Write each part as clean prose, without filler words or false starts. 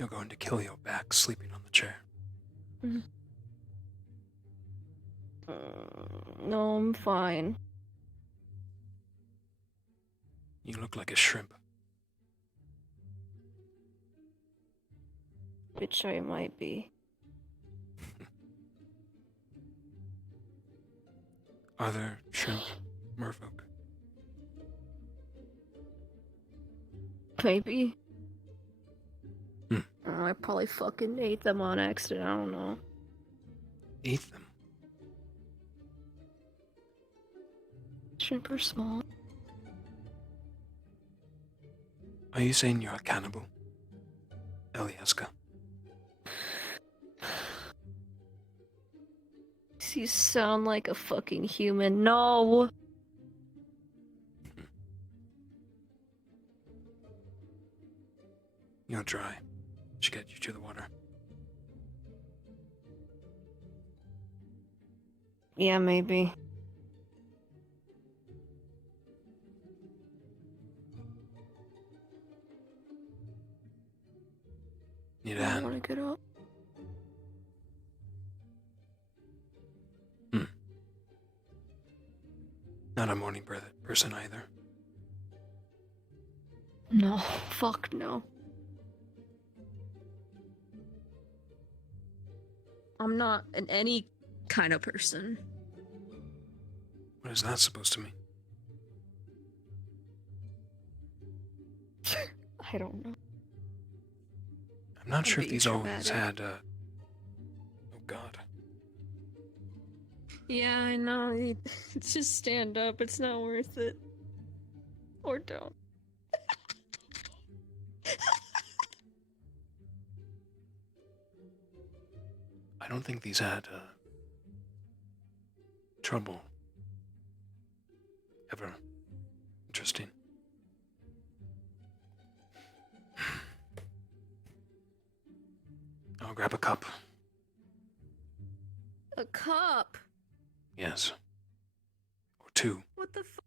You're going to kill your back sleeping on the chair. No, I'm fine. You look like a shrimp. Which I might be. Are there shrimp merfolk? Maybe. Hmm. Oh, I probably fucking ate them on accident, I don't know. Ate them? Shrimp are small. Are you saying you're a cannibal? Elieska. You sound like a fucking human. No! You're dry. Should get you to the water. Yeah, maybe. Need I a don't hand? want to get up. Not a morning person either. No, fuck no. I'm not an any kind of person. What is that supposed to mean? I don't know. I'm not sure if being these always traumatic. had, Oh god. Yeah, I know. Just stand up. It's not worth it. Or don't. I don't think these had, trouble. Ever. Interesting. I'll grab a cup. A cup? Yes. Or two. What the fuck?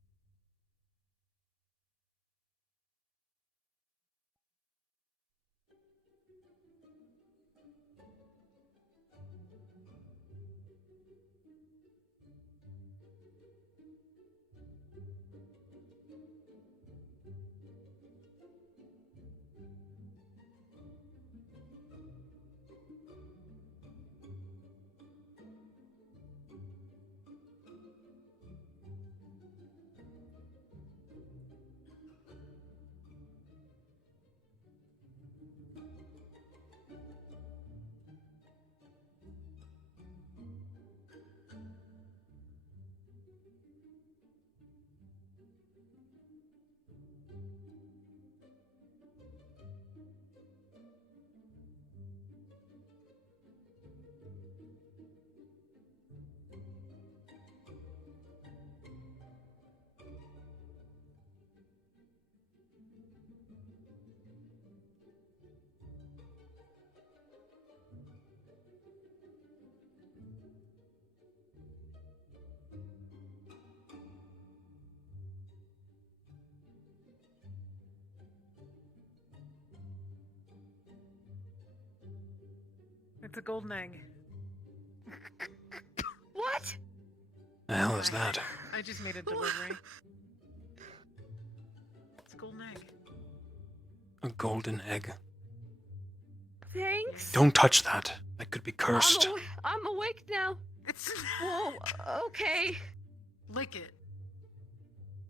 It's a golden egg. What? The hell is that? I just made a delivery. It's a golden egg. A golden egg. Thanks. Don't touch that. That could be cursed. I'm awake now. It's Whoa, okay. lick it.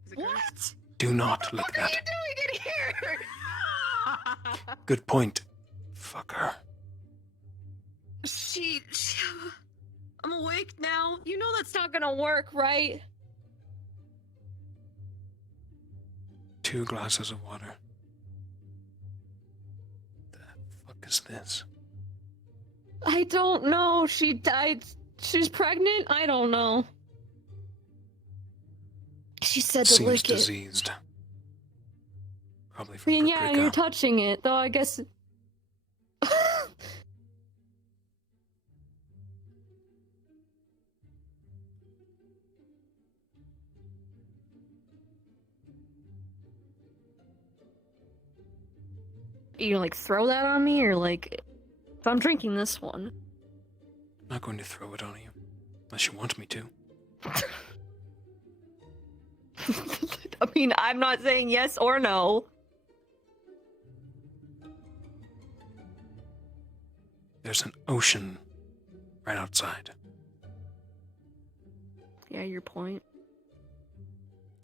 Is it What? Do not lick What are that. you doing in here? cursed? Good point. Fucker. She... I'm awake now. You know that's not gonna work, right? 2 glasses of water. The fuck is this? I don't know. She died. She's pregnant? I don't know. She said to Seems lick it. diseased. Probably from Yeah, and you're paprika. touching it, though I guess... You like throw that on me, or like if I'm drinking this one? I'm not going to throw it on you, unless you want me to. I mean, I'm not saying yes or no. There's an ocean right outside. Yeah, your point.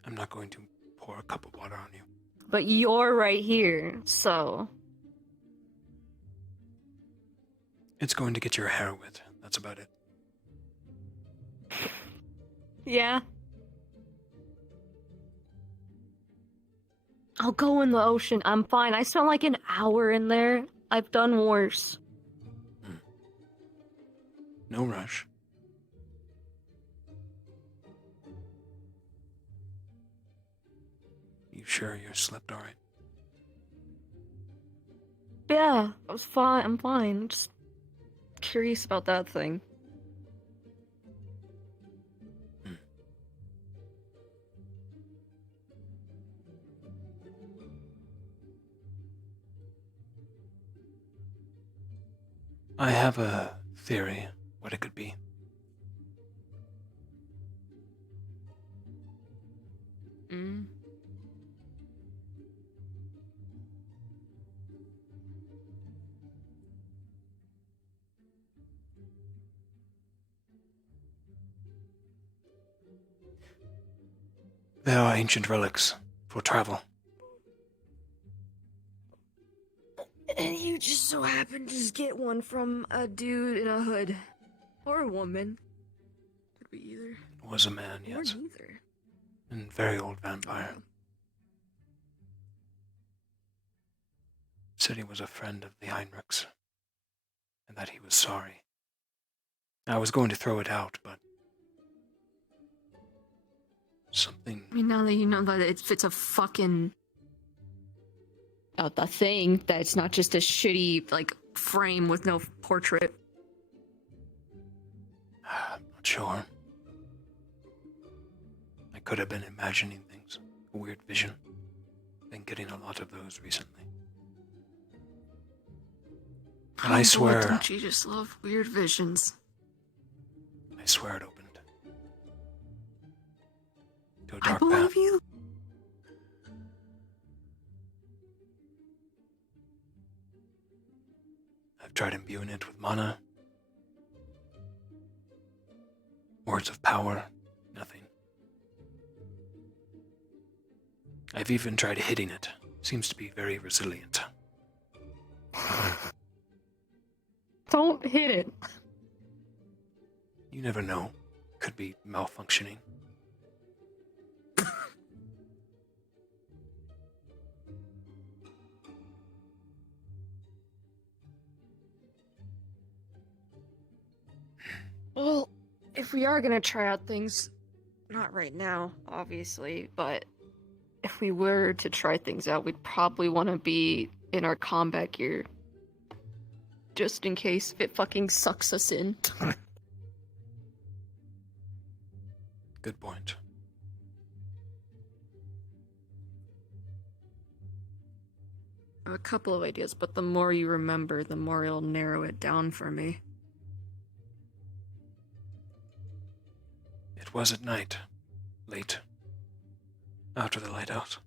I'm not going to pour a cup of water on you. But you're right here, so. It's going to get your hair wet. That's about it. Yeah. I'll go in the ocean. I'm fine. I spent like an hour in there. I've done worse. No rush. You sure you slept alright? Yeah, I was fine. I'm fine. Just curious about that thing. I have a theory what it could be. Mm. There are ancient relics for travel. And you just so happen to just get one from a dude in a hood. Or a woman. Could be either. It was a man, Or yes. neither. And very old vampire. Said he was a friend of the Heinrichs. And that he was sorry. I was going to throw it out, but something. I mean, now that you know that it's a fucking a thing, that it's not just a shitty like frame with no portrait. I'm not sure. I could have been imagining things. A weird vision. Been getting a lot of those recently. And I swear. Don't you just love weird visions? I swear it opened to a I dark believe path. you. I've tried imbuing it with mana. Words of power. Nothing. I've even tried hitting it. Seems to be very resilient. Don't hit it. You never know. Could be malfunctioning. Well, if we are gonna try out things, not right now, obviously, but if we were to try things out, we'd probably want to be in our combat gear. Just in case it fucking sucks us in. Good point. I have a couple of ideas, but the more you remember, the more it'll narrow it down for me. It was at night. Late. After the lighthouse.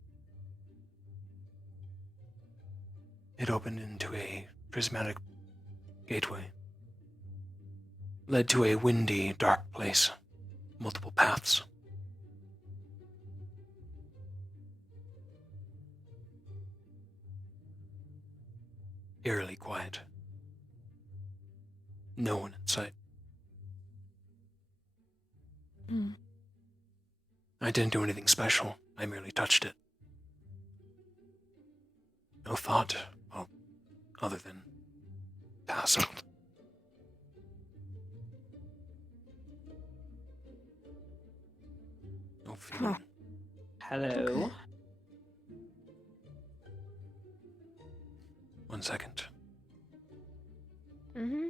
It opened into a prismatic gateway. Led to a windy, dark place. Multiple paths. Eerily quiet. No one in sight. I didn't do anything special. I merely touched it. No thought, well, other than pass out. No feeling. Hello. Okay. 1 second. Mm-hmm.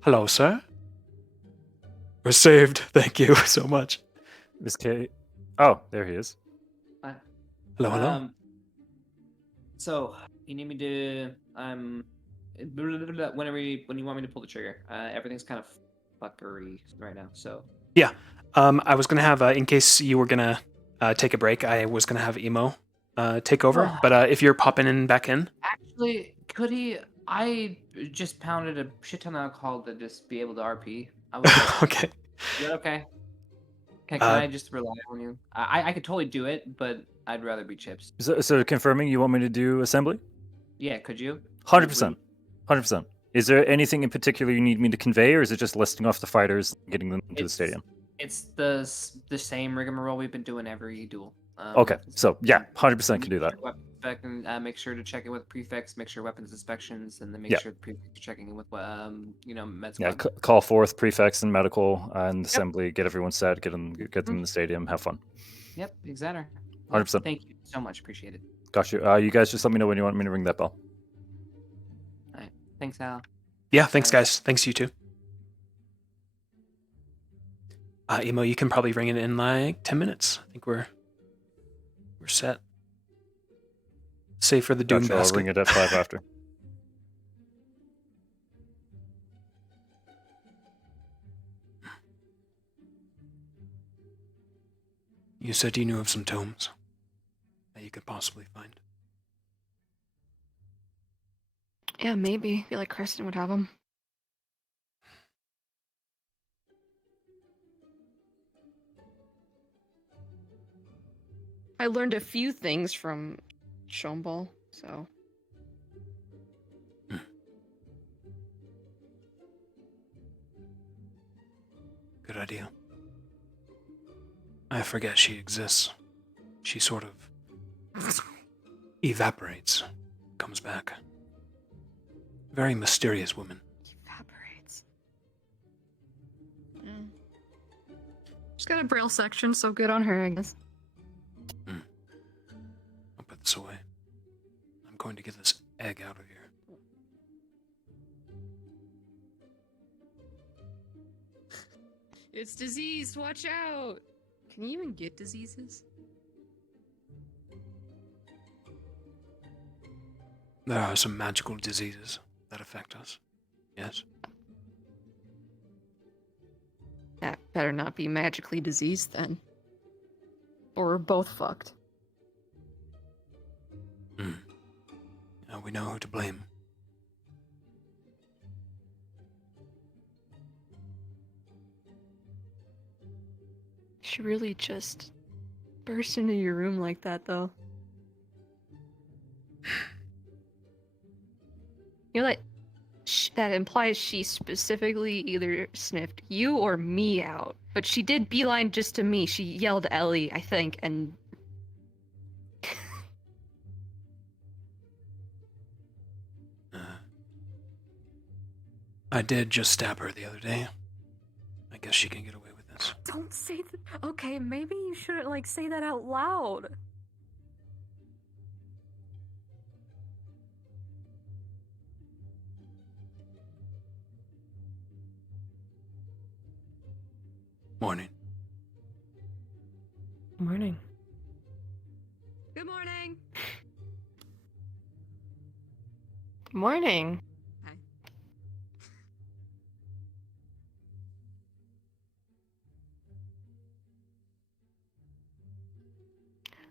Hello, sir. We're saved. Thank you so much. Miss K, Oh, there he is. Hi. Hello, hello. So you need me to when you want me to pull the trigger. Everything's kind of fuckery right now. So Yeah. I was gonna have, in case you were gonna take a break, I was gonna have Emo take over. But if you're popping in back in, actually, could he? I just pounded a shit ton of alcohol to just be able to RP. I was like, okay. is that okay? Can Uh, I just rely on you? I could totally do it, but I'd rather be Chips. So confirming, you want me to do assembly? Yeah, could you? 100%. 100%. Is there anything in particular you need me to convey, or is it just listing off the fighters and getting them into the stadium? It's the same rigmarole we've been doing every duel. Okay, so yeah, 100% can do that. Make sure to check in with prefects, make sure weapons inspections, and then make Yeah. sure the prefects are checking in with med Yeah, squad. call forth prefects and medical and assembly, get everyone set, get them in the stadium, have fun. Yep, exactly. 100%. Thank you so much. Appreciate it. Got you. You guys just let me know when you want me to ring that bell. All right. Thanks, Al. yeah, thanks, guys. Thanks, you too. Emo, you can probably ring it in like 10 minutes. I think we're set. Save for the Doom Gotcha, basket. I'll ring it at 5 after. You said you knew of some tomes that you could possibly find. Yeah, maybe. I feel like Kristen would have them. I learned a few things from Schoenball, so. Good idea. I forget she exists. She sort of evaporates, comes back. Very mysterious woman. Evaporates. She's got a braille section, so good on her, I guess. I'll put this away. I'm going to get this egg out of here. It's diseased, watch out! Can you even get diseases? There are some magical diseases that affect us. Yes? That better not be magically diseased then. Or we're both fucked. Now we know who to blame. She really just burst into your room like that, though. You know, that implies she specifically either sniffed you or me out. But she did beeline just to me. She yelled Ellie, I think, and... I did just stab her the other day. I guess she can get away with this. Don't say that. Okay, maybe you shouldn't, like, say that out loud. Morning. Morning. Good morning! Morning. Hi.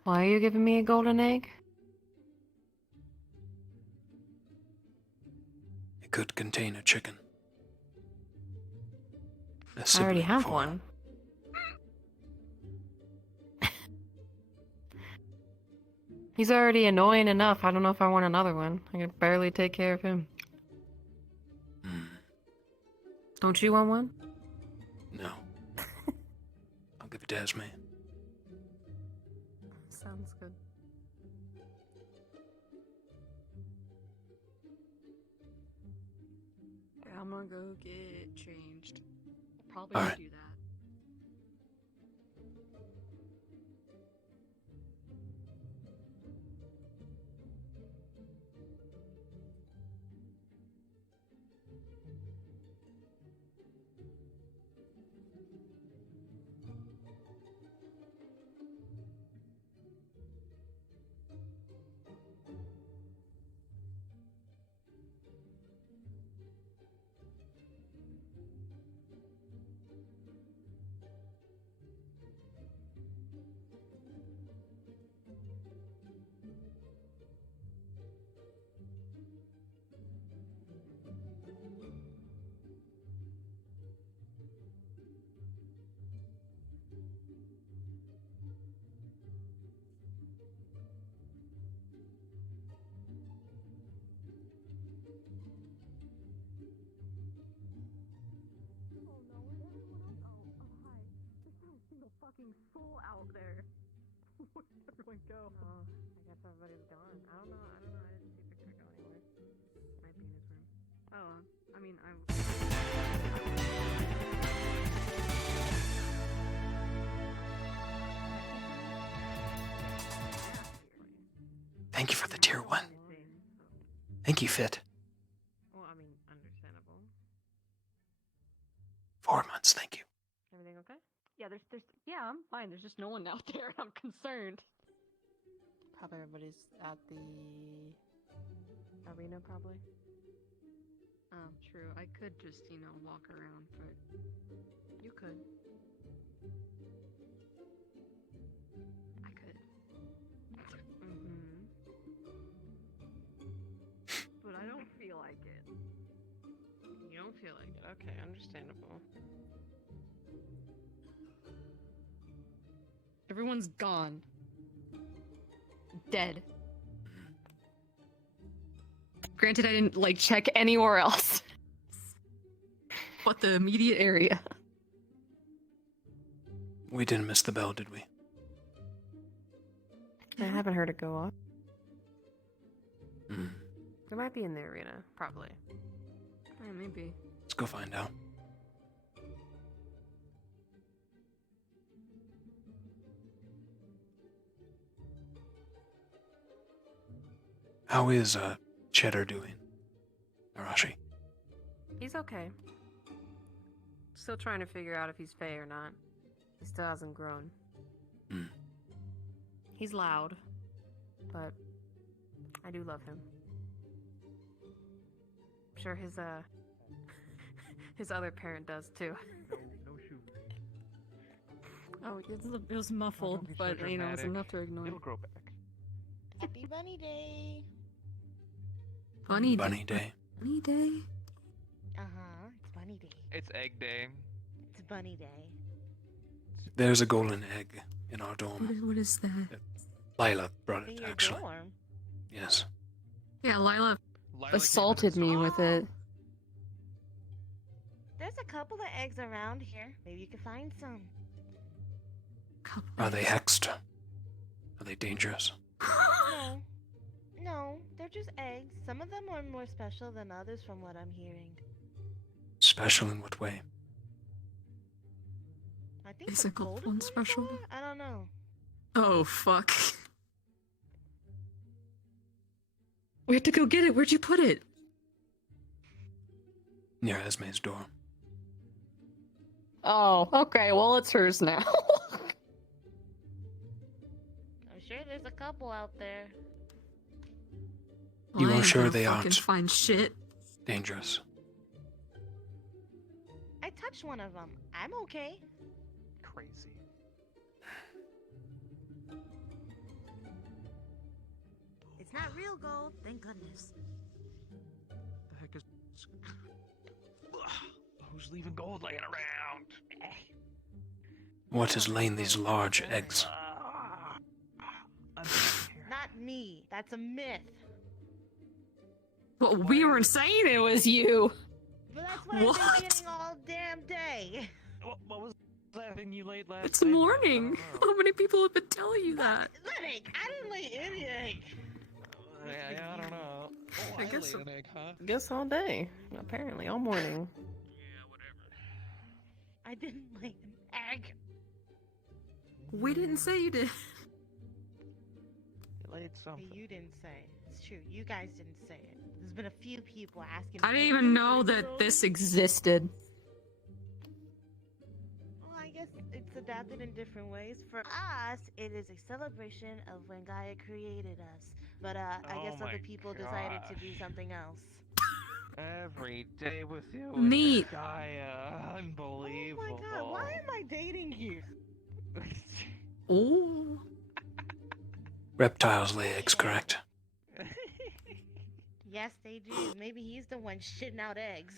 Why are you giving me a golden egg? It could contain a chicken. I already have one. He's already annoying enough. I don't know if I want another one. I can barely take care of him. Don't you want one? No. I'll give it to Esme. Sounds good. Yeah, I'm gonna go get changed. Probably All gonna right. do that. fucking full out there. Where'd everyone go? Oh, I guess everybody's gone. I don't know. I didn't see Victor go anywhere. Might be in his room. Oh, I mean, I. Thank you for the tier 1. Thank you, Fit. Well, I mean, understandable. 4 months, thank you. Everything okay? Yeah, yeah, I'm fine. There's just no one out there, and I'm concerned. Probably everybody's at the arena, probably. Oh, true. I could just, walk around, but You could. I could. Mm-hmm. But I don't feel like it. You don't feel like it. Okay, understandable. Everyone's gone. Dead. Granted, I didn't, check anywhere else. But the immediate area. We didn't miss the bell, did we? I haven't heard it go off. Hmm. It might be in the arena, probably. Yeah, maybe. Let's go find out. How is Cheddar doing? Arashi. He's okay. Still trying to figure out if he's Fey or not. He still hasn't grown. Hmm. He's loud, but I do love him. I'm sure his his other parent does too. No shoes. Oh, it was muffled, don't be so but, it was dramatic. enough to ignore. It'll grow back. Happy Bunny Day. Bunny Bunny Day. Bunny Day? It's Bunny Day. It's Egg Day. It's Bunny Day. There's a golden egg in our dorm. What is that? Lila brought In it, your actually. dorm. Yes. Yeah, Lila Lila came assaulted in and me with it. There's a couple of eggs around here. Maybe you can find some. Are they hexed? Are they dangerous? No. No, they're just eggs. Some of them are more special than others from what I'm hearing. Special in what way? I think Is the the gold golden one ones special? are? I don't know. Oh, fuck. We have to go get it. Where'd you put it? Near Esme's door. Oh, okay. Well, it's hers now. I'm sure there's a couple out there. You I are ain't sure gonna they fucking aren't find shit. dangerous? I touched one of them. I'm okay. crazy. It's not real gold, thank goodness. The heck is? Who's leaving gold laying around? What is laying these large eggs? I'm here. Not me. That's a myth. Well, we weren't saying it was you. But that's what I've What? been getting all damn day. What was that thing you laid last It's night? morning. I don't know. How many people have been telling you that? Lyric, I didn't lay any egg. Yeah, I don't know. Oh, I I guess laid an egg, huh? Guess all day. Apparently, all morning. Yeah, whatever. I didn't lay an egg. We didn't say you did. You laid Hey, something. you didn't say. It's true. You guys didn't say it. There's been a few people asking. I didn't "Hey, even you know laid that gold?" this existed. Well, I guess it's adapted in different ways. For us, it is a celebration of when Gaia created us. But I guess Oh other my people decided to do gosh. something else. Every day with you. Neat. Gaia. Unbelievable. Oh my god, why am I dating you? Ooh. Reptiles lay eggs, correct? Yes, they do. Maybe he's the one shitting out eggs.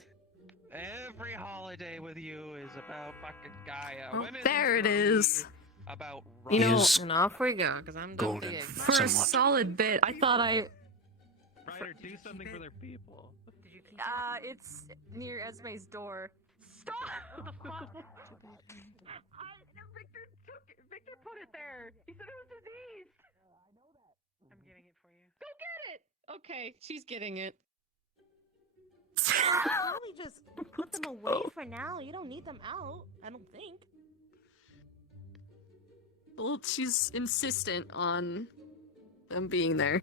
Every holiday with you is about fucking Gaia. Oh, When there it Earth is. About You know, Is And off we go, because I'm done with golden the eggs. For a somewhat. solid bit, I thought Ryder, do something for their people. Did you keep it's near Esme's door. Stop! What the fuck? Victor put it there. He said it was diseased. I'm getting it for you. Go get it! Okay, she's getting it. Probably just put them away for now. You don't need them out, I don't think. Well, she's insistent on them being there.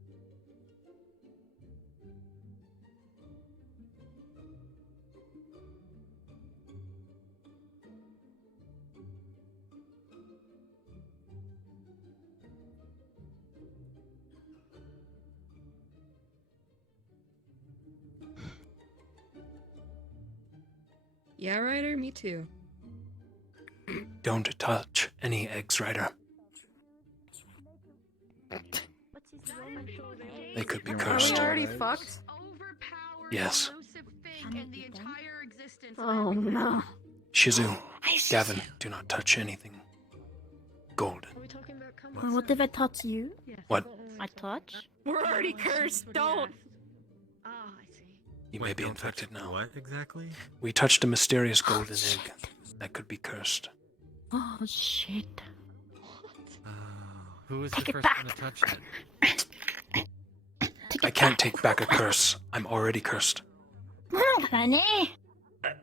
Yeah, Ryder, me too. Don't touch any eggs, Ryder. They could be Are cursed. we already fucked? Yes. Oh no. Shizu, Gavin, do not touch anything golden. Well, what if I touch you? What? I touch? We're already cursed, don't! You may be infected now. What exactly? We touched a mysterious golden egg that could be cursed. Oh shit. Who was Take the it first back. one to touch it? I can't take back a curse. I'm already cursed. No, honey.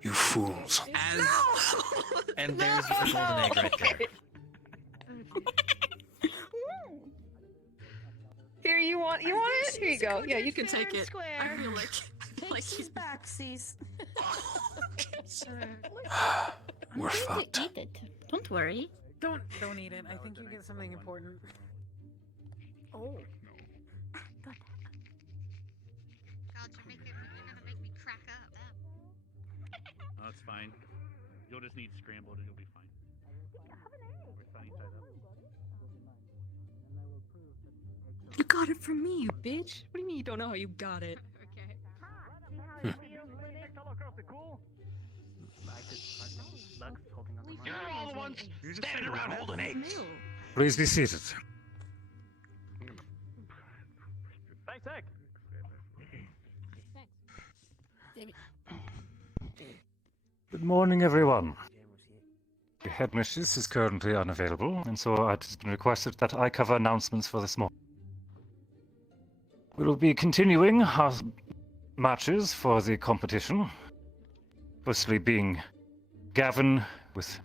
You fools. And there's the golden egg right there. Here, you want it? Here you go. Yeah, you can take it. I Square. feel like She's back, sis. We're I'm going fucked. to eat it. Don't worry. Don't eat it. I think you get something important. Oh. God, you're gonna make me crack up. Oh, that's fine. You'll just need scrambled and you'll be fine. Or sunny side up. You got it from me, you bitch. What do you mean you don't know how you got it? Okay. You're all the ones standing around holding eggs. Please be seated. Thanks, egg. Good morning, everyone. The headmistress is currently unavailable, and so it has been requested that I cover announcements for this morning. We will be continuing our matches for the competition. Firstly being Gavin with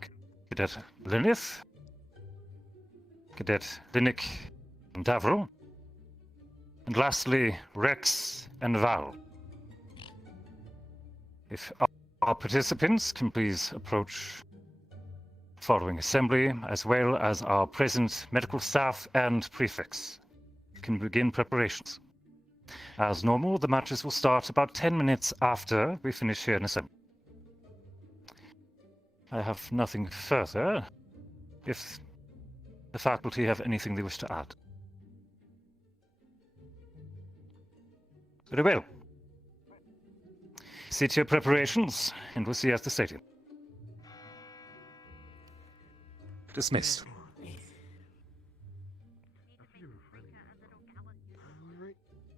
Cadet Lineth, Cadet Linnick and Davro, and lastly Rex and Val. If our participants can please approach following assembly, as well as our present medical staff and prefects, can begin preparations. As normal, the matches will start about 10 minutes after we finish here in assembly. I have nothing further. If the faculty have anything they wish to add. Very well. See to your preparations, and we'll see you at the stadium. Dismissed.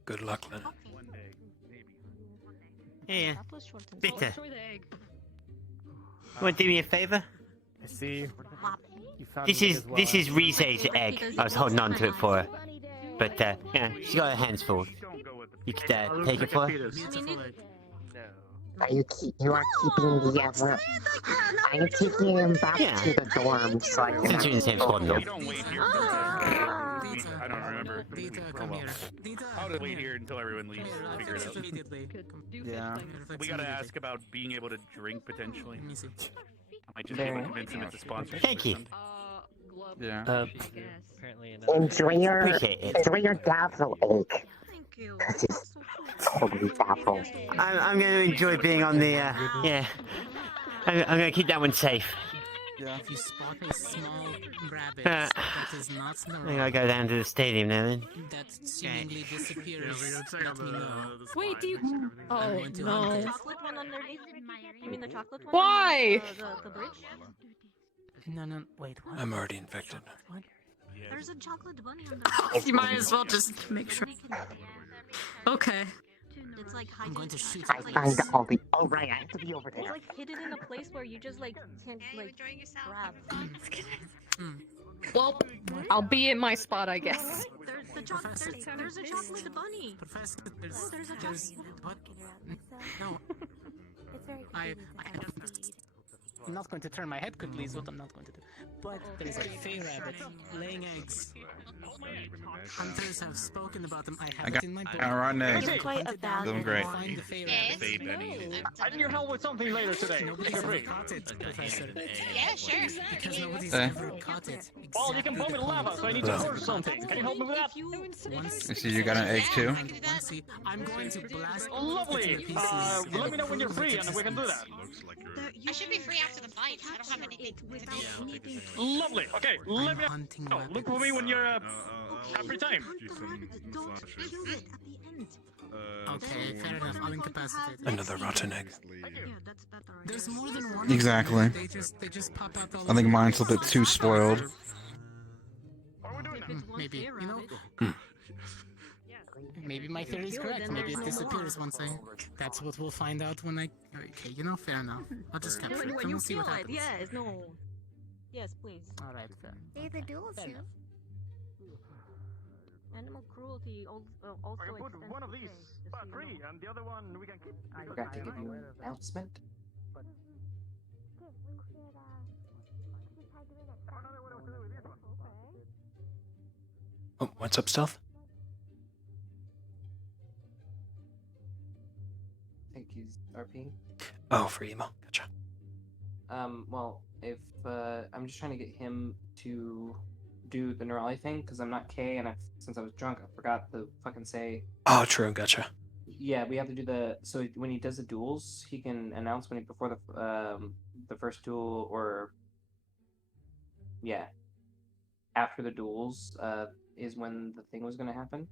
Good luck, Lynn. Yeah, Victor, Destroy the egg. you want to do me a favor? I see. This is Rize's egg. I was holding on to it for her, but yeah, she got her hands full. You could take it for her. Are you are keeping the are you taking him back to the dorm so I can Since you're in the same squad, though. You don't wait here. I don't remember. I'll just wait here until everyone leaves. Figure it out. Yeah. We gotta ask about being able to drink potentially. I might just be able to convince him it's a sponsor. Thank you. Yeah. enjoy your Appreciate it. dazzle egg. This is totally dazzle. I'm going to enjoy being on the, yeah. I'm going to keep that one safe. Yeah. If you spot a small rabbit that is not in the I gotta go down to the stadium now then. that seemingly disappears, let me know. Wait, do you? Oh no. Chocolate one underneath? You mean the chocolate one? Why? The bridge? No, wait, what? I'm already infected. There's a chocolate bunny on You might as well just make sure. Okay. It's like I'm going to shoot. I find all the. Oh right, I have to be over It's there. like hidden in a place where you just like can't like grab. Well, I'll be in my spot, I guess. There's a chocolate bunny. Professor, Oh, there's a what? No. It's very I'm not going to turn my head quickly, is what I'm not going to do. But there's a fey rabbit laying eggs. Hunters have spoken about them. I have got it in my book. a rotten egg. It's quite a Doing great. Find the fey Yes. rabbit. I need your help with something later today. Nobody's ever caught it, Professor. Yeah, sure. Because nobody's Okay. ever caught it. Well, you can Exactly blow me the to lava, point. so I need to source something. Can you help me with that? Once I see you got an egg too. I'm going to blast Lovely. Let me know when you're free and we can do that. I should be free after the fight. I don't have anything to do. Lovely. Okay, let me know. Look for me when you're have free time. Okay, fair enough. I'll incapacitate. Another rotten egg. There's more than one. Exactly. They just pop out all I think over. mine's a bit too spoiled. Maybe, you know? Maybe my theory is correct. Maybe it disappears once I. That's what we'll find out when I. Okay, you know, fair enough. I'll just capture it and we'll see what happens. Yes, no. Yes, please. Alright, fair. Hey, the duels, yeah. Animal cruelty also I can put one of these free and the other one we can keep. I forgot to give you an announcement. Oh, what's up, Stealth? I think he's RP. Oh, for emo. Gotcha. Well, if I'm just trying to get him to do the Neurali thing because I'm not K, and since I was drunk, I forgot to fucking say. Oh, true. Gotcha. Yeah, we have to do the. So when he does the duels, he can announce when he before the first duel or. Yeah. After the duels, is when the thing was gonna happen.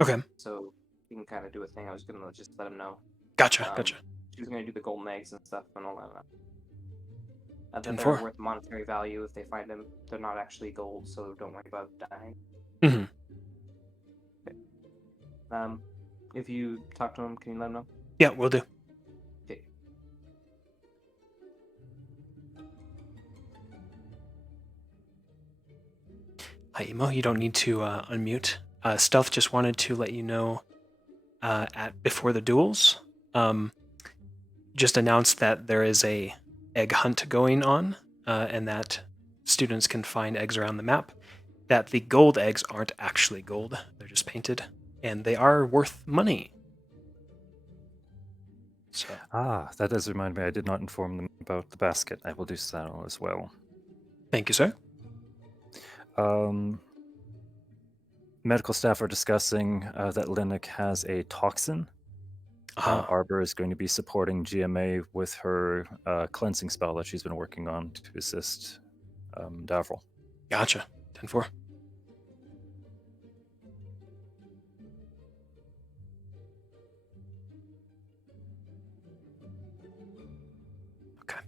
Okay. So he can kind of do a thing. I was gonna just let him know. Gotcha. Gotcha. She was gonna do the golden eggs and stuff and all that. They're 10-4. worth monetary value if they find them. They're not actually gold, so don't worry about dying. Mm-hmm. Okay. If you talk to him, can you let him know? Yeah, we'll do. Okay. Hi, emo. You don't need to unmute. Stealth just wanted to let you know before the duels, just announced that there is a egg hunt going on, and that students can find eggs around the map. That the gold eggs aren't actually gold; they're just painted, and they are worth money. So. Ah, that does remind me. I did not inform them about the basket. I will do so as well. Thank you, sir. Medical staff are discussing that Linux has a toxin. Arbor is going to be supporting GMA with her cleansing spell that she's been working on to assist Davril. Gotcha. 10-4. Okay.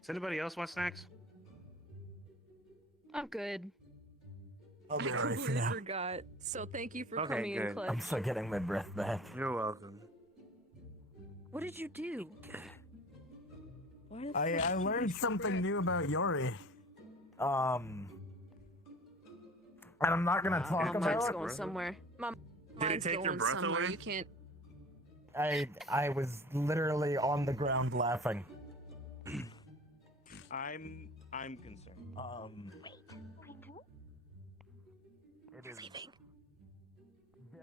Does anybody else want snacks? I'm good. I'll be I alright for completely now. forgot. So thank you for Okay, coming in, good. clutch. I'm still getting my breath back. You're welcome. What did you do? Why did I learned something new about Yori. And I'm not gonna talk My about mind's it. going somewhere. My Did it mind's take your going breath somewhere. away? You can't. I was literally on the ground laughing. I'm concerned. Leaving.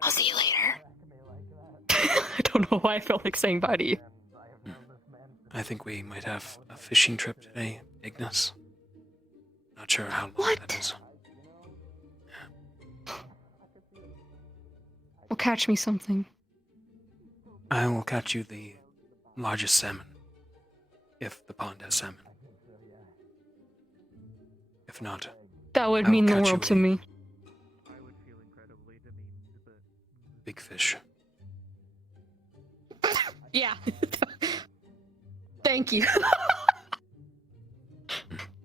I'll see you later. I don't know why I felt like saying bye to you. I think we might have a fishing trip today, Ignis. Not sure how long that is. Well, catch me something. I will catch you the largest salmon. If the pond has salmon. If not, That would I will mean the catch world you to a me. big fish. Yeah. Thank you.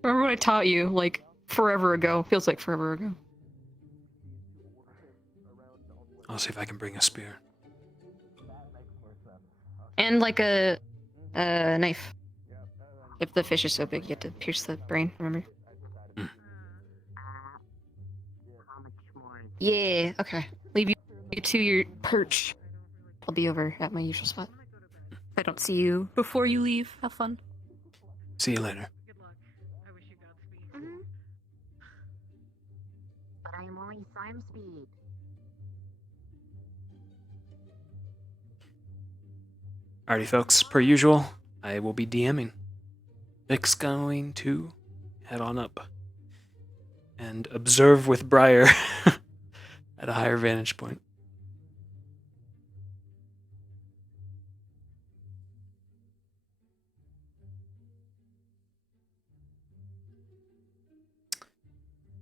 Remember what I taught you, like, forever ago. Feels like forever ago. I'll see if I can bring a spear. And, like, a knife. If the fish is so big, you have to pierce the brain, remember? Yeah, okay. Leave you to your perch. I'll be over at my usual spot. If I don't see you before you leave, have fun. See you later. But I'm only farm speed. Alrighty, folks. Per usual, I will be DMing. Vic's going to head on up and observe with Briar at a higher vantage point.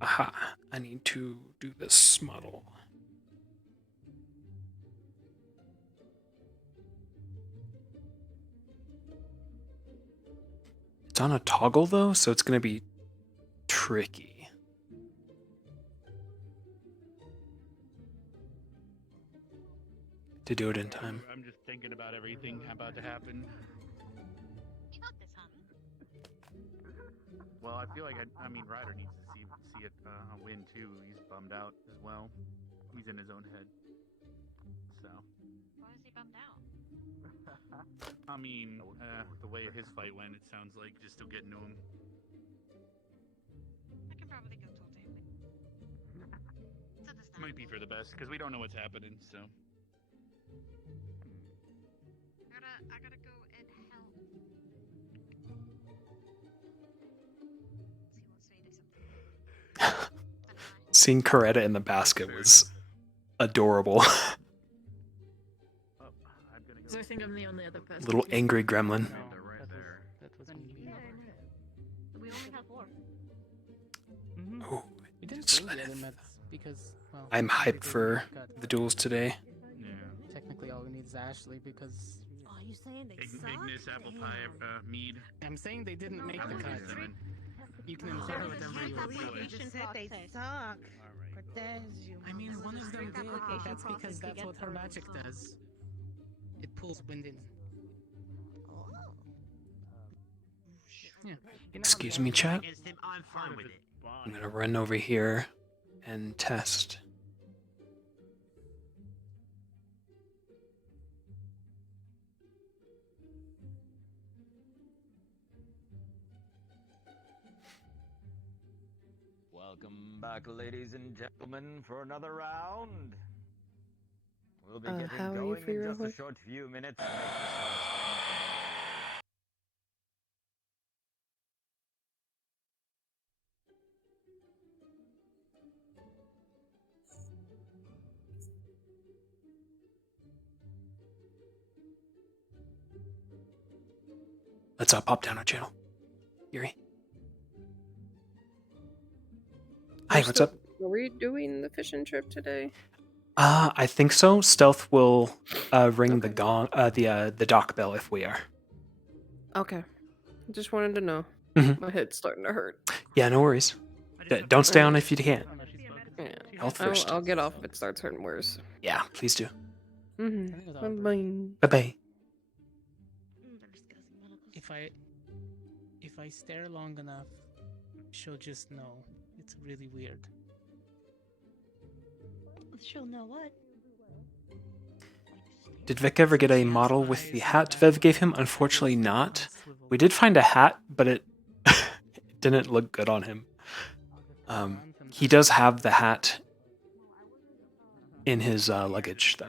Aha, I need to do this model. It's on a toggle though, so it's gonna be tricky. To do it in time. I'm just thinking about everything about to happen. You got this, huh? Well, I feel like I mean Ryder needs to see it win too. He's bummed out as well. He's in his own head. So. Why is he bummed out? I mean, the way his fight went, it sounds like just still getting to him. I can probably go talk to him. It's understandable. Might be for the best because we don't know what's happening. So. I gotta go and help. He wants me to do something. Seeing Coretta in the basket was adorable. So I think I'm the only other person. Little angry gremlin. That was me. We only have 4. Oh, We didn't it's play the other Lenith. meds because, well, I'm hyped because for we got- the duels today. Technically, all we need is Ashley because. Oh, you saying they suck? Ignis, apple pie, mead. I'm saying they didn't make the cut. You can There infer was whatever a you three want. application said they suck. Cortez, you I mean, one of them did, but that's process because to that's get what her through, magic so. does. It pulls wind in. Yeah. Excuse me, chat. I'm fine with it. I'm gonna run over here and test. Welcome back, ladies and gentlemen, for another round. We'll be getting how are you going for in your just a hook? short few minutes. Make yourselves comfortable. Let's pop down our channel. Yuri. Hi, what's up? Are we doing the fishing trip today? I think so. Stealth will ring the gong, the dock bell if we are. Okay. Just wanted to know. Mhm. My head's starting to hurt. Yeah, no worries. Don't stay on if you can't. Yeah. Health first. I'll get off if it starts hurting worse. Yeah, please do. Mm-hmm. Bye. Bye bye. If I stare long enough, she'll just know. It's really weird. She'll know what? Did Vic ever get a model with the hat Viv gave him? Unfortunately not. We did find a hat, but it didn't look good on him. He does have the hat in his luggage, though.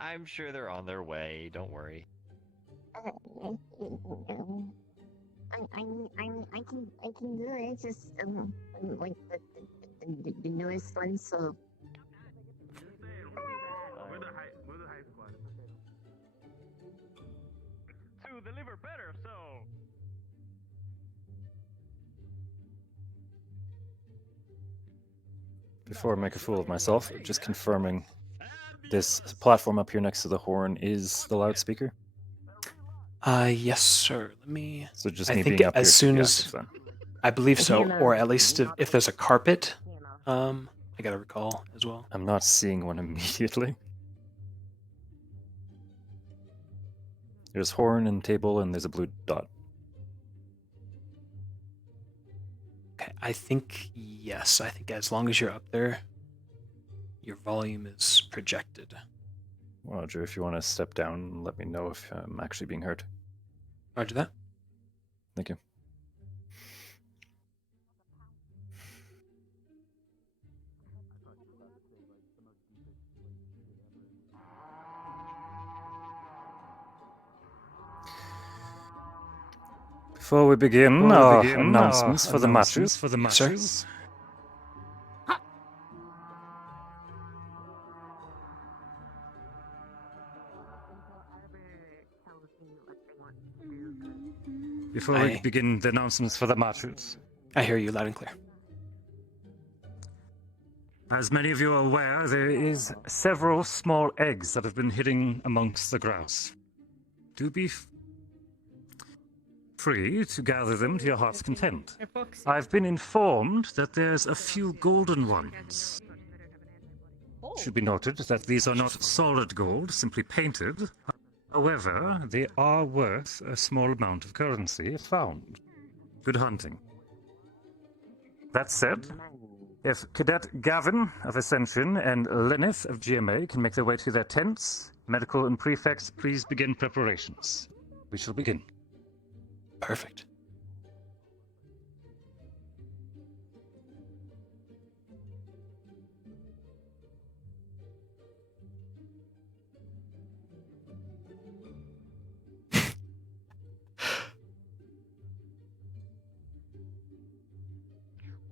I'm sure they're on their way. Don't worry. I can do it. It's just like the newest one, so. We're the high squad. To deliver better, so. Before I make a fool of myself, just confirming this platform up here next to the horn is the loudspeaker. Yes, sir. Let me. So just I me think being up as here soon should be as active then. I believe so, or at least if there's a carpet. I gotta recall as well. I'm not seeing one immediately. There's horn and table, and there's a blue dot. Okay, I think yes. I think as long as you're up there, your volume is projected. Roger, if you want to step down, let me know if I'm actually being heard. Roger that. Thank you. Before we begin, our announcements for the matches. Sir? Before we begin the announcements for the matches. I hear you loud and clear. As many of you are aware, there is several small eggs that have been hidden amongst the grass. Do be free to gather them to your heart's content. I've been informed that there's a few golden ones. It should be noted that these are not solid gold, simply painted. However, they are worth a small amount of currency if found. Good hunting. That said, if Cadet Gavin of Ascension and Lenneth of GMA can make their way to their tents, medical and prefects, please begin preparations. We shall begin. Perfect.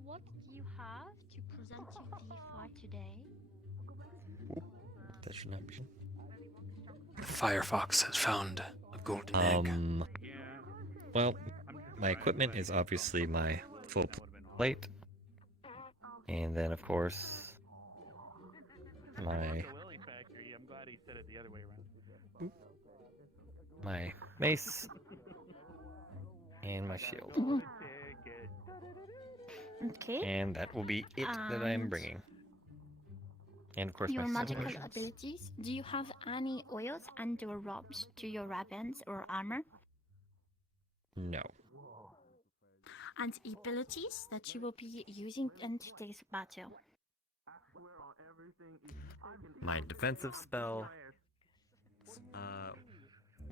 What do you have to present to the fight today? That should not be. Firefox has found a golden egg. Well, my equipment is obviously my full plate, and then of course my mace and my shield. Okay. And that will be it that I'm bringing. And of course Your my magical potions. abilities. Do you have any oils and/or robes to your weapons or armor? No. And abilities that you will be using in today's battle. My defensive spell,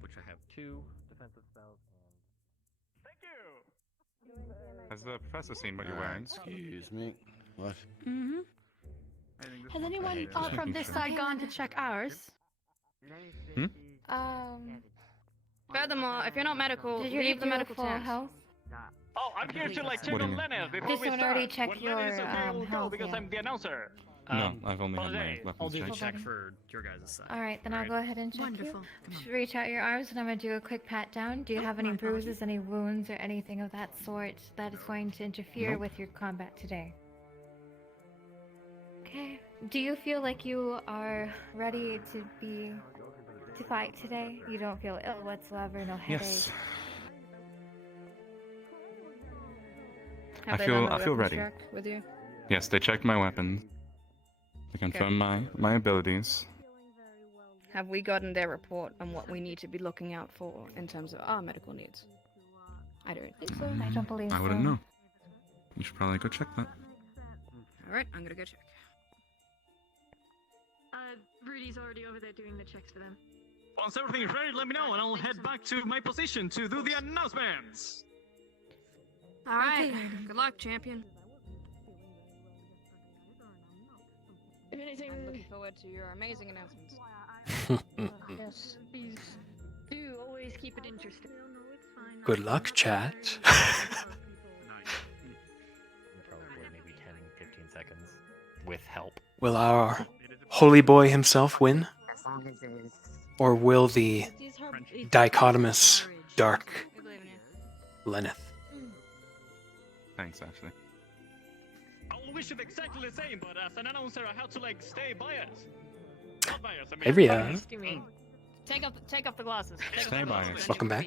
which I have 2 defensive spells. Has the professor seen what you're wearing? Excuse me. What? Mm-hmm. Has anyone from this side gone to check ours? Furthermore, if you're not medical, Did you leave the do medical full tent. health? Oh, I'm here to like check What do you on mean? Lenneth before Did we someone start. already check When your Lenneth is okay, we'll go health because yet? I'm the announcer. No, I've only had my Jose, weapons I'll do the checked. check for your guys' side. All right, then I'll go ahead and check Wonderful. you. Just reach out your arms, and I'm gonna do a quick pat down. Do you have any bruises, any wounds, or anything of that sort that is going to interfere Nope. with your combat today? Okay. Do you feel like you are ready to fight today? You don't feel ill whatsoever, no headache. Yes. Have I they done feel- the I feel weapons ready. check with you? Yes, they checked my weapons. They confirmed my abilities. Have we gotten their report on what we need to be looking out for in terms of our medical needs? I don't think so. I don't believe I wouldn't know. You should probably go check that. Alright, I'm gonna go check. Rudy's already over there doing the checks for them. Once everything is ready, let me know, and I'll head back to my position to do the announcements. All right. Good luck, champion. If anything, I'm looking forward to your amazing announcements. Yes, please do always keep it interesting. Good luck, chat. Probably maybe 10, 15 seconds with help. Will our holy boy himself win? As long as it's Or will the dichotomous dark Lenneth? Thanks, Ashley. I wish it exactly the same, but as an announcer, I have to like stay biased. Not biased. I mean, Avery, What do you mean? Take off the glasses. Stay biased. Welcome back.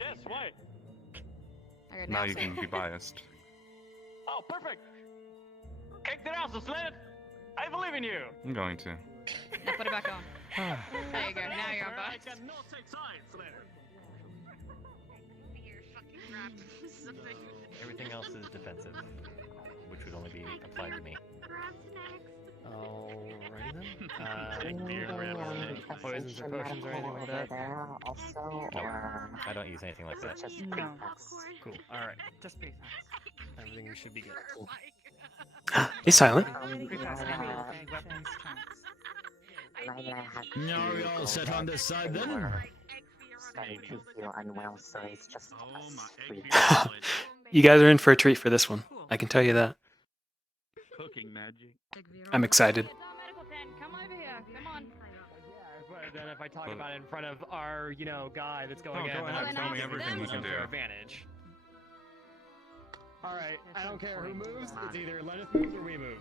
Yes, why? Okay, Now you say- can be biased. Oh, perfect. Kick their asses, Lenneth. I believe in you. I'm going to. Now put it back on. There you go. Now you're on I bias. cannot take sides, Lenneth. Everything else is defensive, which would only be applied to me. Ascension Poisons or potions or anything like that? there also, No, or I don't use anything like is it that. just No. prefix? Cool. Alright. Just be everything should be good. Cool. He's silent. Now we all set on this side then? Starting to feel unwell, so it's just us three. You guys are in for a treat for this one. I can tell you that. Cooking magic. I'm excited. Come over here. Come on. But then if I talk about it in front of our, guy that's going Oh, in, go then ahead, I'm tell me using everything we can to their do. advantage. Alright, I don't care who moves, it's either Lenneth moves or we move.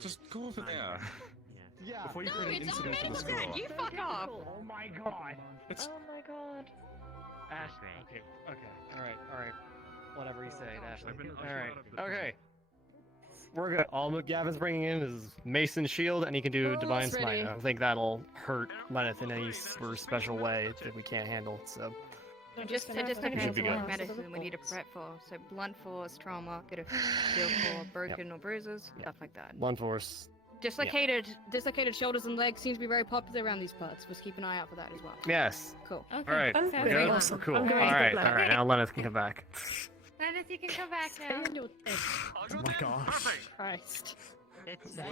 Just go over there. Yeah. Before you No, create an it's all incident for the Vincent. score. You fuck off. Oh my god. It's Oh my god. Ashley. Okay. Alright. Whatever you say, Ashley. Alright. Okay. We're good. All McGavin's bringing in is Mason's shield, and he can do Oh, Divine that's Smite. ready. I don't think that'll hurt Lenneth in any super special way that we can't handle, so. Just Should be good. medicine we need to prep for. So blunt force, trauma, get a feel for broken or bruises, stuff like that. Blunt force. Dislocated shoulders and legs seems to be very popular around these parts. Let's keep an eye out for that as well. Yes. Cool. Alright. Okay. We're good? Awesome. Cool. I'm going to Alright, go back. alright. Now Lenneth can come back. Lenneth, you can come back now. Oh my gosh. Christ.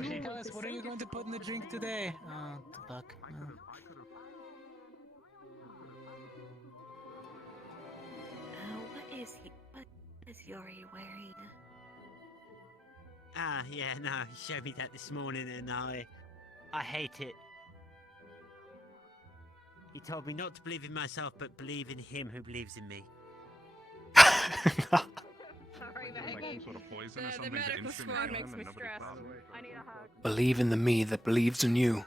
Nicholas, what are you going to put in the drink today? Oh, good luck. What is Yori wearing? Ah, yeah, no, he showed me that this morning and I hate it. He told me not to believe in myself, but believe in him who believes in me. Like some sort of poison or something to instantly kill him and nobody thought of it. I need a hug. Believe in the me that believes in you.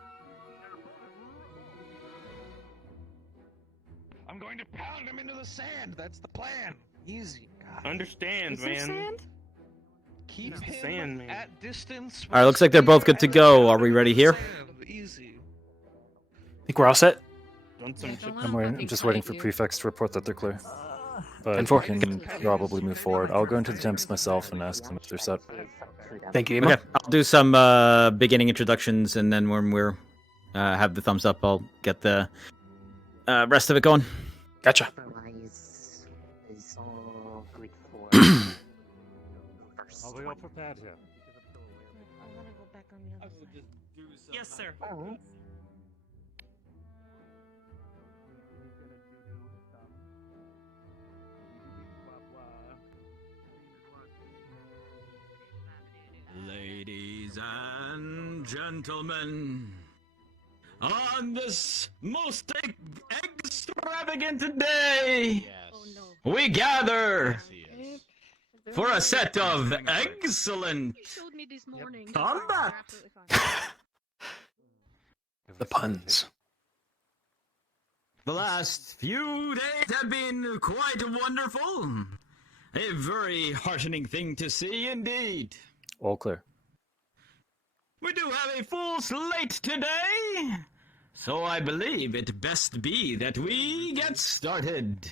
I'm going to pound him into the sand. That's the plan. Easy. God. Understand, Is there man. sand? Keep It's the him sand, man. at distance. Alright, looks like they're both good to go. Are we ready here? Easy. Think we're all set? I'm just waiting for prefects to report that they're clear. But And for- we can probably move forward. I'll go into the temps myself and ask them if they're set. Thank you, Emo. Okay, I'll do some beginning introductions, and then when we're have the thumbs up, I'll get the rest of it going. Gotcha. Otherwise, is all good for first. Are we all prepared here? I want to go back on the other side. Yes, sir. Ladies and gentlemen, on this most extravagant day, we gather for a set of excellent combat. The puns. The last few days have been quite wonderful. A very heartening thing to see indeed. All clear. We do have a full slate today, so I believe it best be that we get started.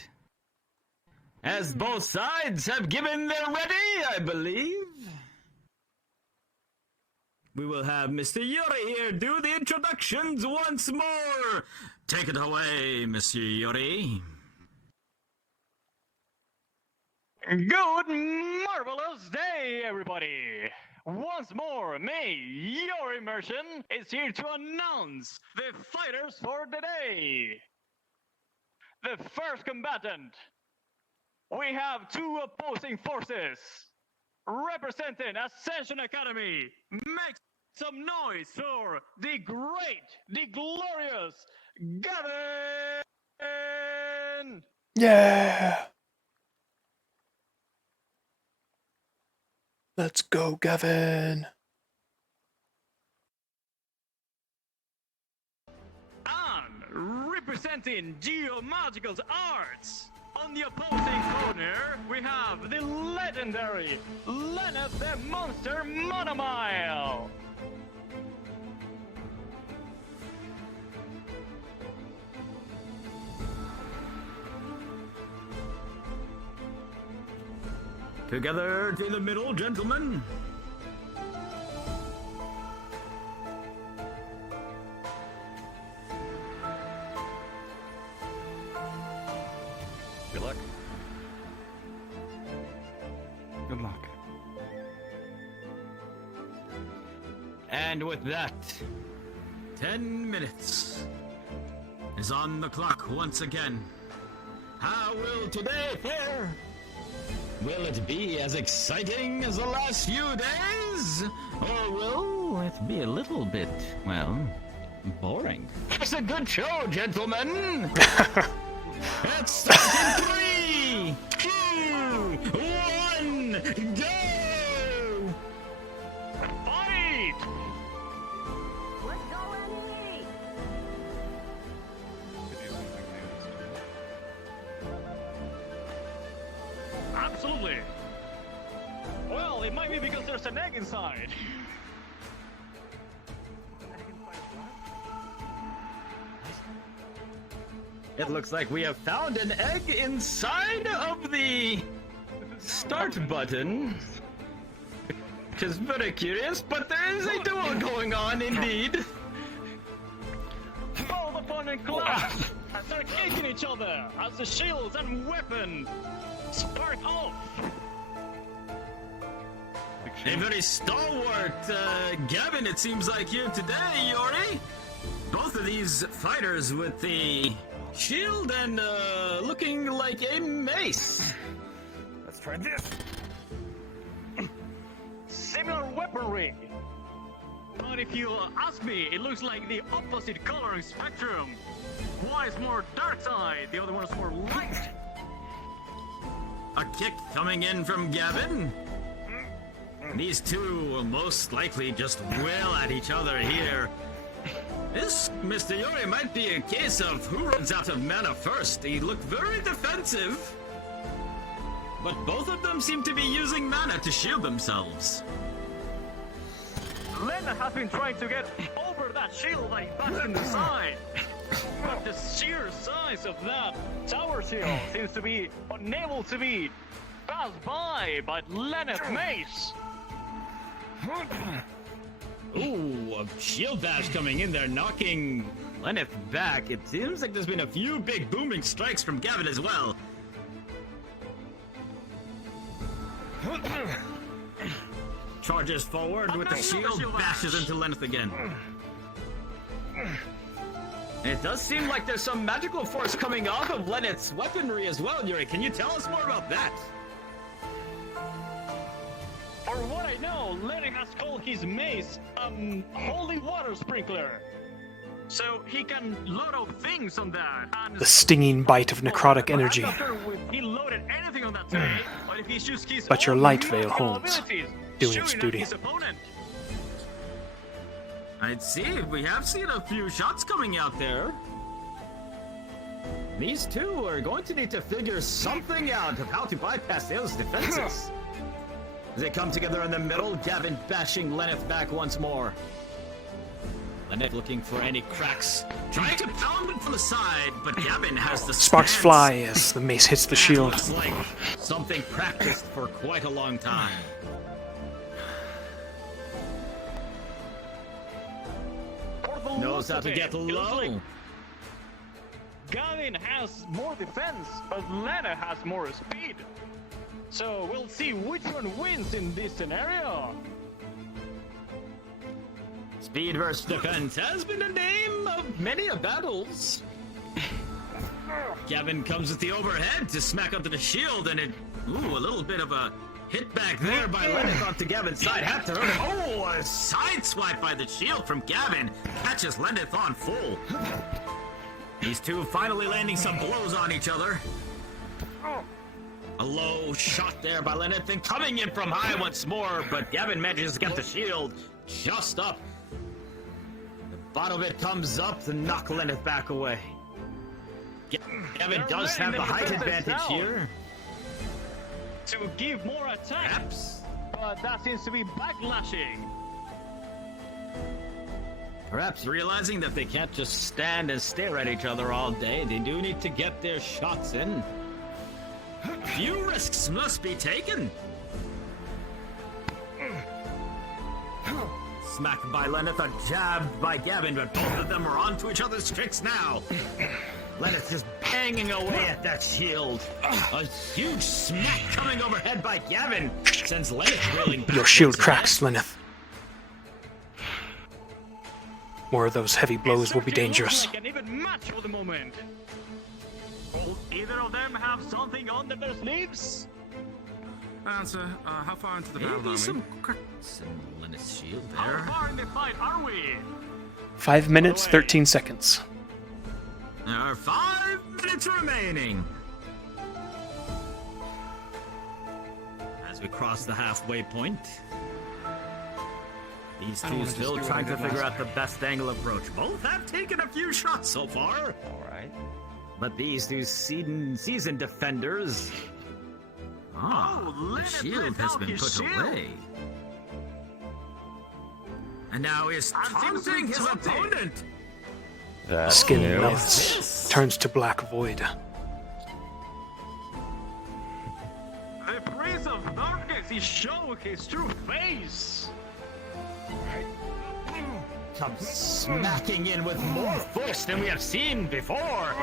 As both sides have given their ready, I believe. we will have Mr. Yuri here do the introductions once more. Take it away, Mr. Yuri. Good marvelous day, everybody! Once more, me, your immersion, is here to announce the fighters for the day. The first combatant. We have two opposing forces. Representing Ascension Academy, make some noise for the great, the glorious Gavin! Yeah! Let's go, Gavin! And representing Geomagical Arts, on the opposing corner, we have the legendary Lenneth the Monster Monomile. Together to the middle, gentlemen. Good luck. Good luck. And with that, 10 minutes is on the clock once again. How will today fare? Will it be as exciting as the last few days? Or will it be a little bit, well, boring? It's a good show, gentlemen! Let's start in 3, 2, 1, go! Fight! Let's go, Annie! Absolutely. Well, it might be because there's an egg inside. It looks like we have found an egg inside of the start button. Which is very curious, but there is a duel going on indeed. Both opponent class as they're kicking each other as the shields and weapons spark off. A very stalwart Gavin, it seems like, here today, Yuri. Both of these fighters with the shield and looking like a mace. Let's try this. Similar weaponry. But if you ask me, it looks like the opposite coloring spectrum. One is more dark side, the other one is more light. A kick coming in from Gavin. These two will most likely just wail at each other here. This, Mr. Yuri, might be a case of who runs out of mana first. He looked very defensive. But both of them seem to be using mana to shield themselves. Lena has been trying to get over that shield that he bashed in the side. But the sheer size of that tower shield seems to be unable to be passed by Lenneth Mace. Ooh, a shield bash coming in there, knocking Lenneth back. It seems like there's been a few big booming strikes from Gavin as well. Charges forward with the shield, bashes into Lenneth again. It does seem like there's some magical force coming off of Lenneth's weaponry as well, Yuri. Can you tell us more about that? For what I know, Lenny has called his mace holy water sprinkler. So he can load out things on that. And The stinging bite of necrotic energy. I'm not sure if he loaded anything on that today, but if he's just his But your own light veil magical holds, abilities, doing its shooting at duty. his opponent. I'd see. We have seen a few shots coming out there. These two are going to need to figure something out of how to bypass those defenses. As they come together in the middle, Gavin bashing Lenneth back once more. Lenneth looking for any cracks, trying to pound it from the side, but Gavin has the Sparks stance. fly as the mace hits the shield. Looks like something practiced for quite a long time. Knows how to get low. Gavin has more defense, but Lena has more speed. So we'll see which one wins in this scenario. Speed versus defense has been the name of many a battles. Gavin comes with the overhead to smack onto the shield, and a little bit of a hit back there by Lenneth onto Gavin's side. Have to hurt him. Oh, a side swipe by the shield from Gavin catches Lenneth on full. These two finally landing some blows on each other. A low shot there by Lenneth, and coming in from high once more, but Gavin manages to get the shield just up. The bottom of it comes up to knock Lenneth back away. Gavin does have the height advantage here. To give more attacks, but that seems to be backlashing. Perhaps realizing that they can't just stand and stare at each other all day, they do need to get their shots in. Few risks must be taken. Smacked by Lenneth, a jab by Gavin, but both of them are onto each other's tricks now. Lenneth just banging away at that shield. A huge smack coming overhead by Gavin sends Lenneth reeling back. Your shield cracks, Lenneth. More of those heavy blows will be dangerous. Like an even match for the moment. Will either of them have something on their sleeves? Answer, how far into the battle are we? Maybe some cracks in Lenneth's shield there. How far in the fight are we? 5 minutes, 13 seconds. There are 5 minutes remaining. As we cross the halfway point, these two still trying to figure out the best angle approach. Both have taken a few shots so far. All right. But these two seasoned defenders. The shield has been put away. And now he's taunting his opponent. Skin melts, turns to black void. The Prince of Darkness is showing his true face. Comes smacking in with more force than we have seen before.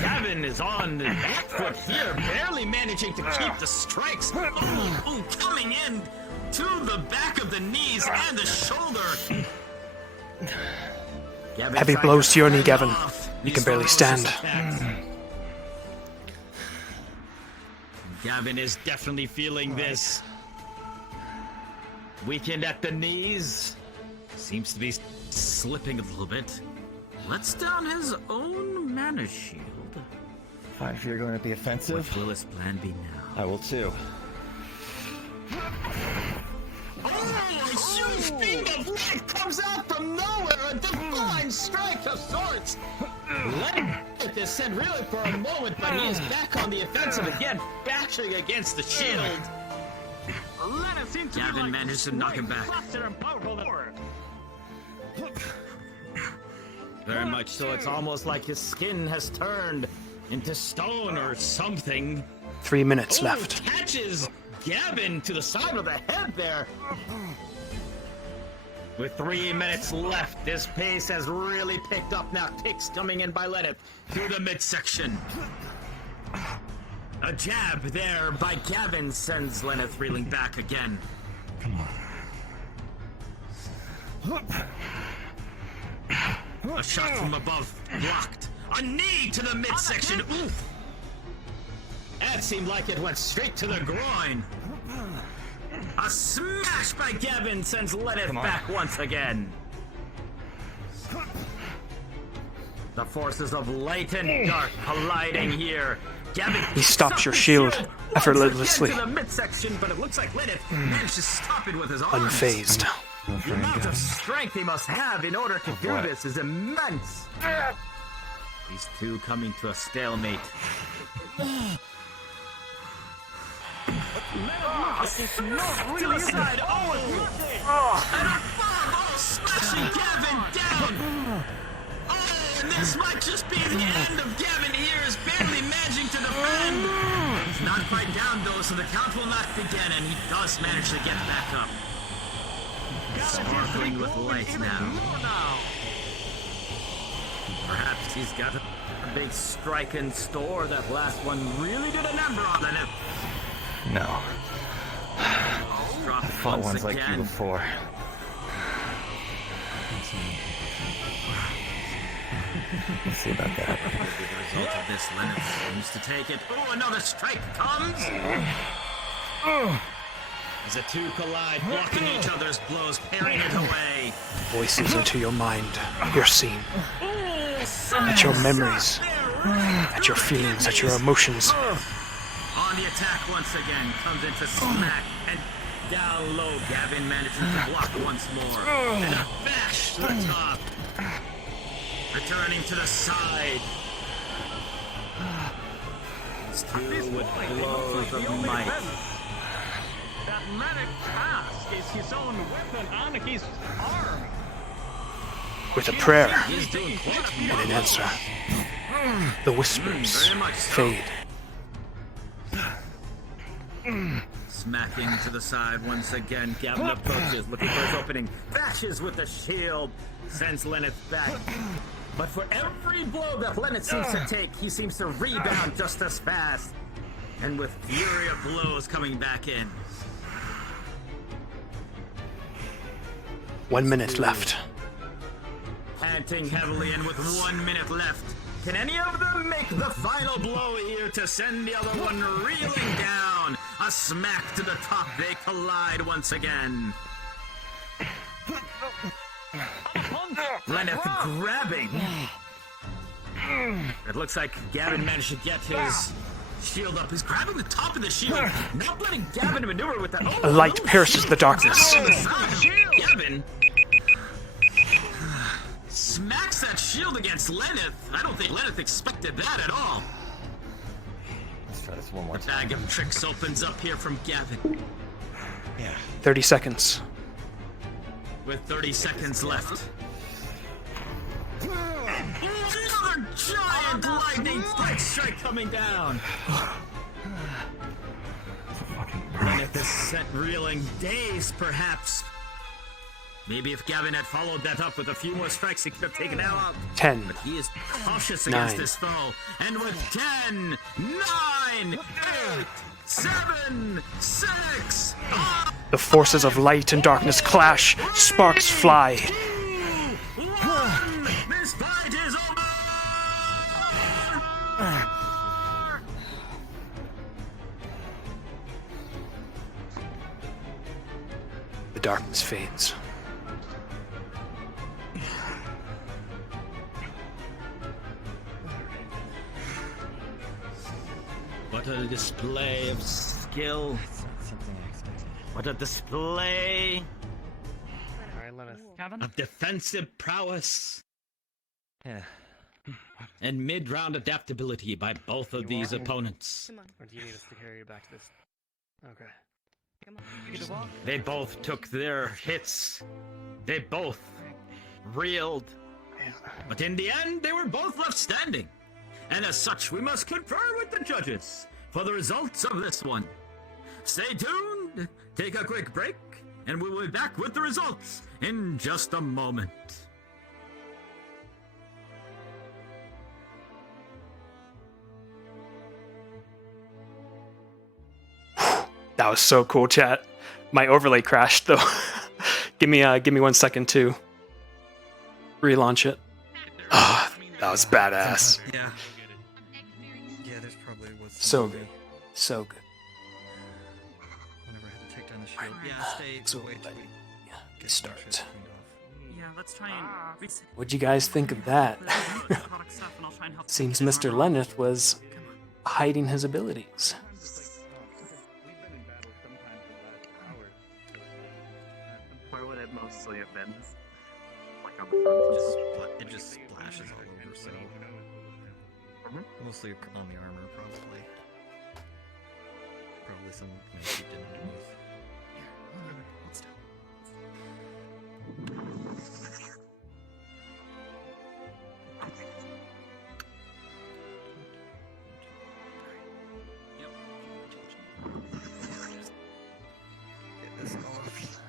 Gavin is on the back foot here, barely managing to keep the strikes. Coming in to the back of the knees and the shoulder. Heavy blows to your knee, Gavin. You can barely stand. Gavin is definitely feeling this. Weakened at the knees. Seems to be slipping a little bit. Lets down his own mana shield. Fine, if you're going to be offensive. What will his plan be now? I will too. A huge beam of light comes out from nowhere, a divine strike of sorts. Let this send really for a moment, but he is back on the offensive again, bashing against the shield. Gavin manages to knock him back. Very much so, it's almost like his skin has turned into stone or something. 3 minutes left. Catches Gavin to the side of the head there. With 3 minutes left, this pace has really picked up now. Kicks coming in by Lenneth through the midsection. A jab there by Gavin sends Lenneth reeling back again. Come on. A shot from above, blocked. A knee to the midsection. Oof! That seemed like it went straight to the groin. A smash by Gavin sends Lenneth back once again. The forces of light and dark colliding here. Gavin He stops your shield effortlessly. to the midsection, but it looks like Lenneth managed to stop it with his arms. Unfazed. The amount of strength he must have in order to do this is immense. These two coming to a stalemate. To the side. And a fireball smashing Gavin down. And this might just be the end of Gavin here, is barely managing to defend. He's not quite down though, so the count will not begin, and he does manage to get back up. Sparkling with light now. She's got a big strike in store. That last one really did a number on Lynette. No. Drop I fought once ones like you again. before. Let's see about that. What will be the result of this? Lynette seems to take it. Oh, another strike comes! As the two collide, blocking each other's blows, parrying it away. Voices into your mind, your scene, at your memories, at your feelings, at your emotions. On the attack once again, comes into smack, and down low, Gavin manages to block once more. And a bash to the top. Returning to the side. These two with blows of might. That medic task is his own weapon on his arm. With a prayer He's doing quite and an answer, the whispers fade. Smacking to the side once again. Gavin approaches, looking for his opening. Bashes with the shield. Sends Lynette back. But for every blow that Lynette seems to take, he seems to rebound just as fast. And with fury of blows coming back in. 1 minute left. Panting heavily and with 1 minute left. Can any of them make the final blow here to send the other one reeling down? A smack to the top, they collide once again. Lynette grabbing. It looks like Gavin managed to get his shield up. He's grabbing the top of the shield, not letting Gavin maneuver with that. A light pierces the darkness. Gavin smacks that shield against Lynette. I don't think Lynette expected that at all. Let's try this one more The time. bag of tricks opens up here from Gavin. Yeah. 30 seconds. With 30 seconds left. Another giant lightning strike coming down. Lynette is set reeling, dazed perhaps. Maybe if Gavin had followed that up with a few more strikes, he could have taken Al out. 10. But he is cautious 9. against his foe. And with 10, 9, 8, 7, 6, The forces of light and darkness clash. Sparks fly. 1, this fight is over! The darkness fades. What a display of skill. What a display Alright, Lynette. of defensive prowess. And mid-round adaptability by both of these opponents. Or do you need us to carry you back to this? Okay. They both took their hits. They both reeled. But in the end, they were both left standing. And as such, we must confer with the judges for the results of this one. Stay tuned, take a quick break, and we will be back with the results in just a moment. That was so cool, chat. My overlay crashed though. give me 1 second to relaunch it. Ah, that was badass. Yeah. Yeah, there's probably was So good. So good. Whenever I had to take down the shield. Yeah, stay So wait till let we me, get some start. shit cleaned off. Yeah, let's try and reset. What'd you guys think of that? Seems Mr. Lenneth was hiding his abilities. Where would it mostly have been? Like on It just splashes all over, so mostly on the armor, probably. Probably some cheap didn't move. Let's do. Get this off.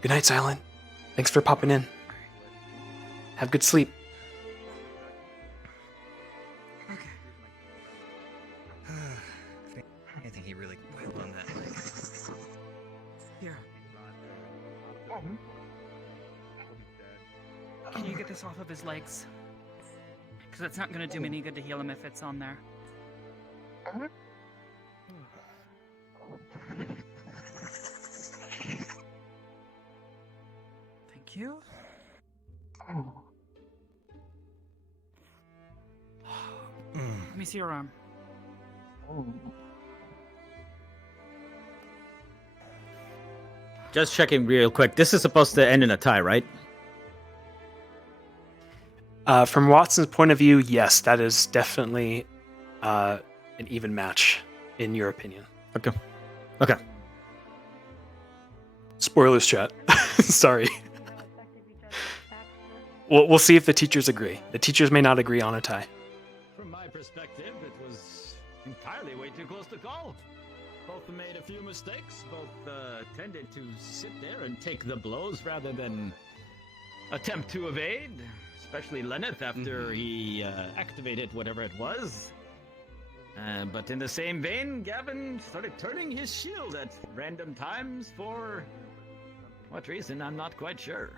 Good night, Silent. Thanks for popping in. Have good sleep. I think he really wailed on that leg. Here. Can you get this off of his legs? Because it's not going to do me any good to heal him if it's on there. Thank you. Let me see your arm. Just checking real quick. This is supposed to end in a tie, right? From Watson's point of view, yes, that is definitely an even match, in your opinion. Okay. Okay. Spoilers, chat. Sorry. We'll see if the teachers agree. The teachers may not agree on a tie. From my perspective, it was entirely way too close to call. Both made a few mistakes. Both tended to sit there and take the blows rather than attempt to evade. Especially Lenneth after he activated whatever it was. But in the same vein, Gavin started turning his shield at random times for what reason, I'm not quite sure.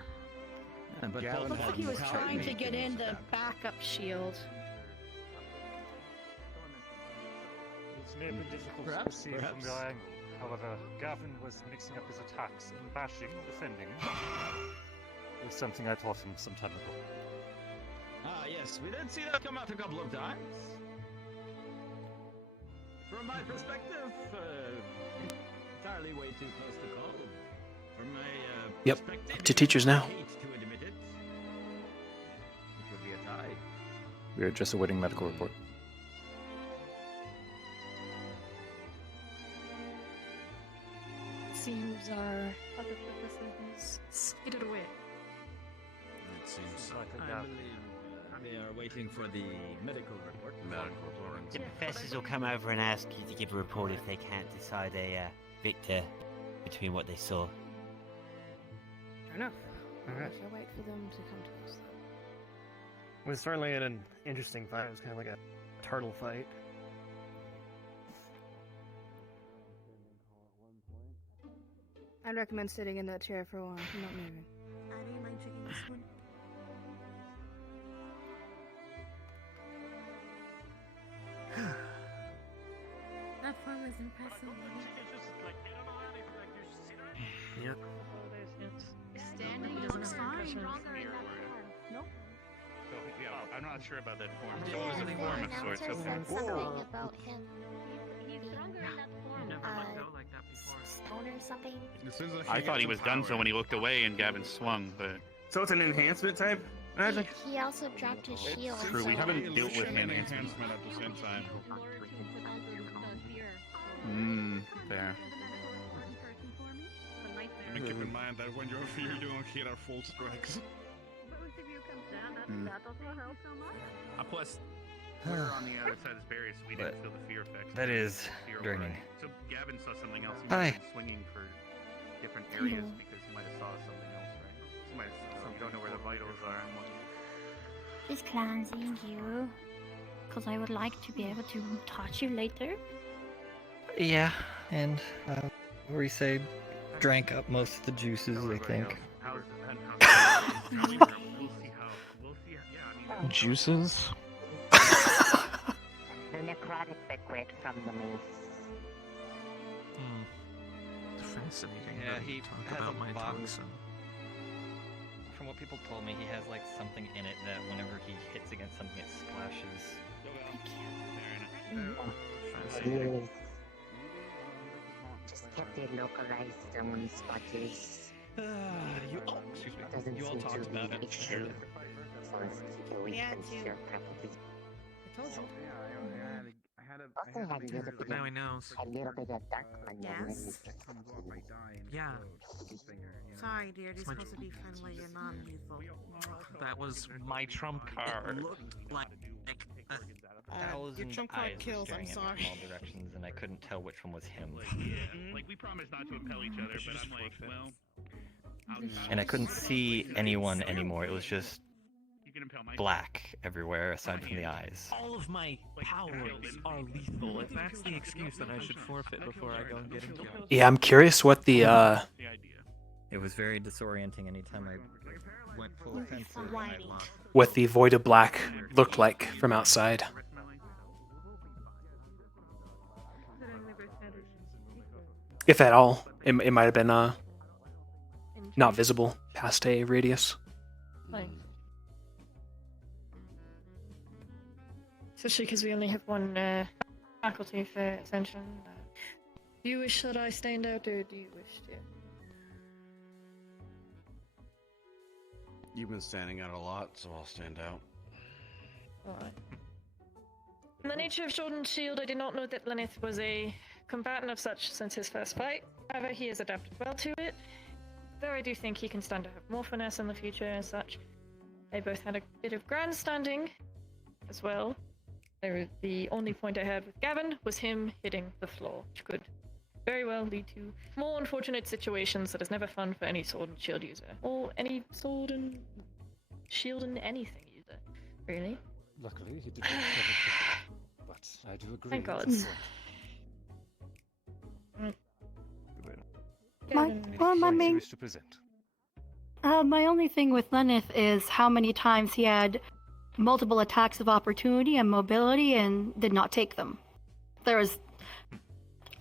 But It looks like he was trying to get in the backup shield. It may have been difficult to perceive from the angle. However, Gavin was mixing up his attacks and bashing, defending. It was something I taught him some time ago. Ah, yes, we did see that come out a couple of times. From my perspective, entirely way too close to call. From my Yep, up to teachers now. I hate to admit it. It would be a tie. We are just awaiting medical report. Seems our other purpose is skated away. It seems I believe they are waiting for the medical report. The professors will come over and ask you to give a report if they can't decide a victor between what they saw. Fair enough. Alright. I'll wait for them to come to us. It was certainly an interesting fight. It was kind of like a turtle fight. I'd recommend sitting in that chair for a while, not moving. I didn't mind checking this one. That part was impressive. Yep. Standing looks fine. Nope. So, yeah, I'm not sure about that form. So it was a form of sorts. Said Okay. something about him He's stronger in that form. stone or something. I thought he was done so when he looked away and Gavin swung, but So it's an enhancement type magic? He also dropped his shield. true, we so- haven't dealt with him. at the same time. Fair. And keep in mind that when you're doing hit our full strikes. Plus, we're on the other side of this barrier, so we didn't feel the fear effects. That is Fear draining. override. So Gavin saw something else. He Hi. might have been swinging for different areas because he might have saw something else, right? He might have saw, you don't know where the vitals are and what. Is cleansing you? Because I would like to be able to touch you later. Yeah, and Risei drank up most of the juices, I think. We'll see how. Yeah, I mean. Juices? The necrotic liquid from the mace. Fascinating. Yeah, he talk has about a my box. toxin. From what people told me, he has like something in it that whenever he hits against something, it splashes. Really. Just kept it localized on spotches. Excuse me. Doesn't You all seem talked to be about an it. issue. So let's keep it weak Yeah, and too. sure probably. I told you. Also had a little bit Now of, he knows. a little bit of dark one. Yes? Yeah, Sorry, dear. You're supposed to be friendly. You're non-lethal. that was my trump card. Like, Thousand your trump card eyes were kills, I'm staring at me sorry. from all directions, and I couldn't tell which one was him. Like we promised not to impel each other, but I'm like, well. And I couldn't see anyone anymore. It was just black everywhere aside from the eyes. All of my powers are lethal. If that's the excuse, then I should forfeit before I go and get into it. Yeah, I'm curious what the It was very disorienting anytime I went full offensive and I lost. what the void of black looked like from outside. If at all, it might have been not visible past a radius. Like, especially because we only have one faculty for Ascension. Do you wish that I stand out, or do you wish to? You've been standing out a lot, so I'll stand out. Alright. In the nature of Sword and Shield, I did not know that Lenneth was a combatant of such since his first fight. However, he has adapted well to it. Though I do think he can stand to have more finesse in the future and such. They both had a bit of grandstanding as well. The only point I had with Gavin was him hitting the floor, which could very well lead to more unfortunate situations that is never fun for any sword and shield user. Or any sword and shield and anything user, really. Luckily, he did not have but I do agree. Thank God. My main... to present. My only thing with Lenneth is how many times he had multiple attacks of opportunity and mobility and did not take them.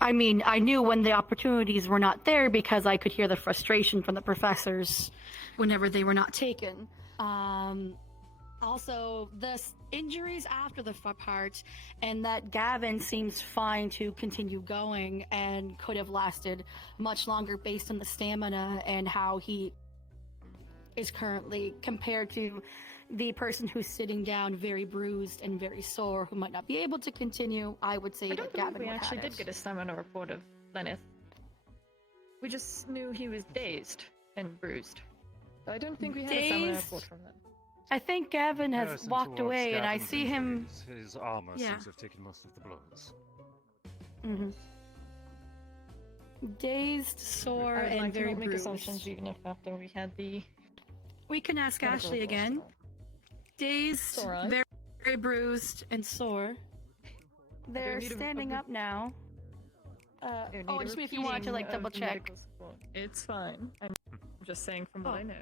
I knew when the opportunities were not there because I could hear the frustration from the professors whenever they were not taken. Also, the injuries after the part, and that Gavin seems fine to continue going and could have lasted much longer based on the stamina and how he is currently compared to the person who's sitting down very bruised and very sore who might not be able to continue. I would say that Gavin We would actually have did get a stamina report of Lenneth. We just knew he was dazed and bruised. I don't think we had a stamina Dazed? report from that. I think Gavin has Comparison walked towards away, and I Gavin's see him. injuries, his armor Yeah. seems to have taken most of the blows. Dazed, sore, I would and like to very not make bruised. assumptions even if after we had the... We can ask medical Ashley reports. again. Dazed, alright. very, very bruised, and sore. They're need a- standing a- up now. I need Oh, a just if you wanted to like repeating double of the check. medical support. It's fine. I'm just saying from what I know.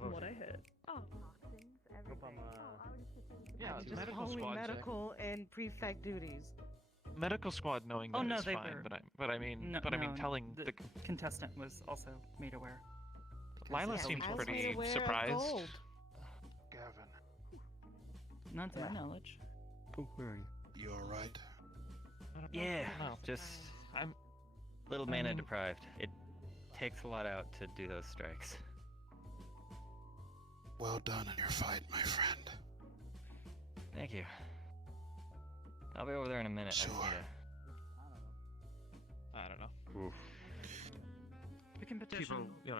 From what I heard. Yeah, I'm just medical following squad check. medical and prefect duties. Medical squad knowing Oh that no, is they fine, were. but I mean, No, telling the contestant was also made aware. Lila Because- seems I was pretty aware of surprised. gold. Not to my knowledge. Where are you? You alright? Yeah, No, just I'm little mana deprived. It takes a lot out to do those strikes. Well done in your fight, my friend. Thank you. I'll be over there in a minute. Sure. I don't know. Oof. We can petition. People, you know,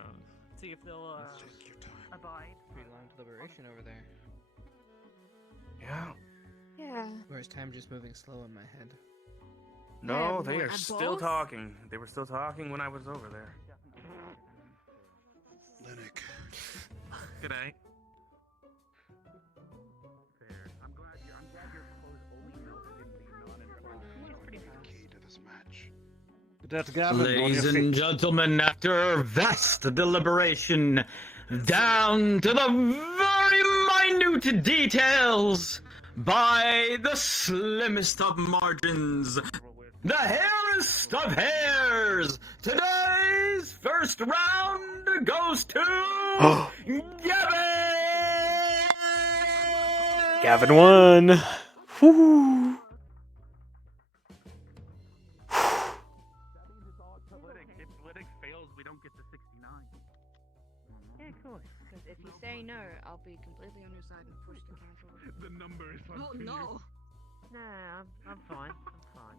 See if they'll abide. Free line deliberation over there. yeah. Yeah. Or is time just moving slow in my head? No, Yeah, they are at still both? talking. They were still talking when I was over there. Linux. Good night. Key to this match. Cadet Gavin, on Ladies your and feet. gentlemen, after vast deliberation, down to the very minute details, by the slimmest of margins, the hairest of hairs, today's first round goes to Gavin! Gavin won. Woo. If Lytic fails, we don't get to 69. Yeah, of course. Because if you say no, I'll be completely on your side and push the cancel. The number is Oh, up to no. you. I'm fine. I'm fine.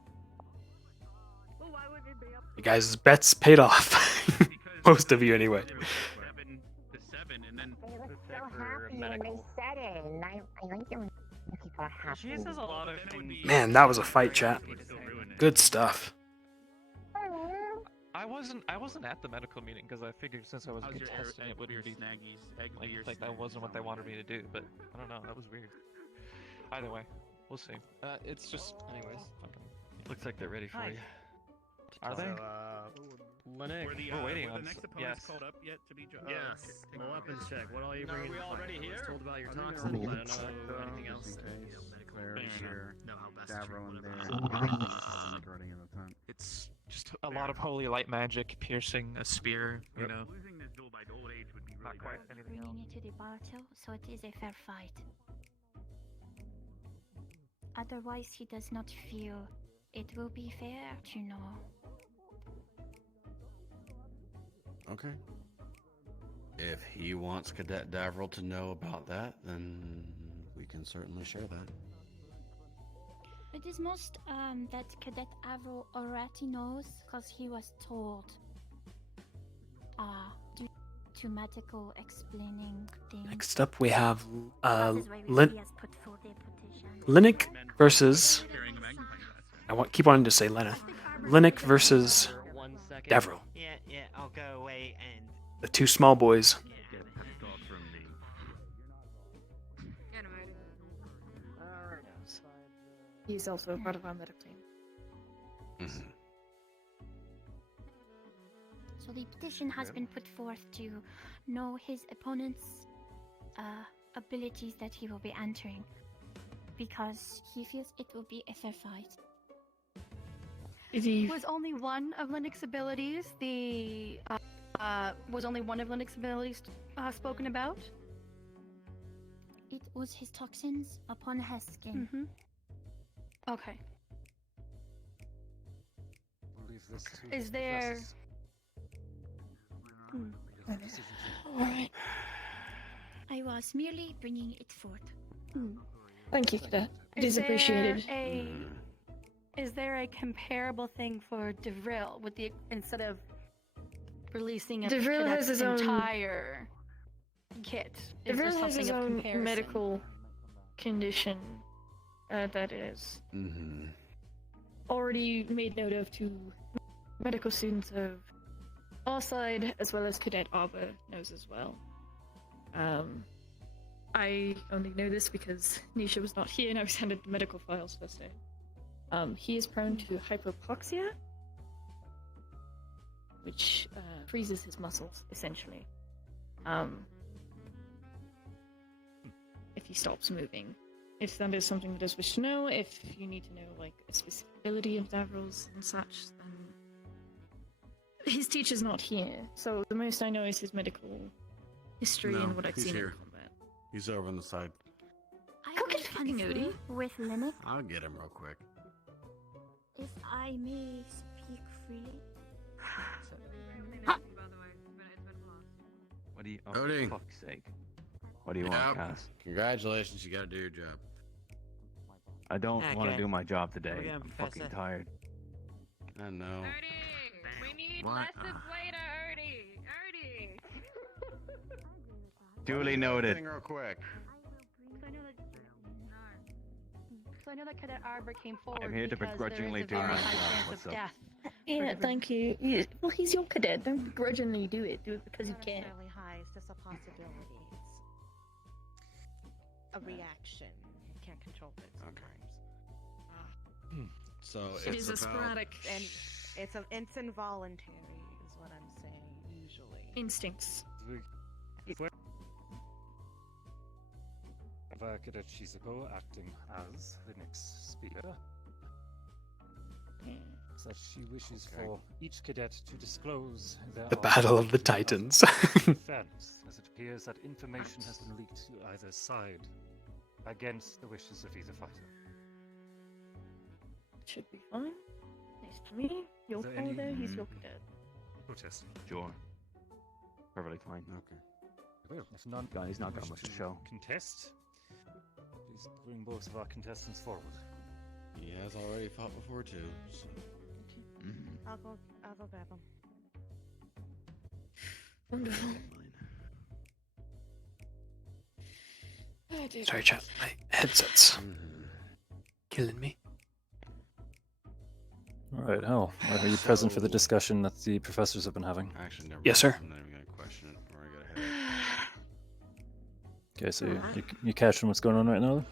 Well, why would it be up You guys' bets paid off. Most of you, anyway. 7 to 7, and then She says a lot of things. Man, that was a fight, chat. Good stuff. I wasn't at the medical meeting because I figured since I was How's your contesting it would your be snaggies? like that wasn't what they wanted me to do. But I don't know. That was weird. Either way, we'll see. It's just, anyways. Looks like they're ready for Hi. you. Are they? Lennox. We're waiting were on the next opponents yes. called up yet to be Yes. A weapons check. What all are you Now, bringing? are we to the fight? already I was here? told about your I think toxins. they're I already don't know checked, anything else. just in case. Claire's here. No, how best Davro in there. Ah. Recording in the tent. It's just a lot of holy light magic, piercing a spear. You know. Losing this duel by old age would be really Not quite bad. anything Bringing else. it to the battle, so it is a fair fight. Otherwise, he does not feel it will be fair to know. Okay. If he wants Cadet Davril to know about that, then we can certainly share that. It is most that Cadet Avril already knows because he was told. Due to medical explaining things. Next up, we have That is why he has put forth a petition. Linux versus. Keep wanting to say Lena. Linux versus Davro. Yeah, I'll go away and. The two small boys. He's also a part of our medical team. So the petition has been put forth to know his opponent's abilities that he will be entering, because he feels it will be a fair fight. Was only one of Linux abilities spoken about? It was his toxins upon her skin. Mm-hmm. Okay. Is there? Alright. I was merely bringing it forth. Thank you for that. It is appreciated. Is there a comparable thing for DeVril with the instead of releasing a DeVril has his own entire kit? Is there DeVril has something his of own comparison? medical condition that is Mm-hmm. already made note of to medical students of our side, as well as Cadet Arbor knows as well. I only know this because Nisha was not here and I was handed the medical files first day. He is prone to hypoxia, which freezes his muscles, essentially. If he stops moving. If that is something that is wished to know, if you need to know, like, a specific ability of Davril's and such, then... His teacher's not here, so the most I know is his medical history and what I've he's seen here. in combat. He's over on the side. I will confer with Linux, I'll get him real quick. if I may speak freely. What do you? Oh, Cody. for fuck's sake! What do you want, Cass? Congratulations, you gotta do your job. I don't want to Okay. do my job today. We're I'm gonna fucking Professor. tired. I know. We need What? lessons later, Ernie. Duly noted. Thing real quick. So I know that Cadet Arbor came forward. I'm here to because begrudgingly there is a do very my high job. chance What's of up? death. Yeah, thank you. Well, he's your cadet. Don't begrudgingly do it. Do it because you Not can. necessarily high, it's just a possibility. It's a reaction. You can't control it sometimes. So It it's is a about- sporadic And it's involuntary, is what I'm saying, usually. instincts. Cadet Shizuko acting as the next speaker. That she wishes for each cadet to disclose their The Battle of the Titans. defense, as it appears that information has been leaked to either side against the wishes of either fighter. Should be fine. Nice to meet you. You'll there follow any- there. He's your cadet. Protest. Sure. Perfectly fine. Okay. Well, if none Guy's not got wish much to show. Contest. Please bring both of our contestants forward. He has already fought before too. So. I'll go grab him. Wonderful. Sorry, chat. My headset's killing me. All right, Hal, are you present for the discussion that the professors have been having? Actually, never Yes, mind. sir. I'm not even going to question it before I get a headache. Okay, so you catching what's going on right now?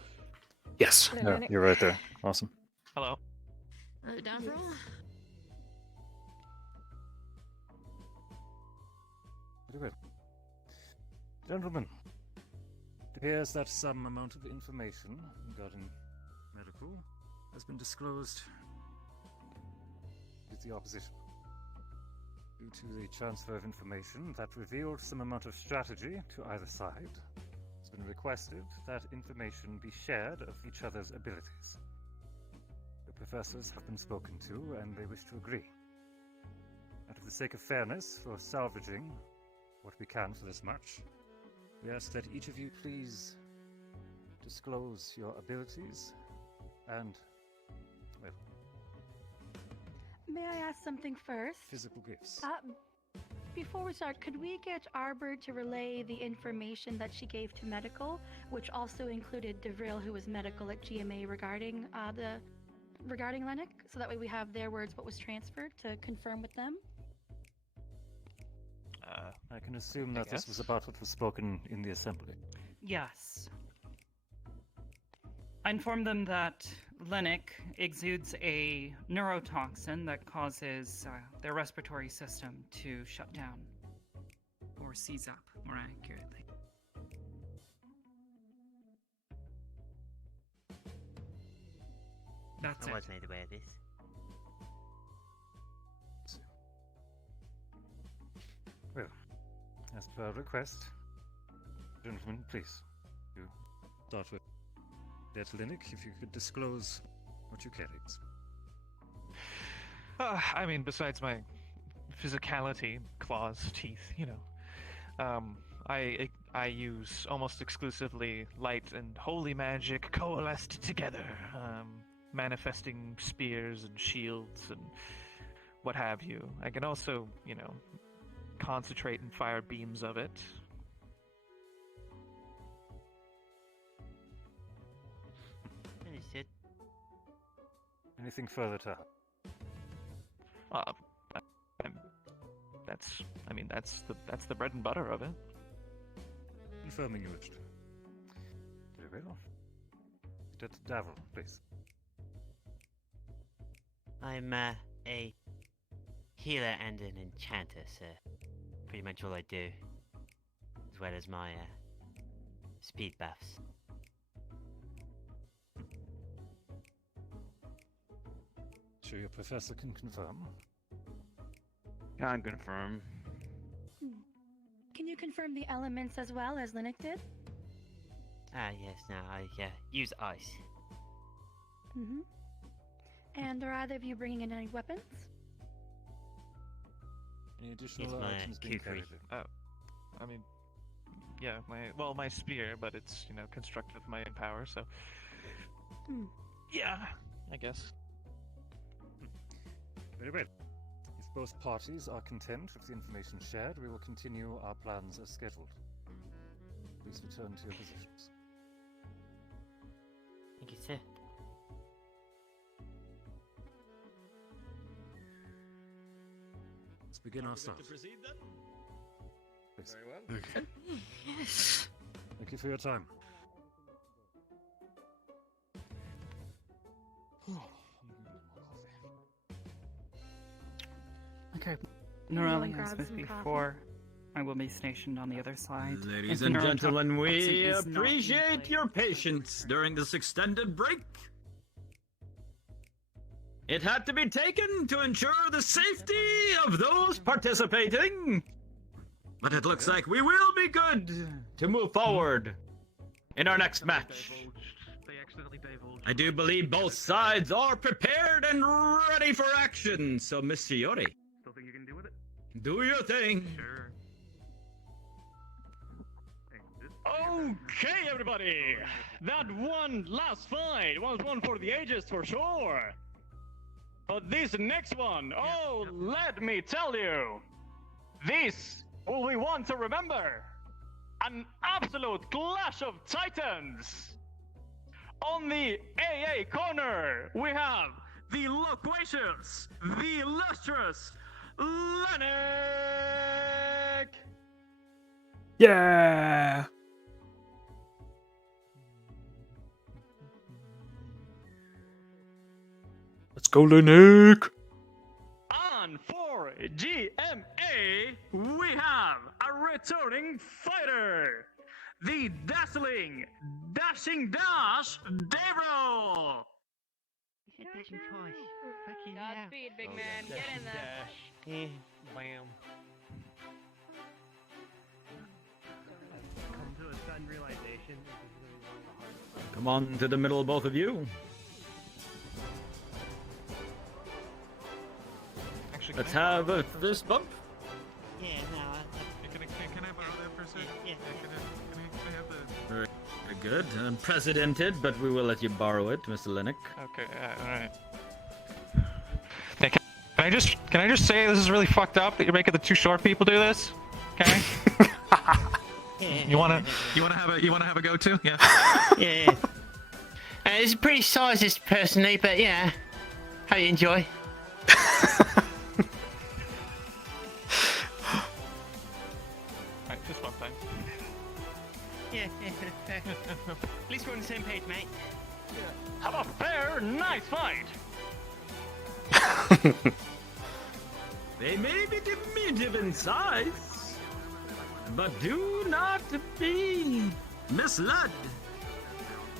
Yes. Yeah, you're right there. Awesome. Hello. Davro? Very well. Gentlemen, it appears that some amount of information regarding medical has been disclosed with the opposition. Due to the transfer of information that revealed some amount of strategy to either side, it's been requested that information be shared of each other's abilities. The professors have been spoken to, and they wish to agree. And for the sake of fairness, for salvaging what we can for this match, we ask that each of you please disclose your abilities and, well, May I ask something first? physical gifts. Before we start, could we get Arbor to relay the information that she gave to medical, which also included DeVril, who was medical at GMA, regarding Lennox, so that way we have their words, what was transferred, to confirm with them? I can assume that this was about what was spoken in the assembly. Yes. I informed them that Lennox exudes a neurotoxin that causes their respiratory system to shut down. Or seize up, more accurately. That's I it. was made aware of this. Well, as per our request, gentlemen, please, you start with that Lennox, if you could disclose what you carry. I mean, besides my physicality, claws, teeth, you know, I use almost exclusively light and holy magic coalesced together, manifesting spears and shields and what have you. I can also, you know, concentrate and fire beams of it. Understood. Anything further to add? That's the bread and butter of it. Confirming you wished. Very well. Cadet Davil, please. I'm a healer and an enchanter, sir. Pretty much all I do, as well as my speed buffs. Sure your professor can confirm. Can confirm. Can you confirm the elements as well as Lennox did? Ah, yes, no, I use ice. Mm-hmm. And are either of you bringing in any weapons? Any additional It's my items being kukri. carried? I mean, yeah, my spear, but it's, you know, constructed with my own power, so yeah, I guess. Very well. If both parties are content with the information shared, we will continue our plans as scheduled. Please return to your positions. Thank you, sir. Let's begin our start. proceed then? Please. Very well. Okay. Yes. Thank you for your time. Okay. Anyone Norelli, grab as with some coffee? before, I will be stationed on the other side. Ladies If and the gentlemen, we neurotoxin is not in appreciate place, your patience during this extended break. It had to be taken to ensure the safety of those participating. But it looks like we will be good to move forward in our next match. They accidentally divulged. I do believe both sides are prepared and ready for action. So, Mr. Yori, Still think you can deal with it? do your thing. Sure. Okay, everybody! That one last fight was one for the ages for sure! But this next one, oh, let me tell you! This will be one to remember! An absolute clash of titans! On the AA corner, we have the loquacious, the illustrious Lennox! Yeah. Let's go, Linux. And for GMA, we have a returning fighter, the dazzling, dashing dash, Devil! Godspeed, big man. Get in there. Bam. Come to a sudden realization. Come on to the middle, both of you. Let's have a fist bump. Yeah, no. Can I borrow that for a second? Yeah. Can I have the... Very good. Unprecedented, but we will let you borrow it, Mr. Lennox. Okay, alright. Hey, can I just say this is really fucked up that you're making the two short people do this? Okay? You wanna have a go too? Yeah. Yeah. It's pretty sizes personally, but yeah. Hope you enjoy. Alright, fist bump time. Yeah. At least we're on the same page, mate. Have a fair, nice fight! They may be diminutive in size, but do not be misled.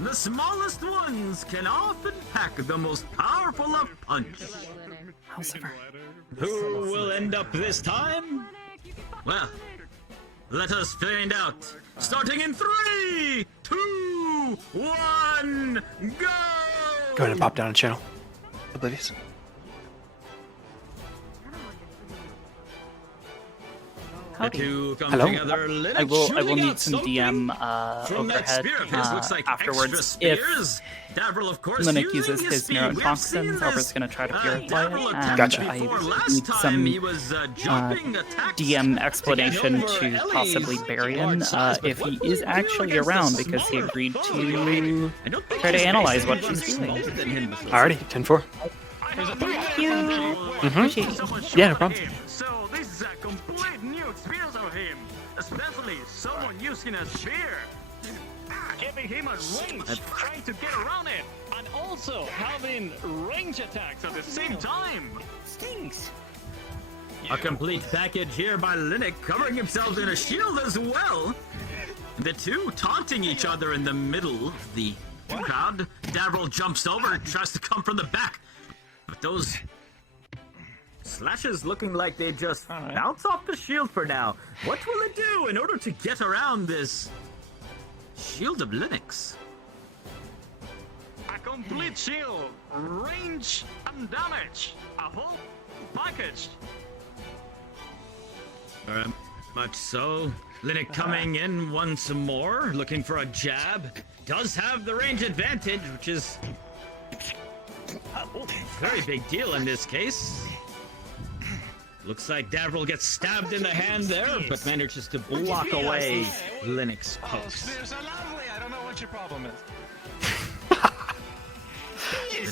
The smallest ones can often pack the most powerful of punches. Who will end up this time? Well, let us find out. Starting in 3, 2, 1, go! Go ahead and pop down a channel. Oblivious. The two come Hello. together, I will shooting need out some something DM from that overhead spear of his. Looks like afterwards extra if spears. Davriel, of course, Linux using uses his speed. neurotoxin. We've seen Albert's this, going to try to purify Davriel it, attacked and Gotcha. I before. Last need time some he was jumping attacks DM to explanation get over to Ellie's possibly bury him large size, but if what he will is he do actually against a around because he smaller agreed foe? to I don't think try to he's analyze facing what anyone she's doing. smaller than him before. Alrighty, 10-4. Thank you. Mm-hmm. Yeah, no problem. So this is a complete new experience of him, especially someone using a spear, giving him a range, trying to get around it, and also having range attacks at the same time. Stinks. A complete package here by Linux, covering himself in a shield as well. The two taunting each other in the middle of the crowd. Davriel jumps over, tries to come from the back, but those slashes looking like they just bounce off the shield for now. What will it do in order to get around this shield of Linux? A complete shield, range and damage, a whole package. Very much so. Linux coming in once more, looking for a jab. Does have the range advantage, which is a very big deal in this case. Looks like Davriel gets stabbed in the hand there, but manages to block away Linux pokes. Spears are lovely. I don't know what your problem is.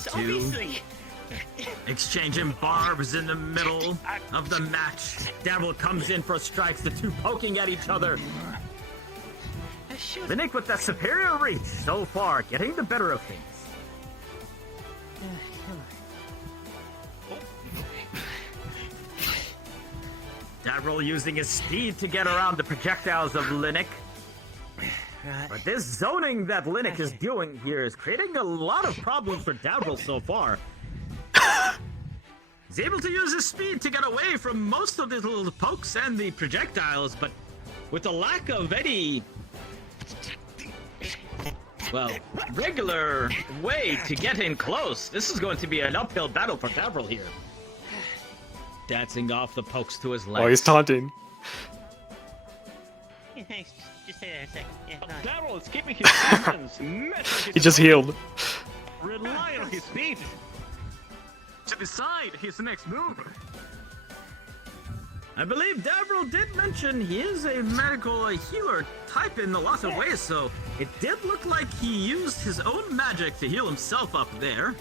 The two exchanging barbs in the middle of the match. Davriel comes in for strikes, the two poking at each other. Linux with that superior reach so far, getting the better of things. Davriel using his speed to get around the projectiles of Linux. But this zoning that Linux is doing here is creating a lot of problems for Davriel so far. He's able to use his speed to get away from most of these little pokes and the projectiles, but with the lack of any, well, regular way to get in close, this is going to be an uphill battle for Davriel here. Dancing off the pokes to his legs. Oh, he's taunting. Yeah, thanks. Just stay there a sec. Yeah, nice. Davriel is keeping his distance. He just healed. Rely on his speed to decide his next move. I believe Davriel did mention he is a medical healer type in a lot of ways, so it did look like he used his own magic to heal himself up there.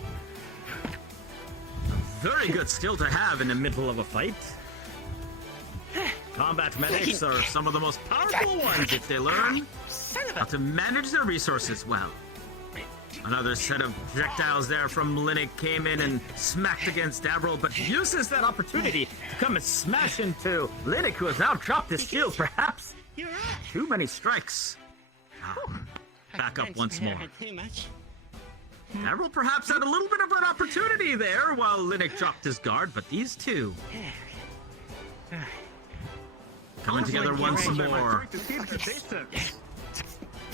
very good skill to have in the middle of a fight. Combat medics are some of the most powerful ones if they learn how to manage their resources well. Another set of projectiles there from Linux came in and smacked against Davril, but uses that opportunity to come and smash into Linux, who has now dropped his shield. Perhaps too many strikes. Back up once more. Davril perhaps had a little bit of an opportunity there while Linux dropped his guard, but these two coming together once more.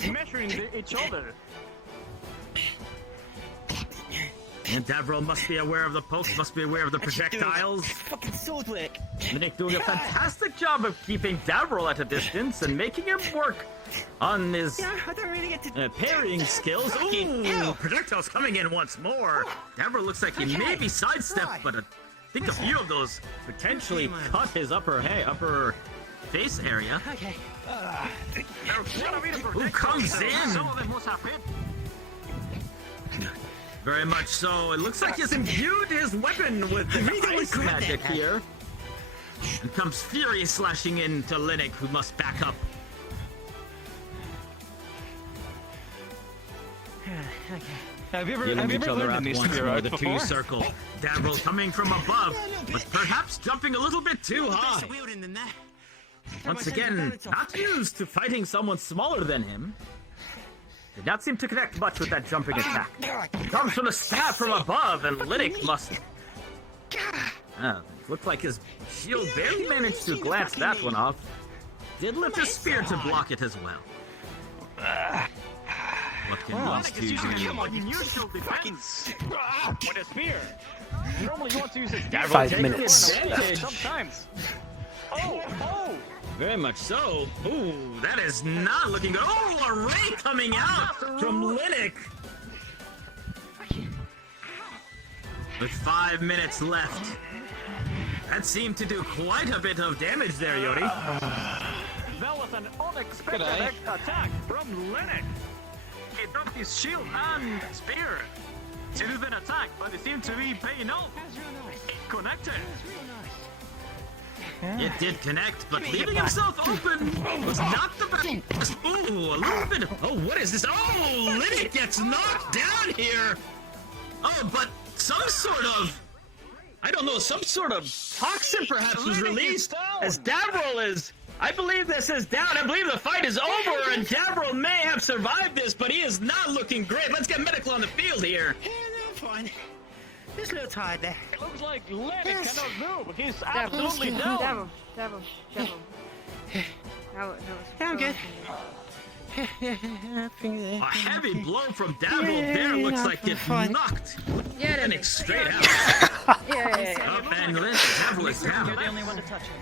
Measuring each other. And Davril must be aware of the pokes, must be aware of the projectiles. Fucking sword work. Linux doing a fantastic job of keeping Davril at a distance and making him work on his parrying skills. Ooh, projectiles coming in once more. Davril looks like he maybe sidestepped, but I think a few of those potentially cut his upper face area. Okay. Who comes in? Very much so. It looks like he's imbued his weapon with the ice magic here. And comes Fury slashing into Linux, who must back up. Have you ever Healing each other learned up in these once three more, routes the before? two circle. Davril coming from above, but perhaps jumping a little bit too high. Once again, not used to fighting someone smaller than him. Did not seem to connect much with that jumping attack. Comes from a stab from above, and Linux must... looked like his shield barely managed to glance that one off. Did lift his spear to block it as well. What can these two do? Unusual defense with a spear. Normally you want to use his 5 minutes advantage. Sometimes. Oh! Very much so. Ooh, that is not looking good. Oh, a ray coming out from Linux. With 5 minutes left. That seemed to do quite a bit of damage there, Yori. That was an unexpected attack from Linux. He dropped his shield and spear to do that attack, but it seemed to be paying off. It connected. It did connect, but leaving himself open was not the best. Ooh, a little bit. Oh, what is this? Oh, Linux gets knocked down here. Oh, but some sort of, I don't know, some sort of toxin perhaps was released as Davril is, I believe this is down. I believe the fight is over and Davril may have survived this, but he is not looking great. Let's get medical on the field here. Yeah, no, I'm fine. Just a little tired there. It looks like Lennox cannot move. He's absolutely down. Devil. I'm good. A heavy blow from Davril there looks like it knocked Linux straight out. Yeah. Up and Davril is down. You're the only one to touch him.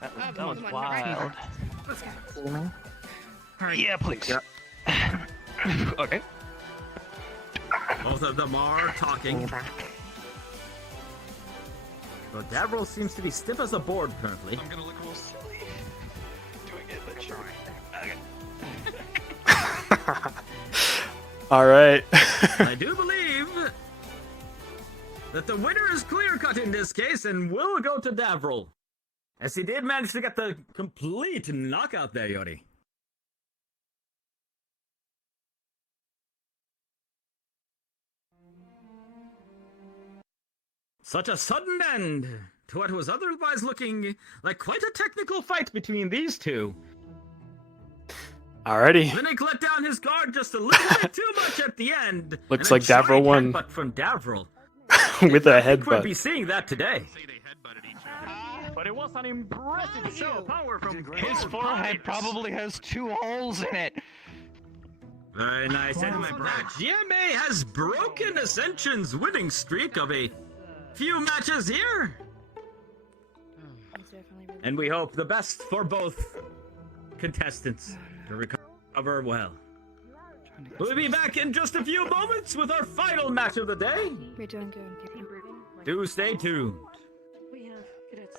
That was wild. Human? Yeah, please. Okay. Both of them are talking. So Davril seems to be stiff as a board currently. I'm gonna look a little silly doing it, but sure. All right. I do believe that the winner is clear-cut in this case and will go to Davril, as he did manage to get the complete knockout there, Yori. Such a sudden end to what was otherwise looking like quite a technical fight between these two. Alrighty. Linux let down his guard just a little bit too much at the end. Looks and like Davril won. But from Davril. With a We'll headbutt. be seeing that today. But it was an impressive show of power from His forehead probably has 2 holes in it. Very nice. And with that, GMA has broken Ascension's winning streak of a few matches here. And we hope the best for both contestants to recover well. We'll be back in just a few moments with our final match of the day. We're doing good. Keep improving. Do stay tuned. We have cadets.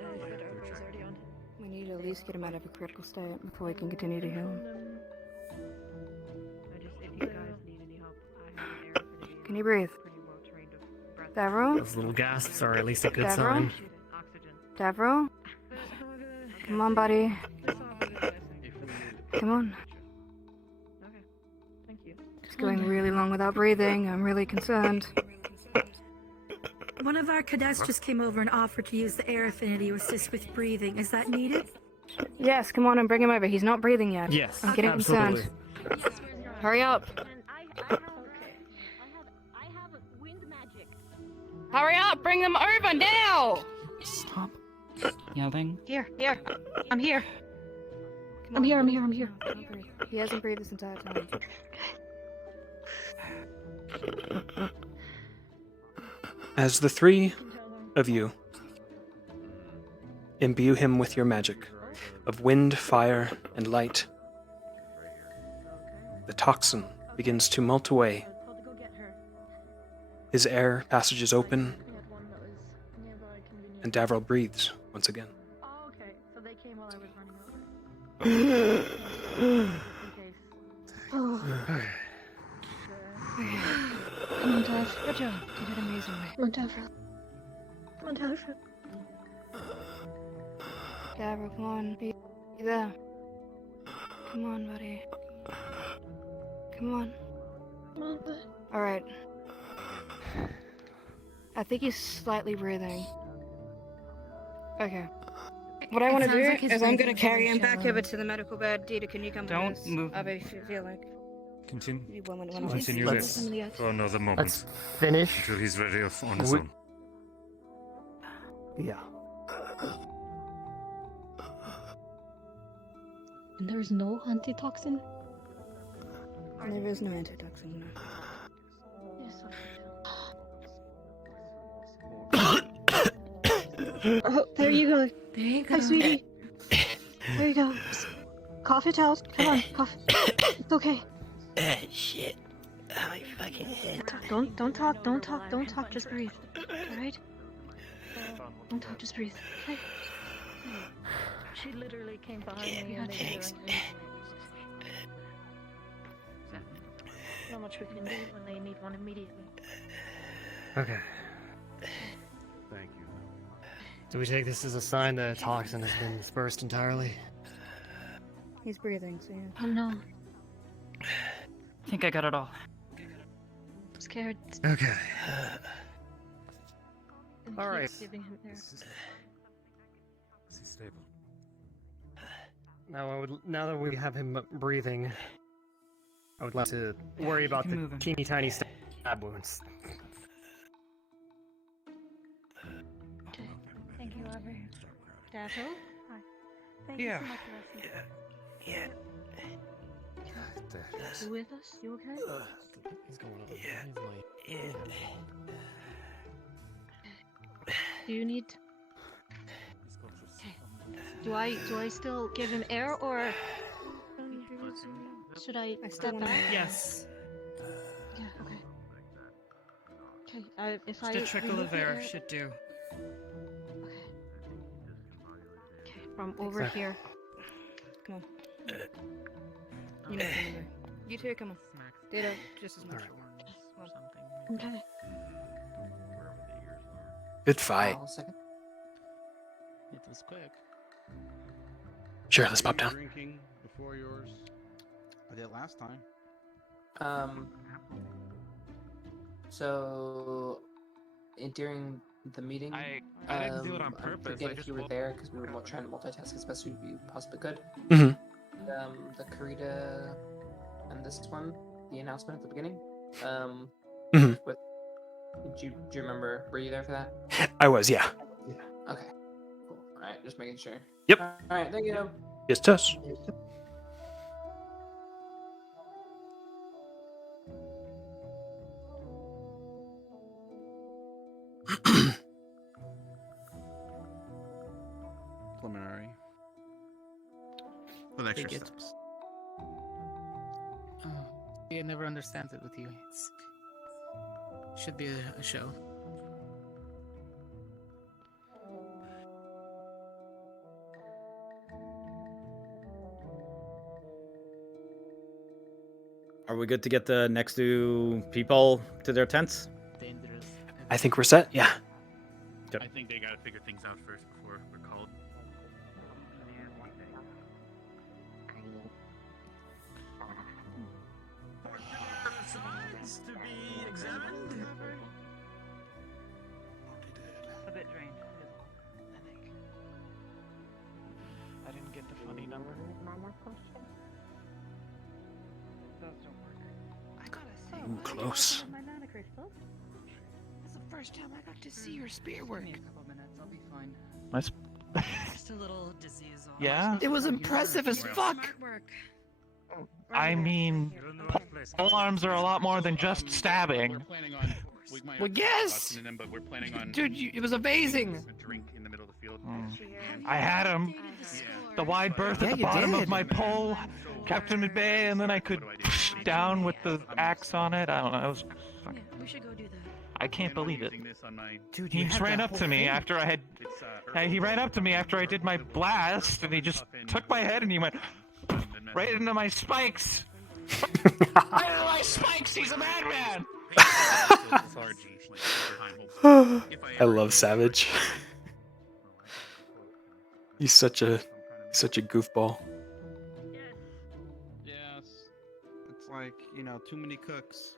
Already on. We need to at least get him out of a critical state before we can continue to heal him. If you guys need any help, I have an area for the Can you breathe? pretty Davro? Those little gasps are at least a good Davro? sign. Davro? Come on, buddy. Come on. Thank you. It's going really long without breathing. I'm really concerned. One of our cadets just came over and offered to use the air affinity to assist with breathing. Is that needed? Yes, come on and bring him over. He's not breathing yet. Yes, I'm getting absolutely. concerned. Hurry up. Hurry up! Bring them over now! Stop yelling. Here. I'm here. I'm here. He hasn't breathed this entire time. As the three of you imbue him with your magic of wind, fire, and light, the toxin begins to melt away. His air passages open, and Davril breathes once again. Oh, okay. So they came while I was running over. Oh. Come on, Dav. Good job. You did amazingly. Come on, Davro. Davril, come on. Be there. Come on, buddy. Come on. Alright. I think he's slightly breathing. Okay. What I want to sounds do like his is I'm going to breathing's carry really him back shallow. over to the medical bed. Dita, can you come Don't with us? move. I feel like... Continue. When Continue Let's- this for another moment. Let's finish. Until he's ready on his We- own. Yeah. And there's no antitoxin? There is no antitoxin, no. Oh, there you go. There you go. Hi, sweetie. There you go. Cough it out. Come on, cough. It's okay. Shit. Oh, my fucking head. Don't talk. Just breathe. All right? Don't talk. Just breathe. Okay. She literally came behind me and thanks. Not much we can do when they need one immediately. Okay. Thank you. Do we take this as a sign that a toxin has been dispersed entirely? He's breathing, so yeah. Oh no. I think I got it all. I'm scared. Okay. And All keep right. giving him air. Is he stable? Now that we have him breathing, I would like to worry about can the move him. teeny tiny stab wounds. Thank you, Aubrey. Dazzle? Hi. Thank Yeah. you so much for listening. Yeah. You with us? You okay? He's going over. Yeah. Do you need? Okay. Do I still give him air or should I step wanna- back? Yes. Yeah. Okay. Okay. If I Just a trickle remove of the air should do. Okay. From over Exactly. here. Come on. You know, come over. You two, come on. Data, just as much. Okay. Good fight. It was quick. Sure, let's pop down. Drinking before yours. I did last time. So during the meeting, I didn't do it on purpose, I Forget if just you were wa- there because we were trying to multitask as best we possibly could. Mhm. The Karita and this one, the announcement at the beginning. Mhm. With, do you remember? Were you there for that? I was, yeah. Okay. Cool. All right, just making sure. Yep. All right, thank you. Yes, Tess. Preliminary. With extra Take it. steps. Oh, I never understand it with you. It's should be a show. Are we good to get the next two people to their tents? Dangerous. I think we're set. Yeah. I think they gotta figure things out first before we're called. To be examined. A bit drained. I didn't get the funny number. Those don't work. I gotta say, Ooh, close. my mana crystals. That's the first time I got to see your spear work. Give me a couple minutes. I'll be fine. Nice. Just a little disease. Yeah? It was impressive as fuck. Smart work. I mean, pole arms are a lot more than just stabbing. We're planning on. Well, yes! Them, but we're planning on. Dude, it was amazing. A drink in the middle of the field. I had him. The wide berth Yeah, at the you bottom did. of my pole kept him at bay, and then I could down with the axe on it. I don't know. It was fucking... We should go do that. I can't believe it. Dude, He you just had ran that up to whole me thing. after I had. He ran up to me after I did my blast, and he just took my head and he went right into my spikes. Right into my spikes. He's a madman. I love Savage. He's such a goofball. Yes. It's like, too many cooks.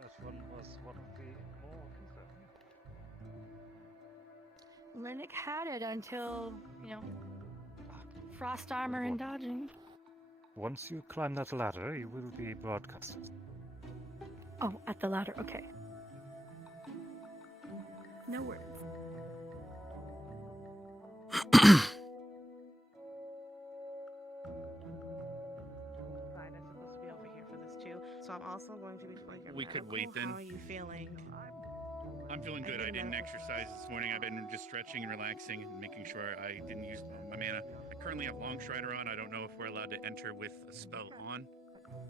That one was one of the more concerning. Linux had it until, frost armor and dodging. Once you climb that ladder, you will be broadcasted. Oh, at the ladder, okay. No words. Fine, I'm supposed to be over here for this too. So I'm also going to be figuring We could wait then. How are you feeling? I'm feeling good. I didn't exercise this morning. I've been just stretching and relaxing and making sure I didn't use my mana. I currently have Long Strider on. I don't know if we're allowed to enter with a spell on,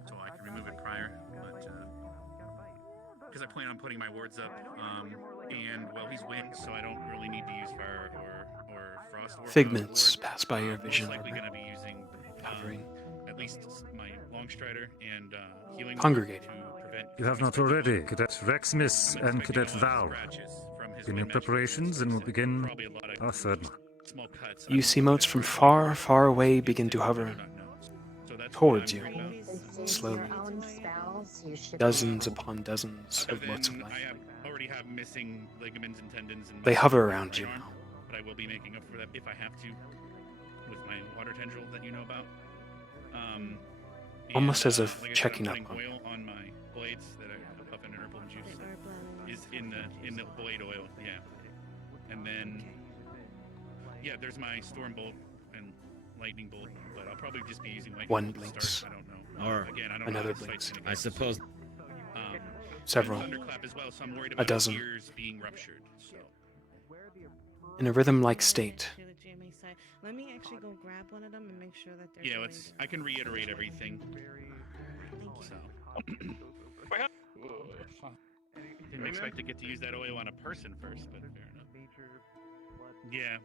so I can remove it prior. But because I plan on putting my wards up, and well, he's wind, so I don't really need to use fire or frost. Or Figments pass by your vision. Most likely going to be using at least my Long Strider and healing. Congregating. You have not already, Cadet Rexmis and Cadet Val. Begin your preparations and we'll begin our third month. You see motes from far, far away begin to hover towards you, slowly. Dozens upon dozens of motes of light. I already have missing ligaments and tendons. And They hover around you now. But I will be making up for that if I have to with my water tendril that you know about. Almost as if like I said, checking I'm up putting on oil on my blades that are puffin and herbal juice is in the blade oil, yeah. And then there's my storm bolt and lightning bolt, but I'll probably just be using lightning One bolt to blinks. start. I don't know. Or Again, I don't another know how this blinks. fight's gonna I go. suppose. Several. Thunderclap as well, so I'm worried A about dozen. ears being ruptured. So In a rhythm-like state. Let me actually go grab one of them and make sure that they're yeah, I can reiterate everything. So. Didn't expect to get to use that oil on a person first, but fair enough. Yeah.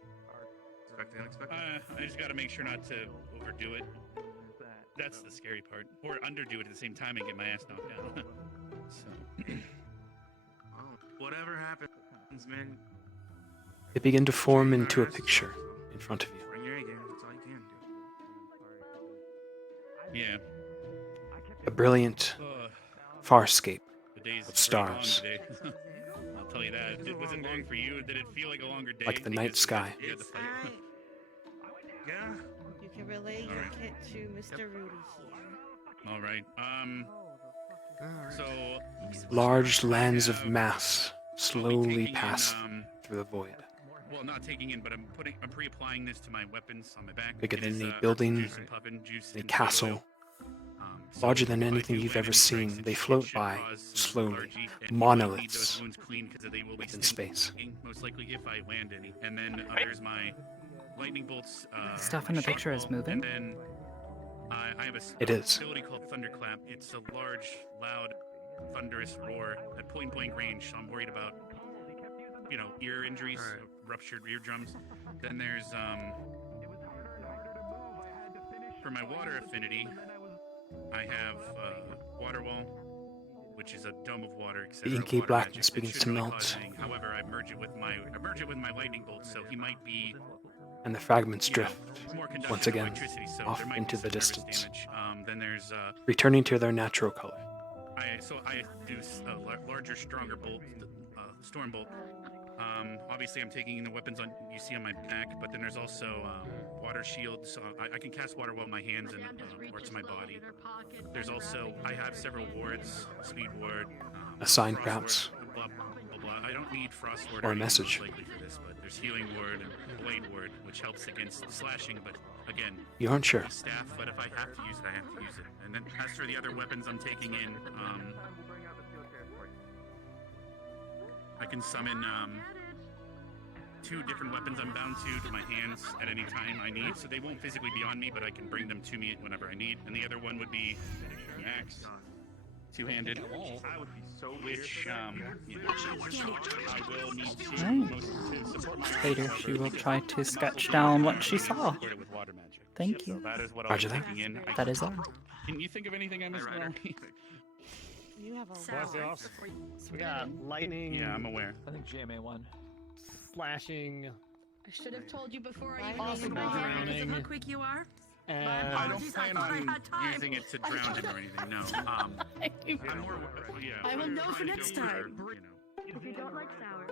I just got to make sure not to overdo it. That's the scary part. Or underdo it at the same time and get my ass knocked down. So. Whatever happens, man. They begin to form into a picture in front of you. Bring your A game. That's all you can do. Yeah. A brilliant farscape The days of stars, very long today. I'll tell you that. Was it long for you? Did it feel like a longer day? like the night sky. You had to fight? Yeah. You can relay your kit to Mr. Rudy here. All right. So Large lands of mass slowly pass through the void. well, not taking in, but I'm pre-applying this to my weapons on my back. Bigger It than is, any building, juice and puffin, juice any and castle, oil. larger than anything you've ever seen. They float by slowly, monoliths within space. Most likely, if I land any, and then there's my lightning bolts. Stuff in the picture is moving? And then I have a It is. ability called Thunderclap. It's a large, loud, thunderous roar at point-blank range. So I'm worried about, ear injuries, ruptured eardrums. Then there's for my water affinity, I have water wall, which is a dome of water, etc. Inky water blackness magic that begins should to really melt. cause anything. However, I merge it with my lightning bolt, so he might be And the fragments drift more conductive once of again electricity, so off there might into be the some nervous distance, damage. Then there's returning to their natural color. I do a larger, stronger bolt, storm bolt. Obviously, I'm taking the weapons you see on my back, but then there's also water shields. So I can cast water while my hands and parts of my body. There's also I have several wards, speed ward, A sign, frost perhaps. ward, blah, blah, blah. I don't need frost ward Or a anything message. most likely for this, but there's healing ward and blade ward, which helps against slashing. But again, You aren't sure. staff. But if I have to use it, I have to use it. And then as for the other weapons I'm taking in, I can summon 2 different weapons I'm bound to my hands at any time I need, so they won't physically be on me, but I can bring them to me whenever I need. And the other one would be an axe, two-handed, which you know, I will need to, Right. to support my Later, she will try to sketch down what she saw. with water magic. Thank you. So that is what Roger I'm that. taking in. That is all. Can you think of anything I missed, Laurie? You have a Sour. We got lightning. Yeah, I'm aware. I think GMA won. Slashing. I should have told you before I Lightning even and began. drowning. How quick you are? And I don't plan on using it to drown him or anything. No. I'm more, yeah. I will know for trying to next go for, time. you know. If you don't like sour.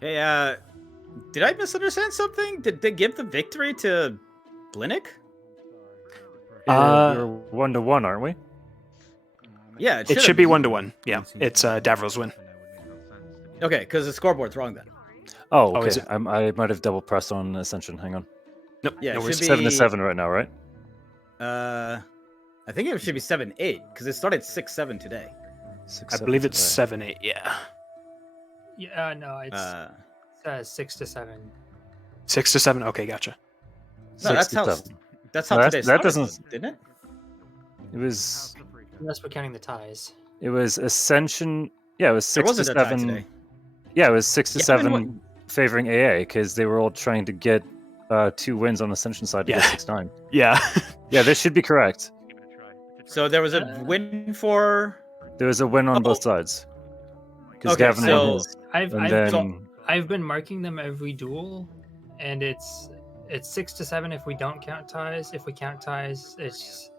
Hey, did I misunderstand something? Did they give the victory to Blinick? We're 1-1, aren't we? Yeah, It should be 1-1. Yeah, it's Davril's win. Okay, because the scoreboard's wrong then. Oh, Oh, okay. is it? I might have double pressed on Ascension. Hang on. Nope. Yeah, no it worries. should be 7-7 right now, right? I think it should be 7-8 because it started 6-7 today. I believe it's 7-8. Yeah. Yeah, no, it's 6 to 7. 6 to 7. Okay, gotcha. No, that's how. 6-7. That's how No, today that started, doesn't. didn't it? It was. Unless we're counting the ties. It was Ascension. Yeah, it was There 6 to wasn't a tie 7. today. Yeah, it was 6 to Yeah, 7 favoring AA because they were all trying to get 2 wins on Ascension side to Yeah. get 6-9. Yeah. Yeah, this should be correct. So there was a win for. There was a win on both sides. Because Okay, Gavin so- won his. I've and I've, then, been, I've been marking them every duel, and it's 6 to 7 if we don't count ties. If we count ties, it's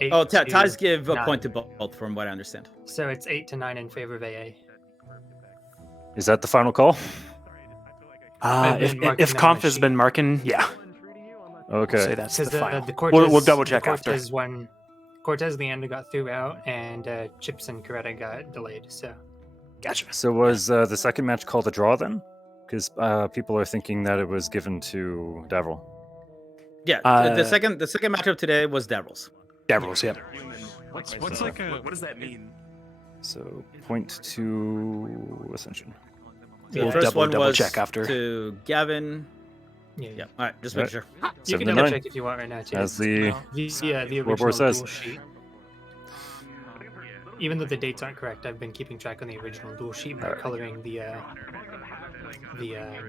8 Oh, to ties give a 9. point to both, from what I understand. So it's 8 to 9 in favor of AA. is that the final call? I've If been marking if them on Conf my has been marking, yeah. Okay. Say that's the Because final. the Cortez, We'll double check the after. Cortez one, Cortez Leander got threw out, and Chips and Coretta got delayed. So Gotcha. So was the second match called a draw then? Because people are thinking that it was given to Davril. Yeah, the second matchup today was Davril's. Davril's, yep. What's like a what does that mean? So point to Ascension. The We'll first one double was check after. to Gavin. yeah. All right, just make Right. sure. You can 7-9. double check if you want right now too. As the the scoreboard original says. duel sheet. Even though the dates aren't correct, I've been keeping track on the original duel sheet by coloring the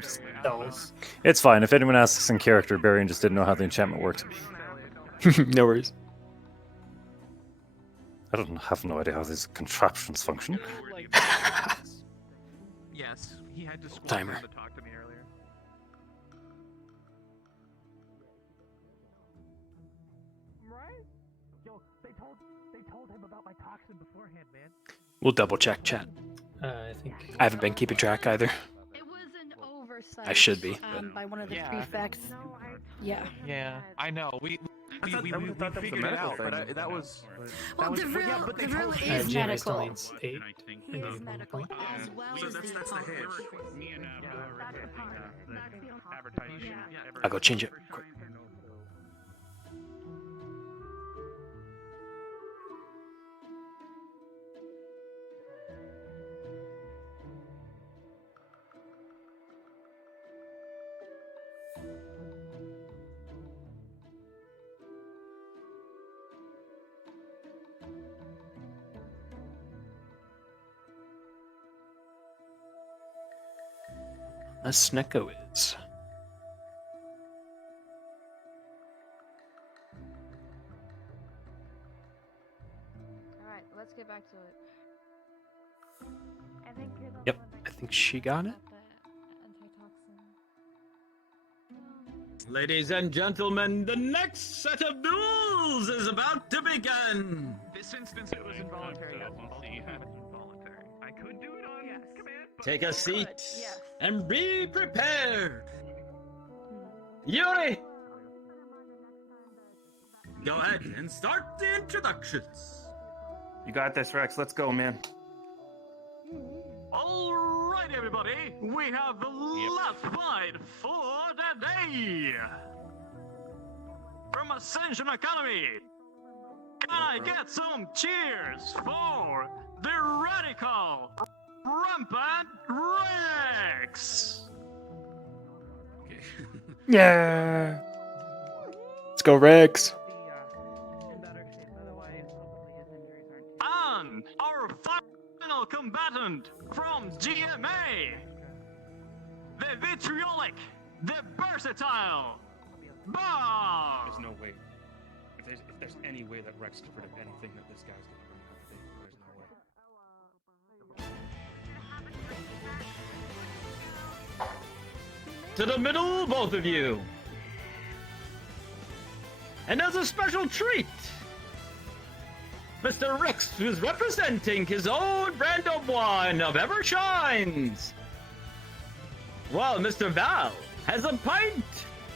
spells. It's fine. If anyone asks in character, Barian just didn't know how the enchantment worked. No worries. I don't have no idea how these contraptions function. Yes, he had to squat Timer. down to talk to me earlier. Right? Yo, they told him about my toxin beforehand, man. We'll double check chat. I think I haven't been keeping track either. It was an oversight. I should be, but- By one of the Yeah. prefects. Yeah. Yeah, I know. We thought that was a figured it medical out, but thing. that was. Well, was- the yeah, real but they the real told is him. GMA medical. still needs 8. He is medical as well So as that's the the apothecary. hedge. Me and I'll go change it quick. Snecko is. Alright, let's get back to it. I think you're the Yep, one I think she got it. Ladies and gentlemen, the next set of duels is about to begin. This instance, it was involuntary. Yes, we'll see if it's involuntary. I could do it on command. But Take a seat yes. and be prepared. Yuri! Go ahead and start the introductions. You got this, Rex. Let's go, man. All right, everybody, we have the last fight for the day. From Ascension Academy, can I get some cheers for the radical Rampant Rex? Yeah. Let's go, Rex. And our final combatant from GMA, the vitriolic, the versatile, Bob! There's no way. If there's any way that Rex could predict anything that this guy's gonna bring up, there's no way. To the middle, both of you. And as a special treat, Mr. Rex is representing his own brand of wine of Ever Shines. While Mr. Val has a pint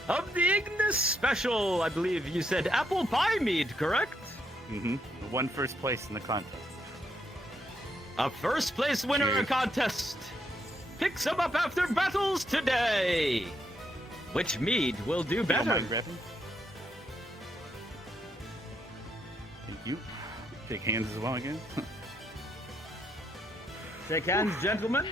of the Ignis Special, I believe you said apple pie mead, correct? Mm-hmm. Won first place in the contest. A first place winner in a contest picks him up after battles today. Which mead will do better? Thank you. Shake hands as well again. Shake hands, gentlemen.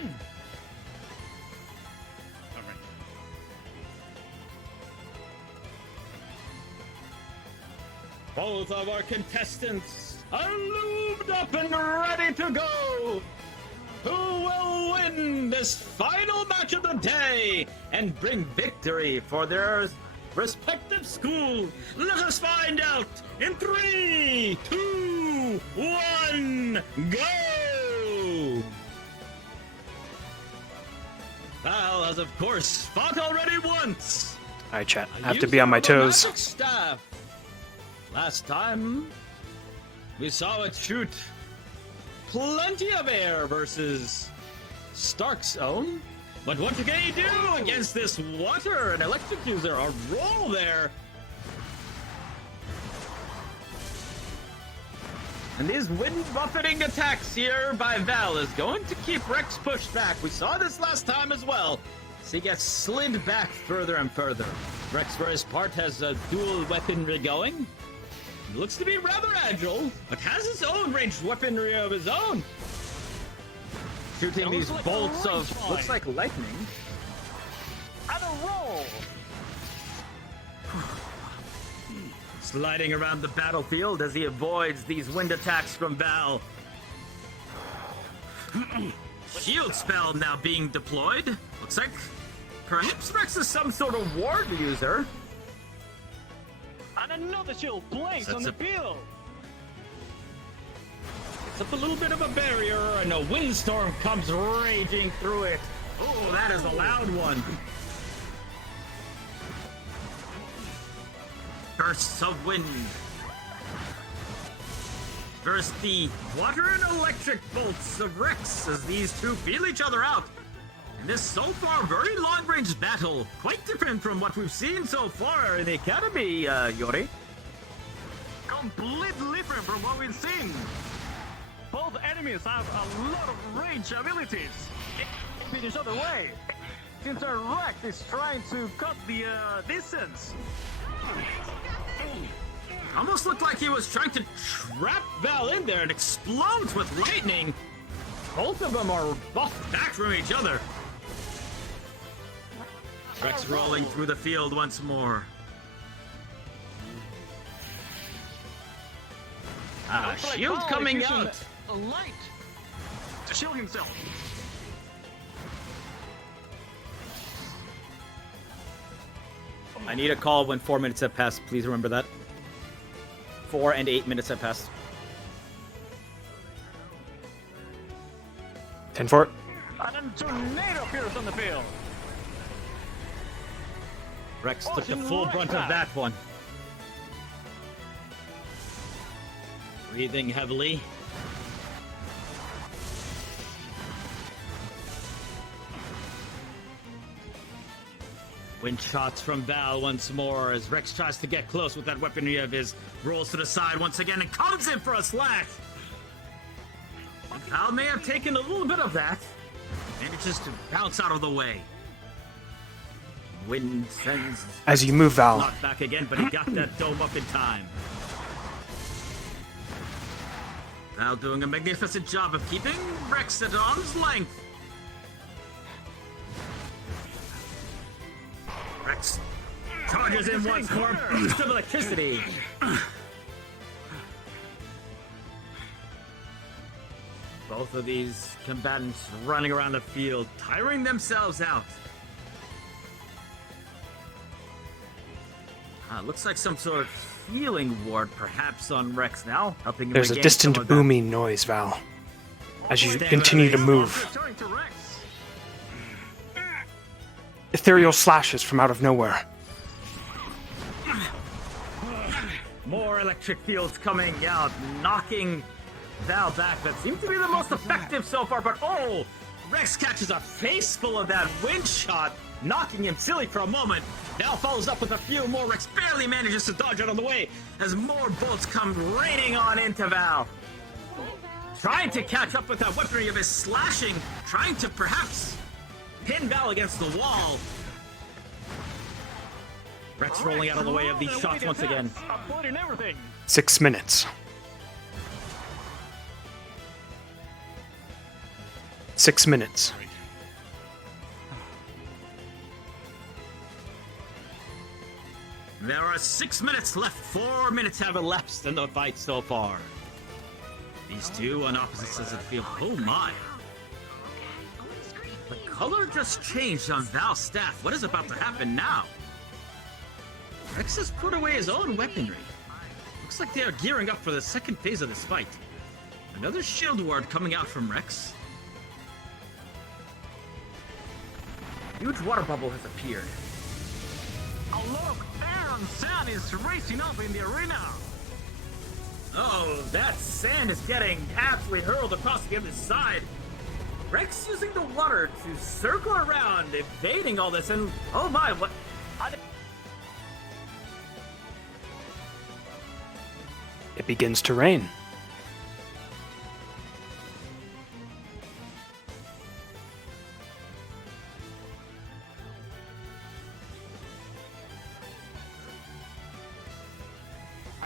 Both of our contestants are lubed up and ready to go. Who will win this final match of the day and bring victory for their respective schools? Let us find out in 3, 2, 1, go! Val has, of course, fought already once. Alright, chat. I have to be on my toes. Magic staff. Last time, we saw it shoot plenty of air versus Stark's own. But what can he do against this water and electric user? A roll there. And these wind buffeting attacks here by Val is going to keep Rex pushed back. We saw this last time as well. So he gets slid back further and further. Rex, for his part, has a dual weaponry going. Looks to be rather agile, but has his own ranged weaponry of his own. Shooting these bolts of, looks like lightning. And a roll! Sliding around the battlefield as he avoids these wind attacks from Val. Shield spell now being deployed. Looks like perhaps Rex is some sort of ward user. And another shield blanks on the field. It's up a little bit of a barrier, and a windstorm comes raging through it. Oh, that is a loud one. Bursts of wind. Burst the water and electric bolts of Rex as these two feel each other out. In this so far very long-range battle, quite different from what we've seen so far in the Academy, Yuri. Completely different from what we've seen. Both enemies have a lot of range abilities. Keeping each other away. Since our Rex is trying to cut the distance. Almost looked like he was trying to trap Val in there and explodes with lightning. Both of them are buffed back from each other. Rex rolling through the field once more. Shield coming out. A light to shield himself. I need a call when 4 minutes have passed. Please remember that. 4 and 8 minutes have passed. 10-4. And then tornado appears on the field. Rex took the full brunt of that one. Breathing heavily. Wind shots from Val once more as Rex tries to get close with that weaponry of his. Rolls to the side once again and comes in for a slash. Val may have taken a little bit of that. Manages to bounce out of the way. Wind sends. As you move, Val. Not back again, but he got that dome up in time. Val doing a magnificent job of keeping Rex at arm's length. Rex charges in once more. Burst of electricity. Both of these combatants running around the field, tiring themselves out. Looks like some sort of healing ward, perhaps, on Rex now, helping him. There's a distant booming noise, Val, as you continue to move. Ethereal slashes from out of nowhere. More electric fields coming out, knocking Val back. That seems to be the most effective so far, but oh! Rex catches a face full of that wind shot, knocking him silly for a moment. Now follows up with a few more. Rex barely manages to dodge out of the way as more bolts come raining on into Val. Trying to catch up with that weaponry of his slashing, trying to perhaps pin Val against the wall. Rex rolling out of the way of these shots once again. 6 minutes. 6 minutes. There are 6 minutes left. 4 minutes have elapsed in the fight so far. These two on opposite sides of the field. Oh my. The color just changed on Val's staff. What is about to happen now? Rex has put away his own weaponry. Looks like they are gearing up for the second phase of this fight. Another shield ward coming out from Rex. Huge water bubble has appeared. Oh look, air and sand is racing up in the arena. Oh, that sand is getting absolutely hurled across the other side. Rex using the water to circle around, evading all this, and oh my, what? It begins to rain.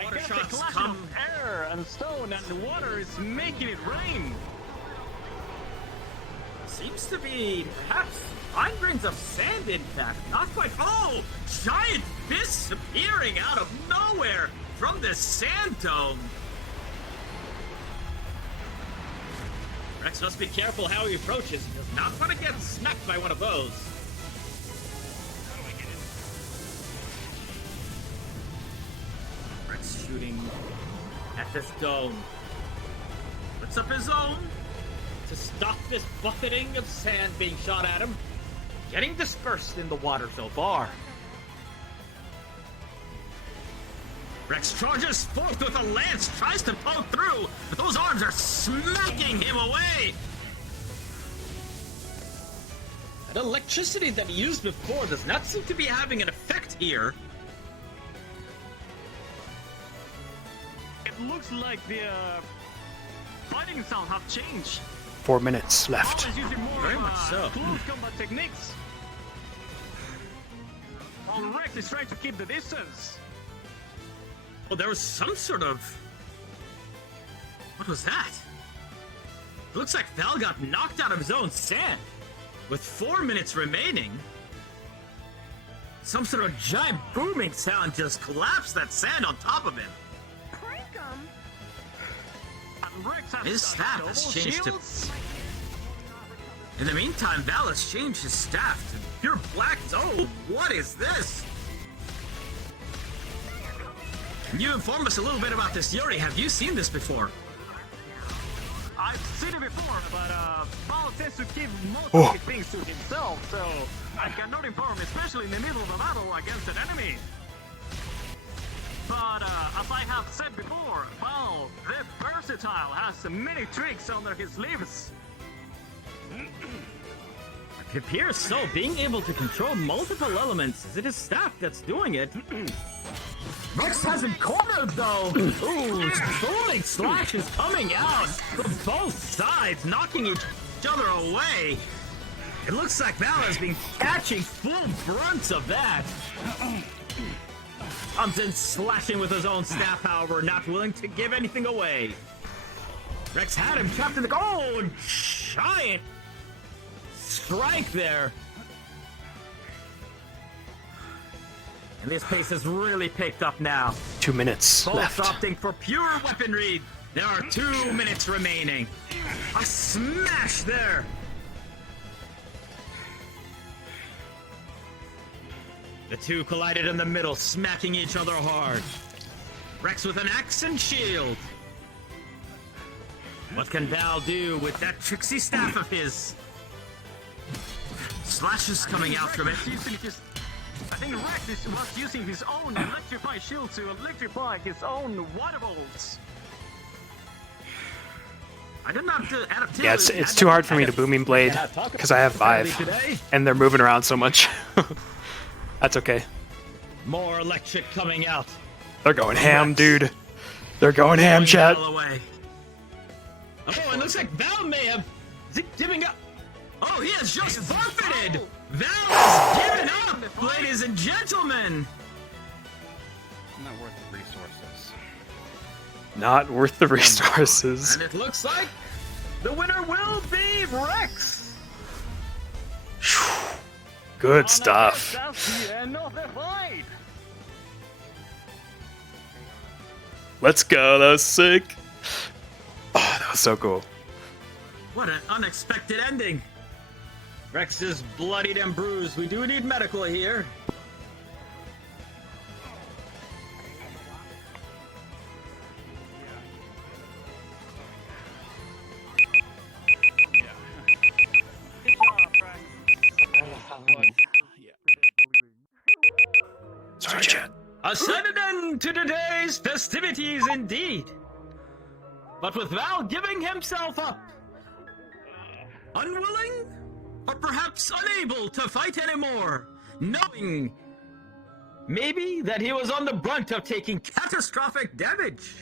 Water shots come. Air and stone and water is making it rain. Seems to be perhaps fine grains of sand, in fact. Not quite. Oh, giant fists appearing out of nowhere from this sand dome. Rex must be careful how he approaches. He does not want to get smacked by one of those. Rex shooting at this dome. Puts up his own to stop this buffeting of sand being shot at him. Getting dispersed in the water so far. Rex charges forth with a lance, tries to poke through, but those arms are smacking him away. That electricity that he used before does not seem to be having an effect here. It looks like the fighting sound have changed. 4 minutes left. Very much so. Close combat techniques. While Rex is trying to keep the distance. Well, there was some sort of... What was that? It looks like Val got knocked out of his own sand. With 4 minutes remaining, some sort of giant booming sound just collapsed that sand on top of him. His staff has changed to... In the meantime, Val has changed his staff to pure black. Oh, what is this? you inform us a little bit about this Yuri. Have you seen this before? I've seen it before, but Paul tends to keep most Oh. of the things to himself, so I cannot inform, especially in the middle of a battle against an enemy. But as I have said before, Paul, the versatile, has many tricks under his sleeves. It appears so. Being able to control multiple elements, is it his staff that's doing it? Rex has him cornered though! Ooh, throwing slashes coming out from both sides, knocking each other away. It looks like Val has been catching full brunt of that. Comes in slashing with his own staff, however, not willing to give anything away. Rex had him trapped in the giant strike there. And this pace has really picked up now. 2 minutes Both left. opting for pure weaponry. There are 2 minutes remaining. A smash there. The two collided in the middle, smacking each other hard. Rex with an axe and shield. What can Val do with that tricksy staff of his? Slashes coming out from it. I think Rex was using his own electrify shield to electrify his own water bolts. I didn't have to add up to Yeah, it's too hard for me to booming blade because I have 5 and they're moving around so much. That's okay. More electric coming out. They're going ham, dude. They're going ham, chat. Oh, it looks like Val may have giving up. Oh, he has just forfeited. Val has given up, ladies and gentlemen. Not worth the resources. Not worth the resources. And it looks like the winner will be Rex. Good stuff. That's the end of the fight. Let's go. That was sick. Oh, that was so cool. What an unexpected ending. Rex is bloodied and bruised. We do need medical here. Sorry, chat. A sudden end to today's festivities indeed. But with Val giving himself up. Unwilling? Or perhaps unable to fight anymore. Knowing maybe that he was on the brunt of taking catastrophic damage.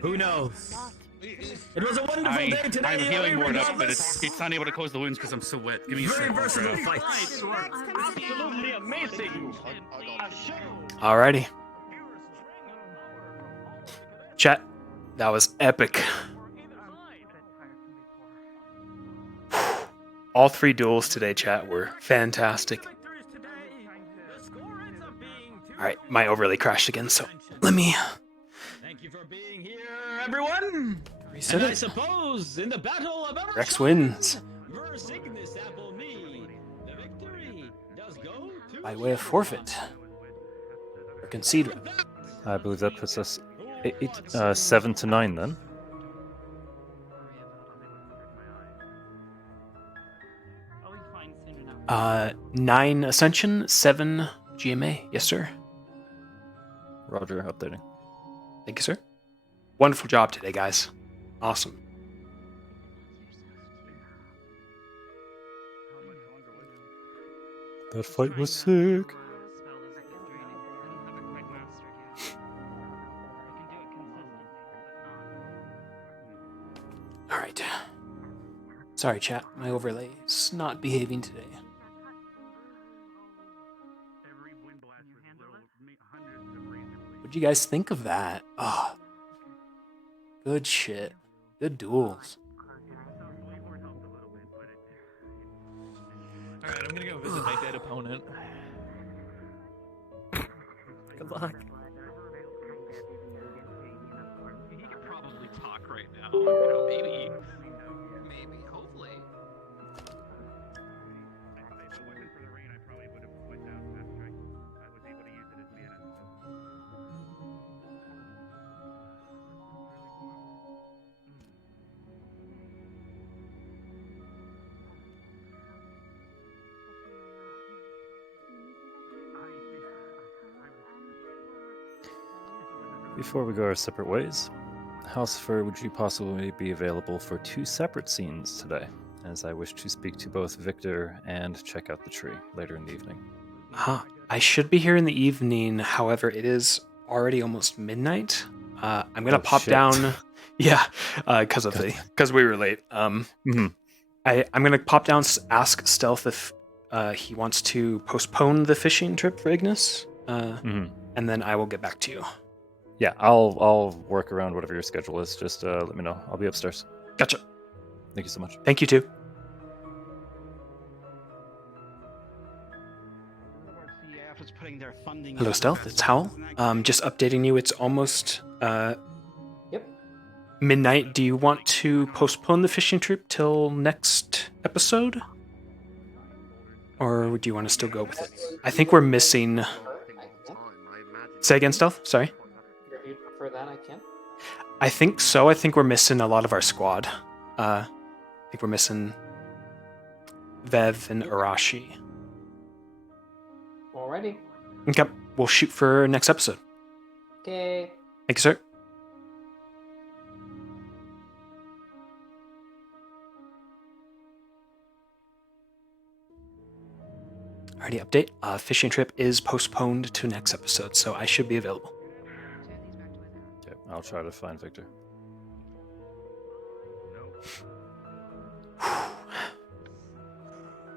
Who knows? It was a wonderful day today. I'm healing ward up, but regardless. it's not able to close the wounds because I'm so wet. Give me a Very second. versatile bro. fights. Absolutely amazing. Alrighty. Chat, that was epic. All 3 duels today, chat, were fantastic. Alright, my overlay crashed again, so let me Thank you for being here, everyone. reset And I it. suppose in the battle of our Rex wins versus Ignis Apple Me, the victory does go to by way of forfeit. Or concede. I believe that puts us 7 to 9 then. I'll be fine soon enough. 9 Ascension, 7 GMA. Yes, sir. Roger, updating. Thank you, sir. Wonderful job today, guys. Awesome. That fight was sick. Alright. Sorry, chat. My overlay is not behaving today. What'd you guys think of that? Oh, good shit. Good duels. Alright, I'm gonna go visit my dead opponent. Good luck. He could probably talk right now. You know, maybe, hopefully. Before we go our separate ways, Housefer, would you possibly be available for 2 separate scenes today, as I wish to speak to both Victor and check out the tree later in the evening? I should be here in the evening. However, it is already almost midnight. I'm gonna pop shit. down. Yeah, because we were late. I'm gonna pop down, ask Stealth if he wants to postpone the fishing trip for Ignis, and then I will get back to you. Yeah, I'll work around whatever your schedule is. Just let me know. I'll be upstairs. Gotcha. Thank you so much. Thank you too. Hello, Stealth. It's Howl. Just updating you. It's almost midnight. Do you want to postpone the fishing trip till next episode? Or would you want to still go with it? I think we're missing... Say again, Stealth? Sorry. If you prefer that, I can. I think so. I think we're missing a lot of our squad. I think we're missing Vev and Arashi. Alrighty. Okay, we'll shoot for next episode. Okay. Thank you, sir. Alrighty, update. Fishing trip is postponed to next episode, so I should be available. Okay, I'll try to find Victor.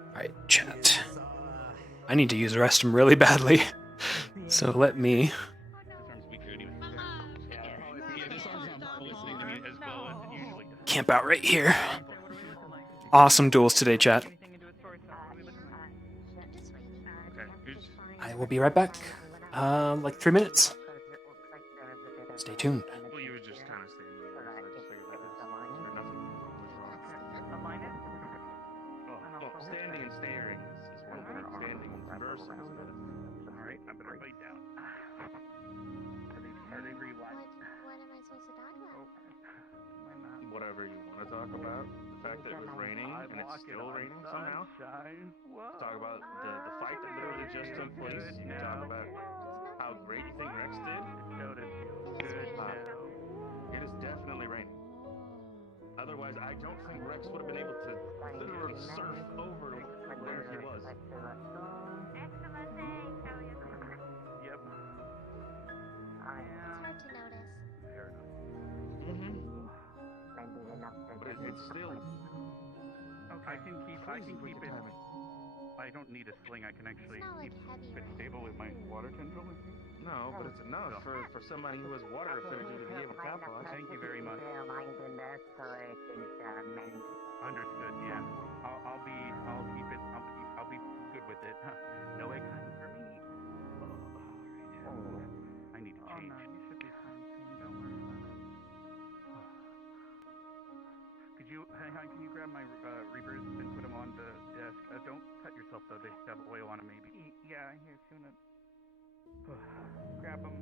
Alright, chat. I need to use the restroom really badly, so let me... camp out right here. Awesome duels today, chat. I will be right back. Like 3 minutes. Stay tuned. Standing and staring is one thing. Standing and conversing is another. Alright, I better lay down. Are they rewind? What am I supposed to talk about? Whatever you want to talk about. The fact that it was raining and it's still raining somehow. Talk about the fight that literally just took place. You talk about how great you think Rex did. It is definitely raining. Otherwise, I don't think Rex would have been able to literally surf over to where he was. Yep. It's hard to notice. Fair enough. But it's still. I can keep it. I don't need a sling. I can actually keep it stable with my water tendril. No, but it's enough for somebody who has water affinity to be able to capitalize. Thank you very much. Understood. Yeah. I'll keep it. I'll be good with it. No egg hunt for me. I need to change. No, you should be fine. Don't worry about it. Could you, hon, can you grab my reapers and put them on the desk? Don't cut yourself though. They have oil on them, maybe. Yeah, here, tune it. Grab them.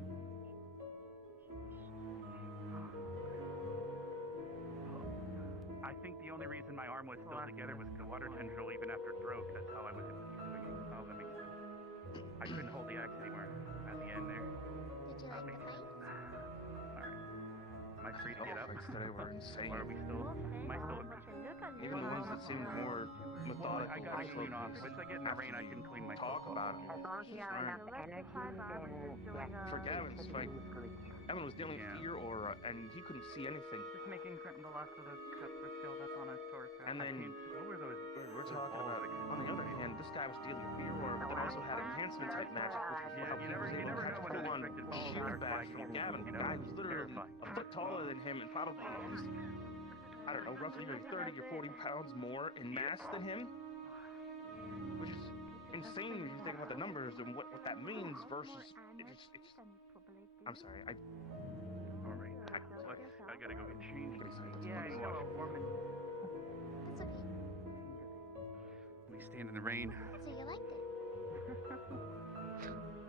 I think the only reason my arm was still together was the water tendril even after it broke. That's how I was able to keep swinging. Oh, that makes sense. I couldn't hold the axe anymore at the end there. Did you like the fight? Alright. Am I free to get up? Today were insane. Or are we still... Am I still... Even the ones that seemed more methodical. I gotta clean off. Once I get in the rain, I can clean myself. Talk about it. For Gavin's fight, Gavin was dealing with ear aura, and he couldn't see anything. Just making the last of the cuts for skill that's on his torso. And then, what were those? We're talking about. On the other hand, this guy was dealing with ear aura, but then also had enhancement type magic, which is you never know what one shield back from Gavin. The guy was literally a foot taller than him and probably I don't know, roughly 30 or 40 pounds more in mass than him, which is insane when you think about the numbers and what that means versus it's I'm sorry, all right, I gotta go get changed. Yeah, I know. That's okay. We stand in the rain. So you liked it?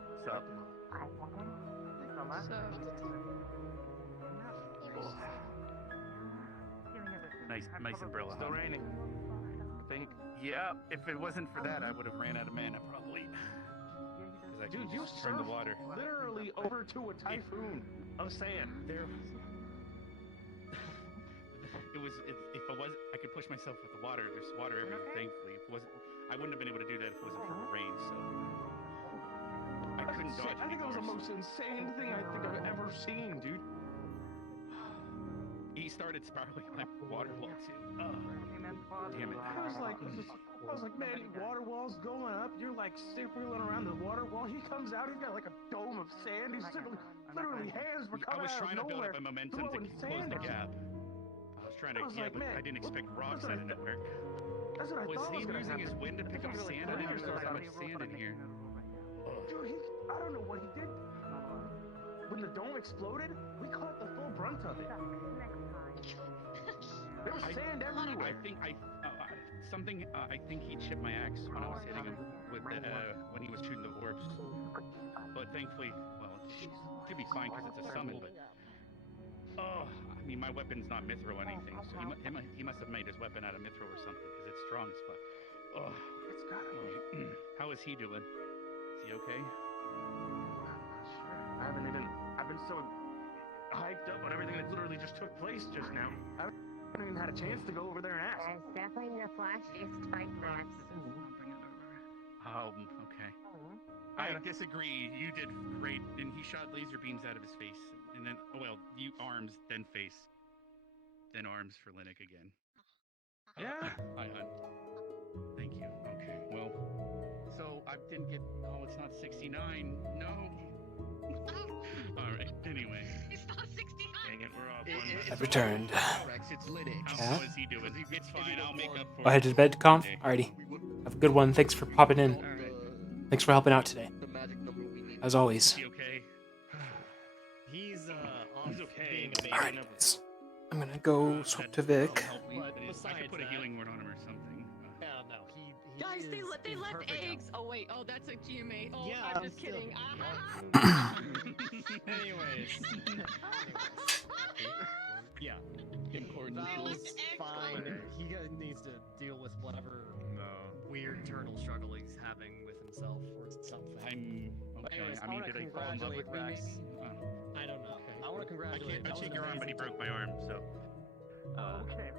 What's up? Nice umbrella. Still raining. I think. Yeah. If it wasn't for that, I would have ran out of mana probably. Dude, you turned the water literally over to a typhoon of sand. There. If I could push myself with the water. There's water everywhere, thankfully. If it wasn't, I wouldn't have been able to do that if it wasn't for the rain. So I couldn't dodge I think that was the anymore. most insane thing I think I've ever seen, dude. He started spiraling like water wall too. Damn it! I was like, man, water wall's going up. You're like circling around the water wall. He comes out. He's got like a dome of sand. He's literally hands were I coming was out trying of to build nowhere, up a momentum to throwing close sand the at you. gap. I was trying to, like, but man, I didn't expect rocks that's out of nowhere. That's what I Was thought he was gonna using happen. his wind to pick up sand? I didn't realize how much sand in here. Dude, I don't know what he did. When the dome exploded, we caught the full brunt of it. There was sand everywhere. I think I think he chipped my axe when I was hitting him with when he was shooting the orbs. But thankfully, well, it should be fine because it's a summon. But I mean, my weapon's not mithril or anything, so he must have made his weapon out of mithril or something because it's strong as fuck. It's gotta be. How is he doing? Is he okay? I've been so hyped up on everything that literally just took place just now. I haven't even had a chance to go over there and ask. There's definitely the flashiest fight maps. Okay. I disagree. You did great, and he shot laser beams out of his face, and then you arms, then face, then arms for Linux again. Yeah. I hunt. Thank you. Okay. Well, so I didn't get. Oh, it's not 69. No. All right. Anyway. It's not 69. Dang it, we're off. I've returned. It's Linux. Yeah? How is he doing? It's fine. I'll make up for Go ahead to bed, Conf. Alrighty. Have a good one. Thanks for popping in. Thanks for helping out today. As always. Is he okay? He's okay. Being amazing. Alright, I'm gonna go swap to Vic. I could put a healing word on him or something. No, Guys, is they in left perfect eggs. Oh wait, oh that's a GMA. Oh, Yeah, I'm I'm just still- kidding. Anyways. Yeah. Val's fine. He needs to deal with whatever weird turtle struggle he's having with himself or something. I'm okay. Anyways, I mean, wanna did I fall in love with congratulate Rex? I don't know. I want to congratulate. I can't shake your arm, but he broke my arm, so. Okay.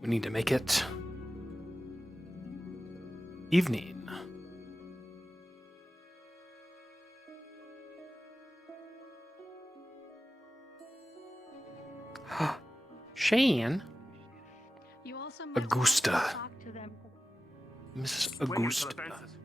We need to make it evening. Shane? You also must Augusta. talk to them. Mrs. Swinging for the Augusta. fences.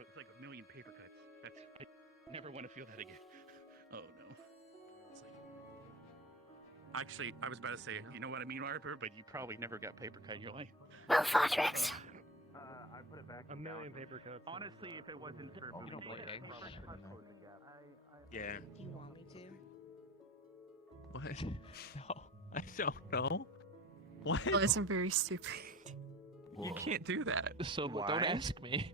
it's like a million paper cuts. I never want to feel that again. Oh no. It's like, actually, I was about to say, you know what I mean, Harper, but you probably never got paper cut in your life. Well fought, Rex. I put it back. A million paper cuts. Honestly, if it wasn't for You don't play eggs. Yeah. Do you want me to? What? No, I don't know. What? Well, isn't very stupid. You can't do that. So don't ask me.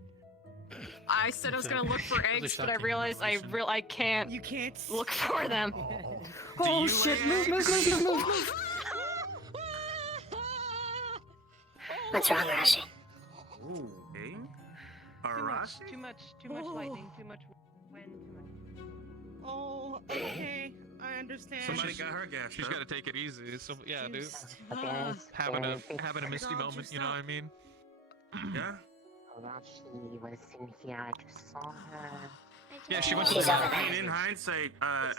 I said I was gonna look for eggs, but I realized I can't. You can't look for them. Oh shit! Move! What's wrong, Rashi? Okay. Too much lightning, too much wind, too much. Oh, okay. I understand. Somebody got her gas. She's got to take it easy. So yeah, dude. Having Having a misty moment, you know what I mean? Yeah. Rashi was in here. I just saw her. Yeah, she went to She's the over there. I mean, in hindsight,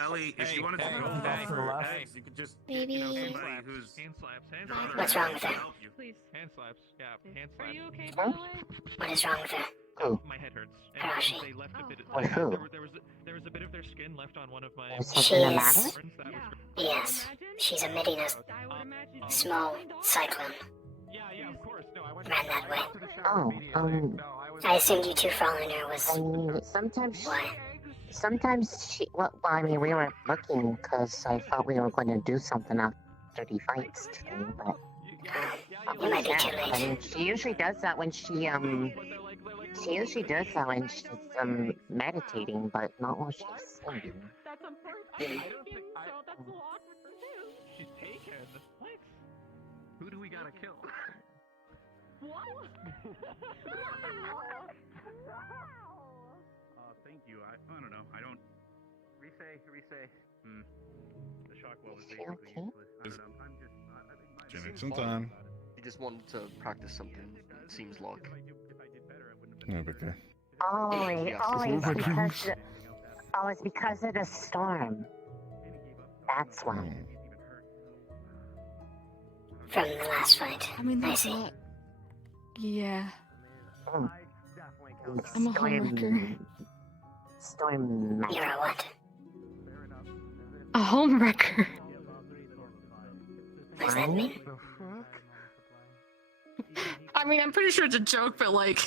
Ellie, if you wanted to go for eggs, you could just, Maybe. you know, somebody who's hand slaps. What's wrong with her? Please. Hand slaps. Yeah, hand slaps. Are you okay, by the way? What is wrong with her? Oh, my head hurts. And Rashi. they left a bit. With who? There was a bit of their skin left on one of my. Is something the matter? burns. That was Yes, she's emitting a small cyclone. Yeah, of course. No, I went Ran that way. Oh, I assumed you two following her was. I mean, sometimes Why? Sometimes she. Well, I mean, we weren't looking because I thought we were going to do something after the fights today, but. You might be too I late. mean, she usually does that when she usually does that when she's meditating, but not while she's singing. That's unfortunate. So that's a little awkward for you. She's taken. What? Who do we gotta kill? What? Thank you. I don't know. I don't. Resay. The shock wall was Is she basically okay? useless. I don't know. I'm just. I think my. Jimmy, sometime. He just wanted to practice something. Seems like. If I did better, I wouldn't have been. No big deal. It's because of the storm. That's why. From the last fight. I mean, I that's see. not. Yeah. Mm. I'm a homewrecker. Storm magic. You're a what? A homewrecker. What does that mean? I mean, I'm pretty sure it's a joke, but like,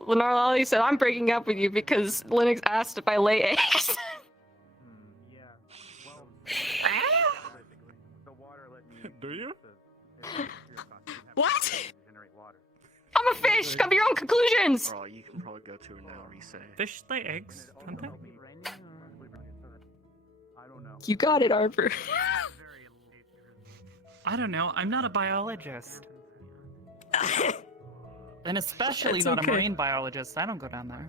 Lennar Lolly said, I'm breaking up with you because Linux asked if I lay eggs. Do you? What? I'm a fish! Come to your own conclusions! Oh, you can probably go to her now, Resay. Fish lay eggs, don't they? You got it, Arbor. I don't know. I'm not a biologist. And especially That's not okay. a marine biologist. I don't go down there.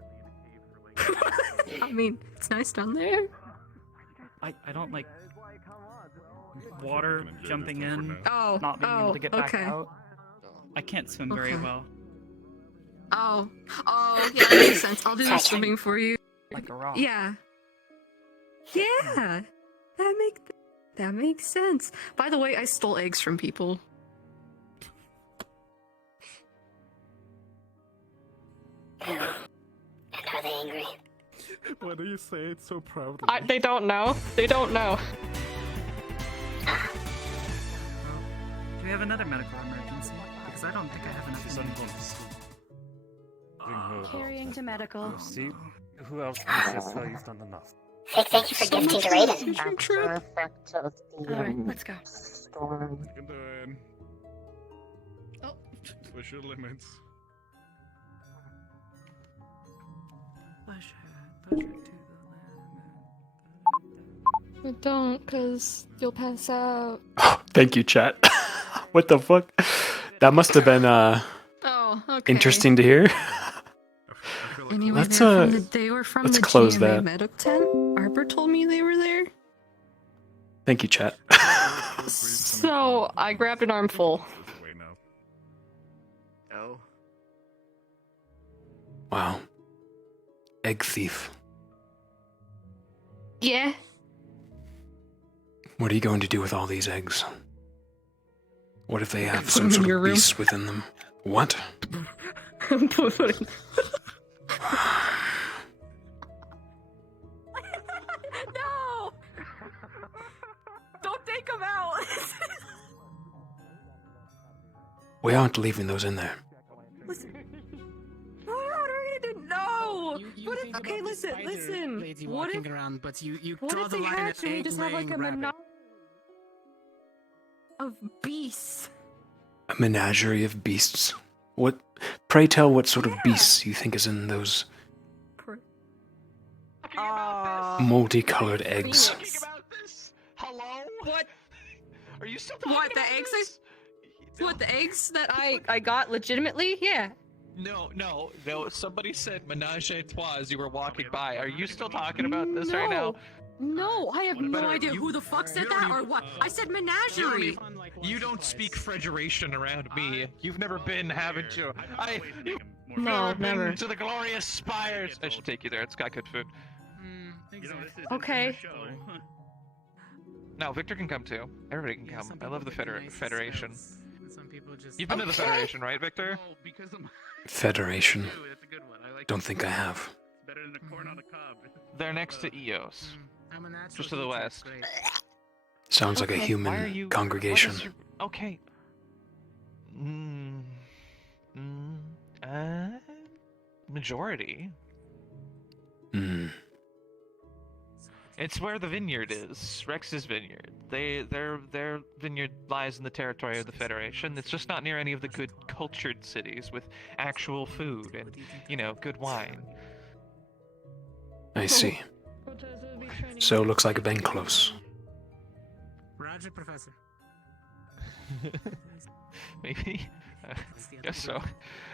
I mean, it's nice down there. I don't like water jumping in, Oh, not being able to get back okay. out. I can't swim very Okay. well. Oh, yeah, that makes sense. I'll do the swimming for you. Like a rock. Yeah. Yeah. That makes sense. By the way, I stole eggs from people. And are they angry? Why do you say it so proudly? They don't know. They don't know. Do we have another medical emergency? Because I don't think I have enough. Carrying to medical. See who else insists that you've done enough. Thank you for gifting to Raiden. After effect of the Alright, let's go. storm. You can do it. Oh. Push your limits. But don't, because you'll pass out. Thank you, chat. What the fuck? That must have been Oh, okay. interesting to hear. Anyway, Let's, they were from let's the close GMA that. medical tent. Arbor told me they were there. Thank you, chat. So I grabbed an armful. Oh. Wow. Egg thief. Yeah. What are you going to do with all these eggs? What if they have Put some them in sort your of room. beast within them? What? No! Don't take them out! We aren't leaving those in there. Listen. What are we gonna do? No! What if, okay, listen. Lady What walking if, around, but you what draw if the they line at actually just have like a egg-laying rabbit. menagerie of beasts? A menagerie of beasts. What? Pray tell what sort of beasts you think is in those multicolored eggs. Hello? What? Are you still What, the eggs? What, the eggs that I got legitimately? Yeah. No. Somebody said menage a trois as you were walking by. Are you still talking about this right now? No, I have no Better- idea you- who the fuck said you don't that or even- what. I said menagerie. You don't speak Federation around me. You've never been, haven't you? You've No, been never. to the glorious spires. I should take you there. It's got good food. Okay. No, Victor can come too. Everybody can come. I love the Federation. Some people just. You've been to the Federation, right, Victor? Federation. Don't think I have. Better than a corn on a cob. They're next to Eos. I'm a natural Just to the teacher, west. great. Sounds like a Okay, why are human you- congregation. what is your- Okay. Majority. Hmm. It's where the vineyard is, Rex's vineyard. Their vineyard lies in the territory of the Federation. It's just not near any of the good cultured cities with actual food and, good wine. I see. So looks like Ben close. Roger, Professor. Maybe. Guess so.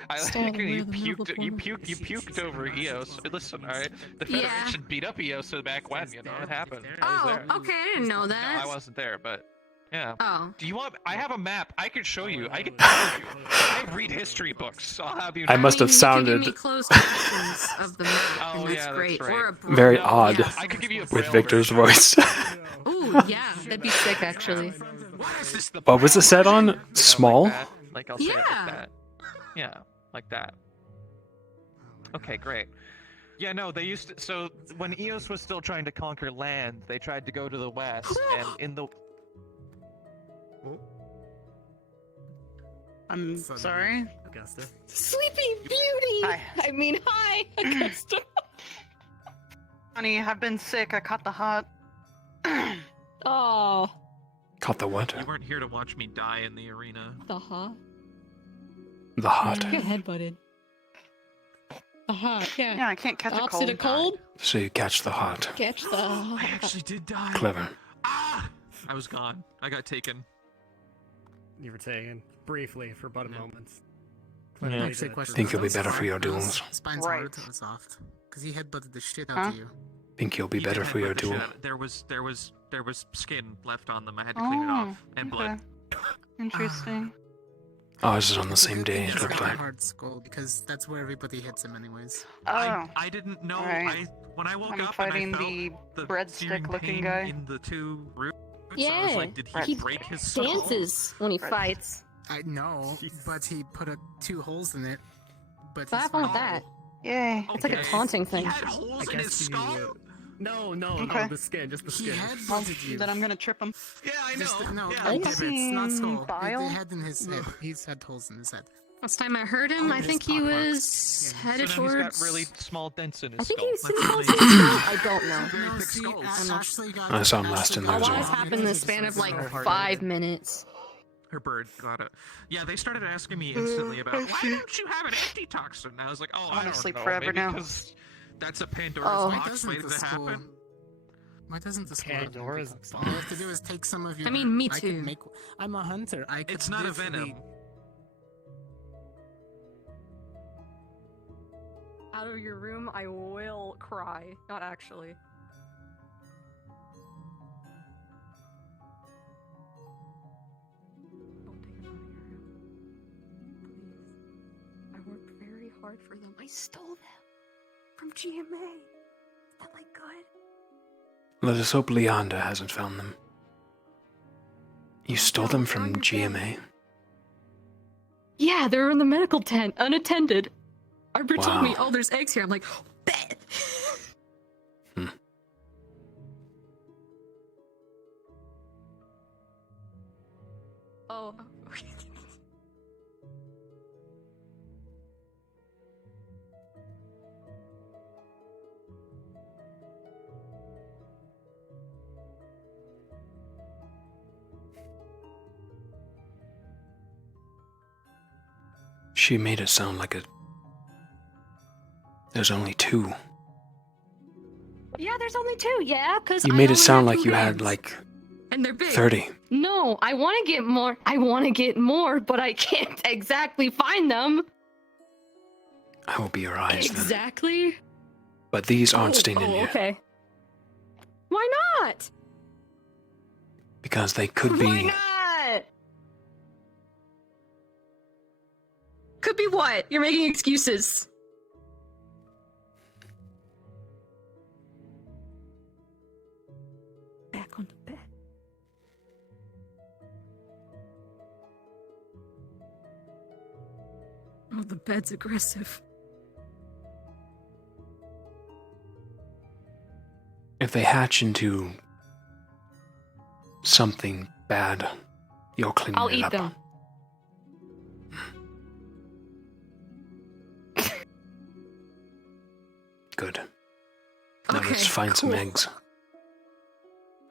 I Stall like you where the puked over Eos. Listen, alright? The Yeah. Federation beat up Eos back when, it happened. I Oh, was there. okay, I didn't know No, that. I wasn't there, but yeah. Oh. Do you want? I have a map. I could show you. I can tell you. I read history books. I'll have you. I must have You sounded give me closed captions of the map, Oh, and that's yeah, that's great. right. Or a Very braille, odd yeah. I could give you a with braille Victor's voice. Ooh, yeah, that'd be sick, actually. What was it set on? Small? Like I'll say it like Yeah. that. Yeah, like that. Okay, great. Yeah, no, they used to. So when Eos was still trying to conquer land, they tried to go to the west, and in the. I'm sorry? Augusta. Sleeping Beauty! Hi. Hi, Augusta. Honey, I've been sick. I caught the hot. Oh, Caught the what? You weren't here to watch me die in the arena. the hot. The hot. Get headbutted. The hot, yeah. Yeah, I can't catch a Opposite cold. of cold? So you catch the hot. Catch the hot. I actually did die. Clever. I was gone. I got taken. You were taken briefly for but a moment. Yeah. Actually, question. Think you'll be Those better for your hard- duels. Spine's Right. hard or soft? Because he headbutted the shit out Huh? of you. Think you'll be You better did for your headbutt the shit duel. out of- There was skin left on them. I had to clean it off and blood. Interesting. Ours is on the same day, it It's looked not a like. hard skull because that's where everybody hits him anyways. Oh. I didn't know. Alright. When I woke I'm up fighting and I felt the searing breadstick-looking pain guy. in the two roots. I was Yeah, like, did he break his skull? dances when he fights. I know, but he put two holes in it. But What he's happened with fine. that? Yay. It's like a taunting thing. He had holes in his skull. No, Okay. the skin, just the He skin. headbutted you. Then I'm gonna trip him. Yeah, I know. Just, no, yeah. like divots, not skull. Bile? They had in his head. He's had holes in his head. Last time I heard him, I His think he pockmarks. was Yeah. headed So now towards. he's got really small dents in his I think skull. he was That's sitting what close they- to his skull. I don't know. Very No, thick see, skulls. Ashley got I saw him last in A there as lot has well. happened in the span of like 5 minutes. Her bird got it. Yeah, they started asking me instantly about why don't you have an antitoxin? And I was like, oh, I'm I don't asleep know. forever Maybe now. because that's a Pandora's Oh. Why box doesn't waiting the to school? happen. Why doesn't the school? have Pandora's an antitoxin? All you have to do is take some of your. I mean, me I too. can make. I'm a hunter. I could It's not a literally- venom. Out of your room, I will cry. Not actually. Don't take him out of your room. Please. I worked very hard for them. I stole them from GMA. Is that like good? Let us hope Leander hasn't found them. You stole them from GMA? Yeah, they're in the medical tent, unattended. Arbor told me, Wow. oh, there's eggs here. I'm like, bet. Oh, okay. She made it sound like there's only two. Yeah, there's only two. Yeah, because You made it sound like you had like and they're big. 30. No, I want to get more. I want to get more, but I can't exactly find them. I will be your eyes then. Exactly. But these aren't staying in here. Okay. Why not? Because they could Why be. not? Could be what? You're making excuses. Back on the bed. Oh, the bed's aggressive. If they hatch into something bad, you'll clean I'll it eat up. them. Good. Now Okay, let's find some cool. eggs.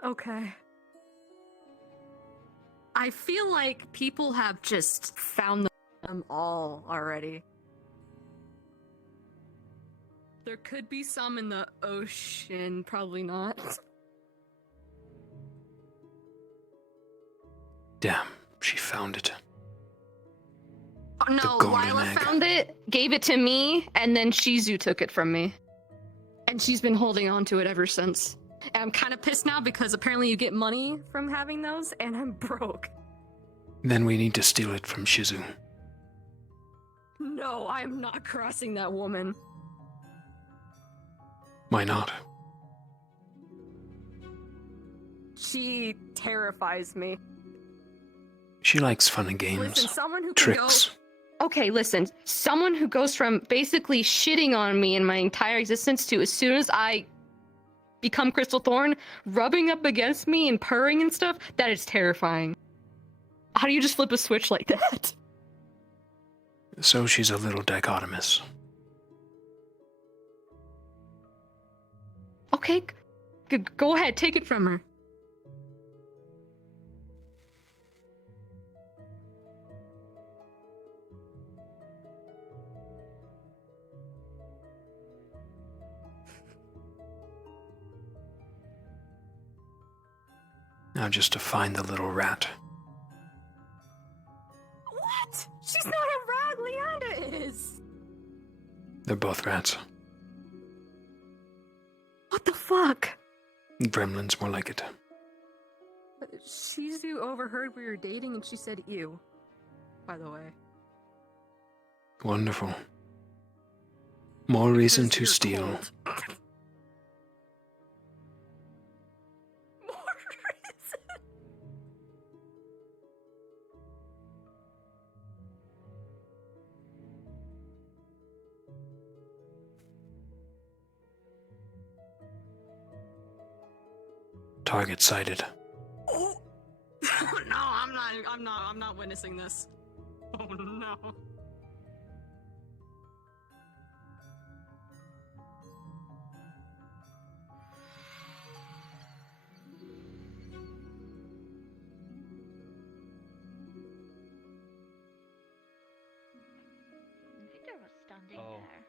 Okay. I feel like people have just found them all already. There could be some in the ocean, probably not. Damn, she found it. Oh, no, golden Lila egg. found it, gave it to me, and then Shizu took it from me. And she's been holding on to it ever since. And I'm kind of pissed now because apparently you get money from having those, and I'm broke. Then we need to steal it from Shizu. No, I'm not crossing that woman. Why not? She terrifies me. She likes fun and games. Listen, someone who can Tricks. Okay, listen. Someone who goes from basically shitting on me in my entire existence to as soon as I become Crystal Thorn, rubbing up against me and purring and stuff, that is terrifying. How do you just flip a switch like that? So she's a little dichotomous. Okay, go ahead, take it from her. Now just to find the little rat. What? She's not a rat, Leanda is. They're both rats. What the fuck? Gremlins, more like it. Shizu overheard we were dating and she said ew. By the way. Wonderful. More reason Because to you're steal. cold. More reason. Target sighted. Oh. No, I'm not witnessing this. Oh no. Victor was standing Oh. there.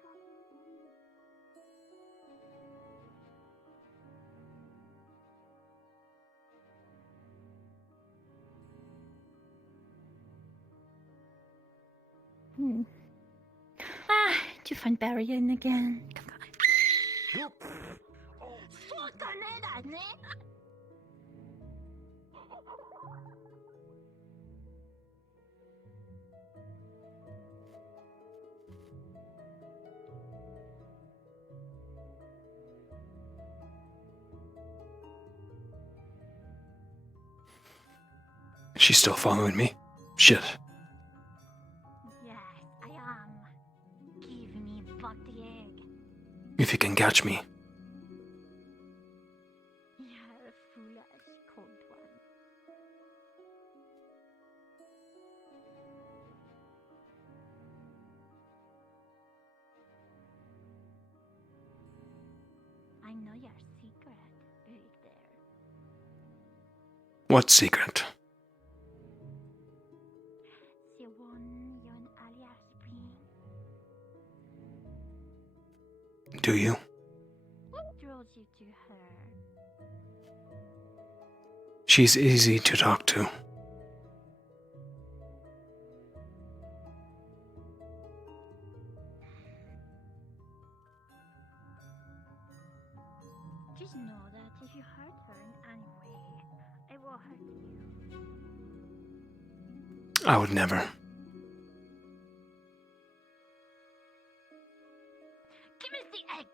Ah, to find Barrion again. She's still following me. Shit. Yes, I am. Give me fuck the egg. If you can catch me. You're a foolish, cold one. I know your secret, right there. What secret? The one you and Ali are spring. Do you? What draws you to her? She's easy to talk to. Just know that if you hurt her in any way, I will hurt you. I would never. Give me the egg!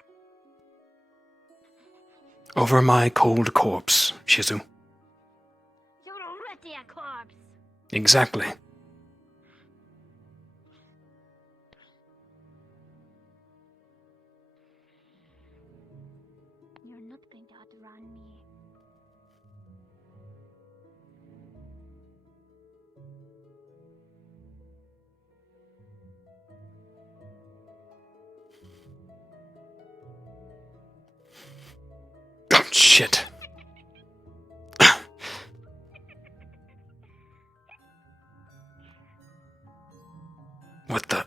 Over my cold corpse, Shizu. You're already a corpse! Exactly. You're not going to outrun me. Oh, shit. What the?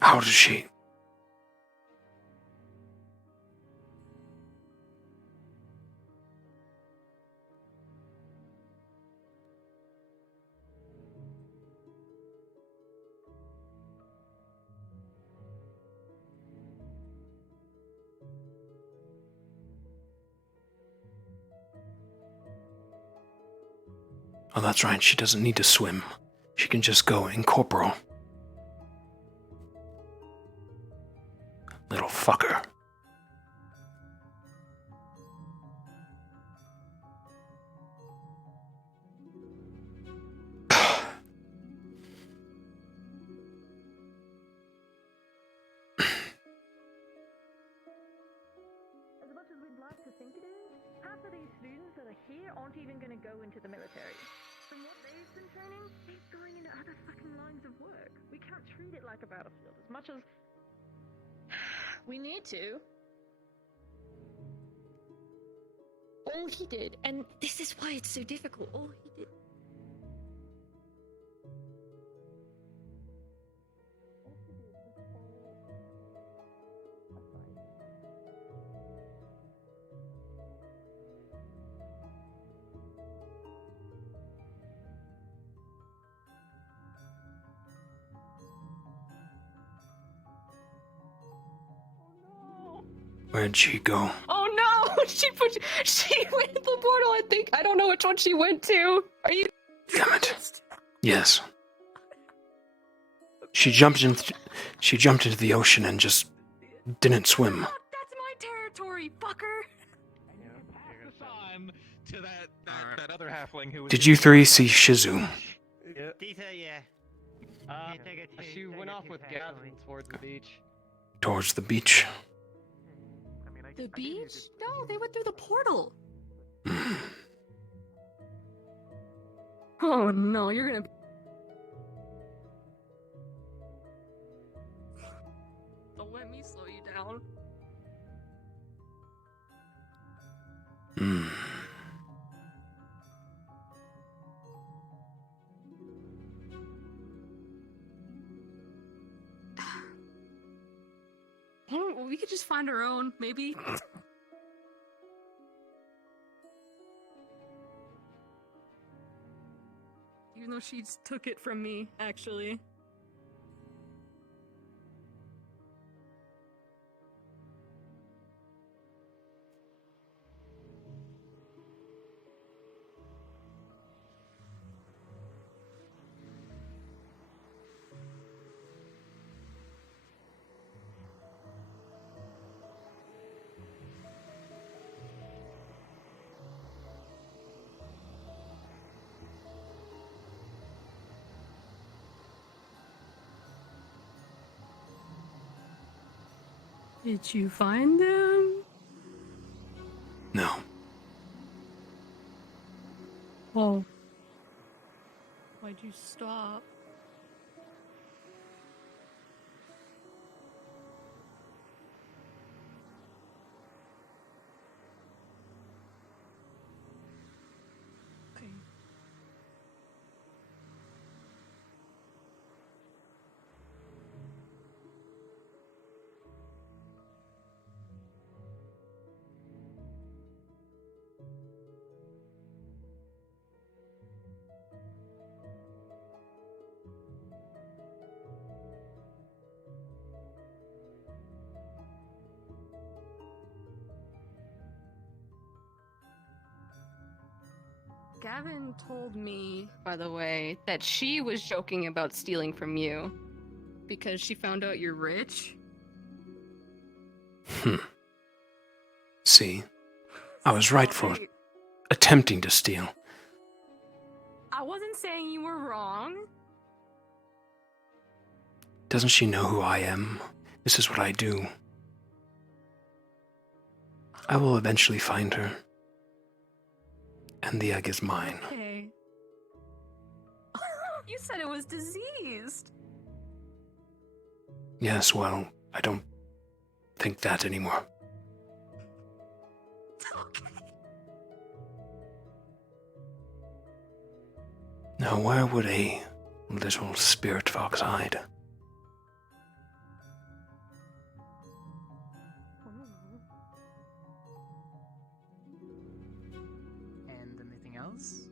How does she? Oh, that's right. She doesn't need to swim. She can just go incorporeal. Little fucker. As much as we'd like to think it is, half of these students that are here aren't even going to go into the military. From what they've been training, they're going into other fucking lines of work. We can't treat it like a battlefield as much as We need to. All he did, and this is why it's so difficult, all he did. Where'd she go? Oh no! She went to the portal, I think. I don't know which one she went to. Are you Damn it. Yes. She jumped into the ocean and just didn't swim. That's my territory, fucker! On to that other halfling who was Did you three see Shizu? Dita, yeah. She went off with Gavin towards the beach. Towards the beach. The beach? No, they went through the portal. Oh no, you're gonna. Don't let me slow you down. Oh, we could just find our own, maybe. Even though she took it from me, actually. Did you find them? No. Well, why'd you stop? Okay. Gavin told me, By the way, that she was joking about stealing from you. because she found out you're rich. See? I was right for Sorry. attempting to steal. I wasn't saying you were wrong. Doesn't she know who I am? This is what I do. I will eventually find her. And the egg is mine. Okay. You said it was diseased. Yes, well, I don't think that anymore. Now, where would a little spirit fox hide? And anything else?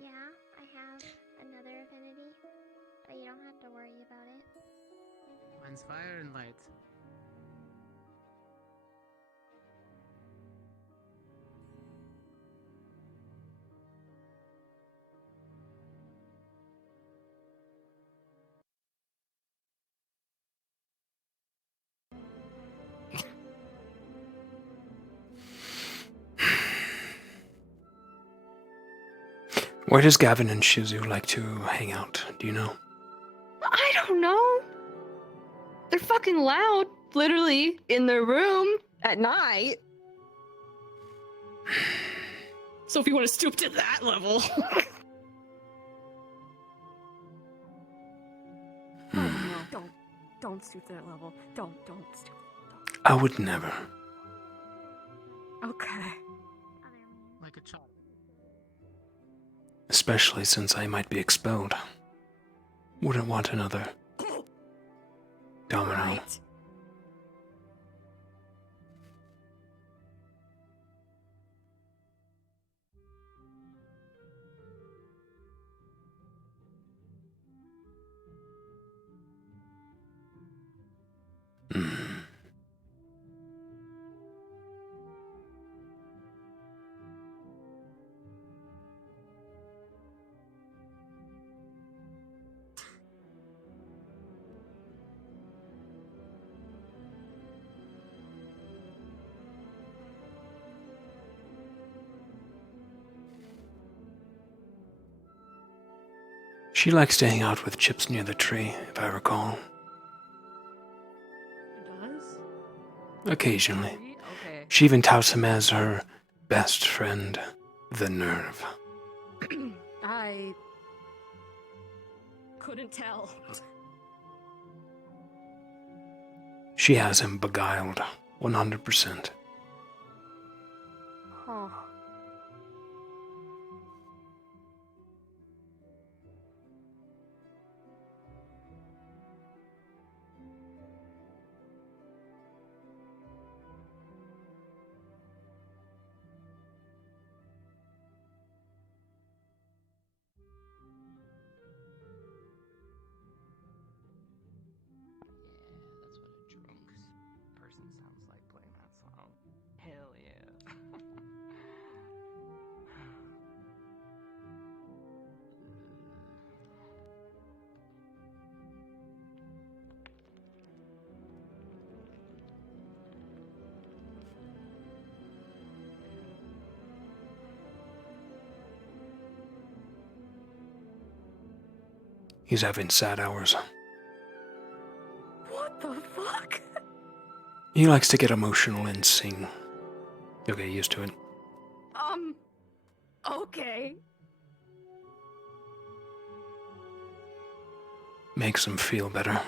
Yeah, I have another affinity, but you don't have to worry about it. Mine's fire and light. Where does Gavin and Shizu like to hang out? Do you know? I don't know. They're fucking loud, literally, in their room at night. So if you want to stoop to that level. Oh no, don't stoop to that level. Don't stoop. I would never. Okay. Like a child. Especially since I might be expelled. Wouldn't want another domino. Right. She likes to hang out with Chips near the tree, if I recall. It does? Occasionally. Okay. She even touts him as her best friend, the Nerve. I couldn't tell. She has him beguiled, 100%. Huh. That's what a drunk person sounds like playing that song. Hell yeah. He's having sad hours. fuck? He likes to get emotional and sing. You'll get used to it. Okay. Makes him feel better,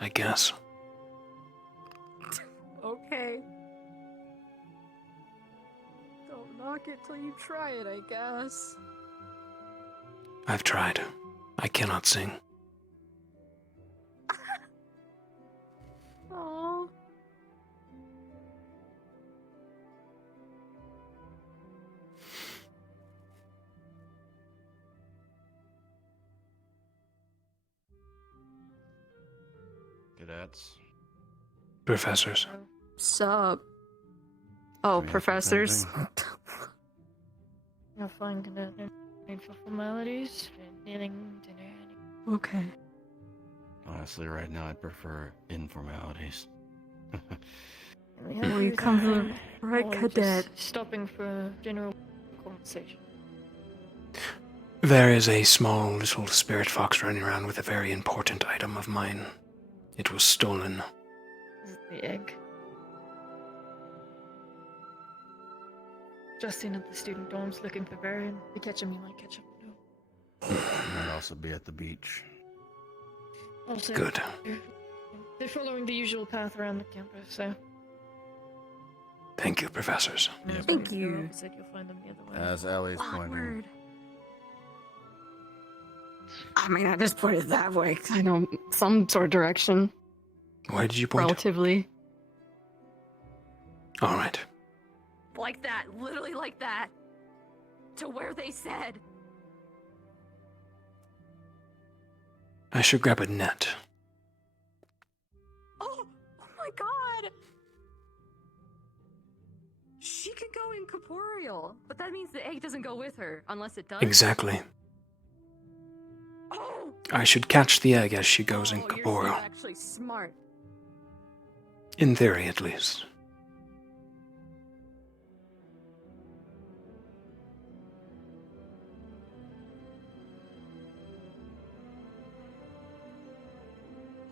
I guess. Okay. Don't knock it till you try it, I guess. I've tried. I cannot sing. Aww. Cadets. Professors. Sup? Oh, professors. Have fun conducting for formalities, dealing dinner. Okay. Honestly, right now I'd prefer informalities. Well, you come to the right cadet. Stopping for general conversation. There is a small little spirit fox running around with a very important item of mine. It was stolen. This is the egg. Just in at the student dorms looking for Varian. If you catch him, you might catch him. No. Might also be at the beach. Also, Good. They're following the usual path around the campus, so. Thank you, professors. Thank you. You'll find them the other way. As Ellie's pointing. Awkward. I mean, I just put it that way. 'Cause I know some sort of direction. Why did you point? Relatively. All right. Like that. Literally like that. To where they said. I should grab a net. Oh my god! She can go incorporeal, but that means the egg doesn't go with her, unless it does. Exactly. Oh! I should catch the egg as she goes You're so incorporeal. actually smart. In theory, at least.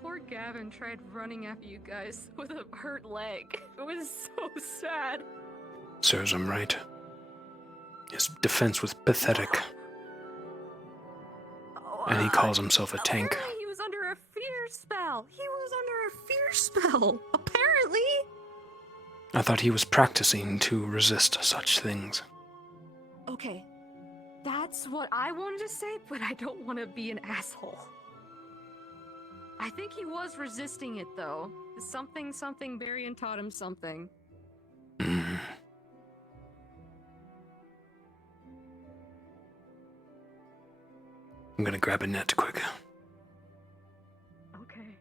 Poor Gavin tried running after you guys with a hurt leg. It was so sad. Serves him right. His defense was pathetic. And he calls himself a tank. Apparently he was under a fear spell. He was under a fear spell. Apparently. I thought he was practicing to resist such things. Okay, that's what I wanted to say, but I don't want to be an asshole. I think he was resisting it, though. Something Barian taught him something. I'm gonna grab a net quick. Okay.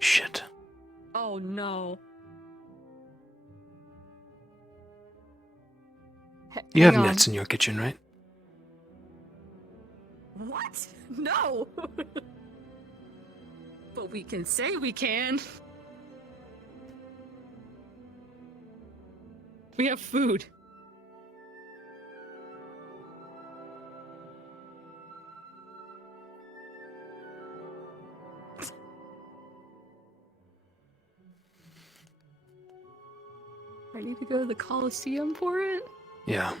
Shit. Oh no. You have Hang on. nets in your kitchen, right? What? No! But we can say we can. We have food. Ready to go to the Coliseum for it? Yeah.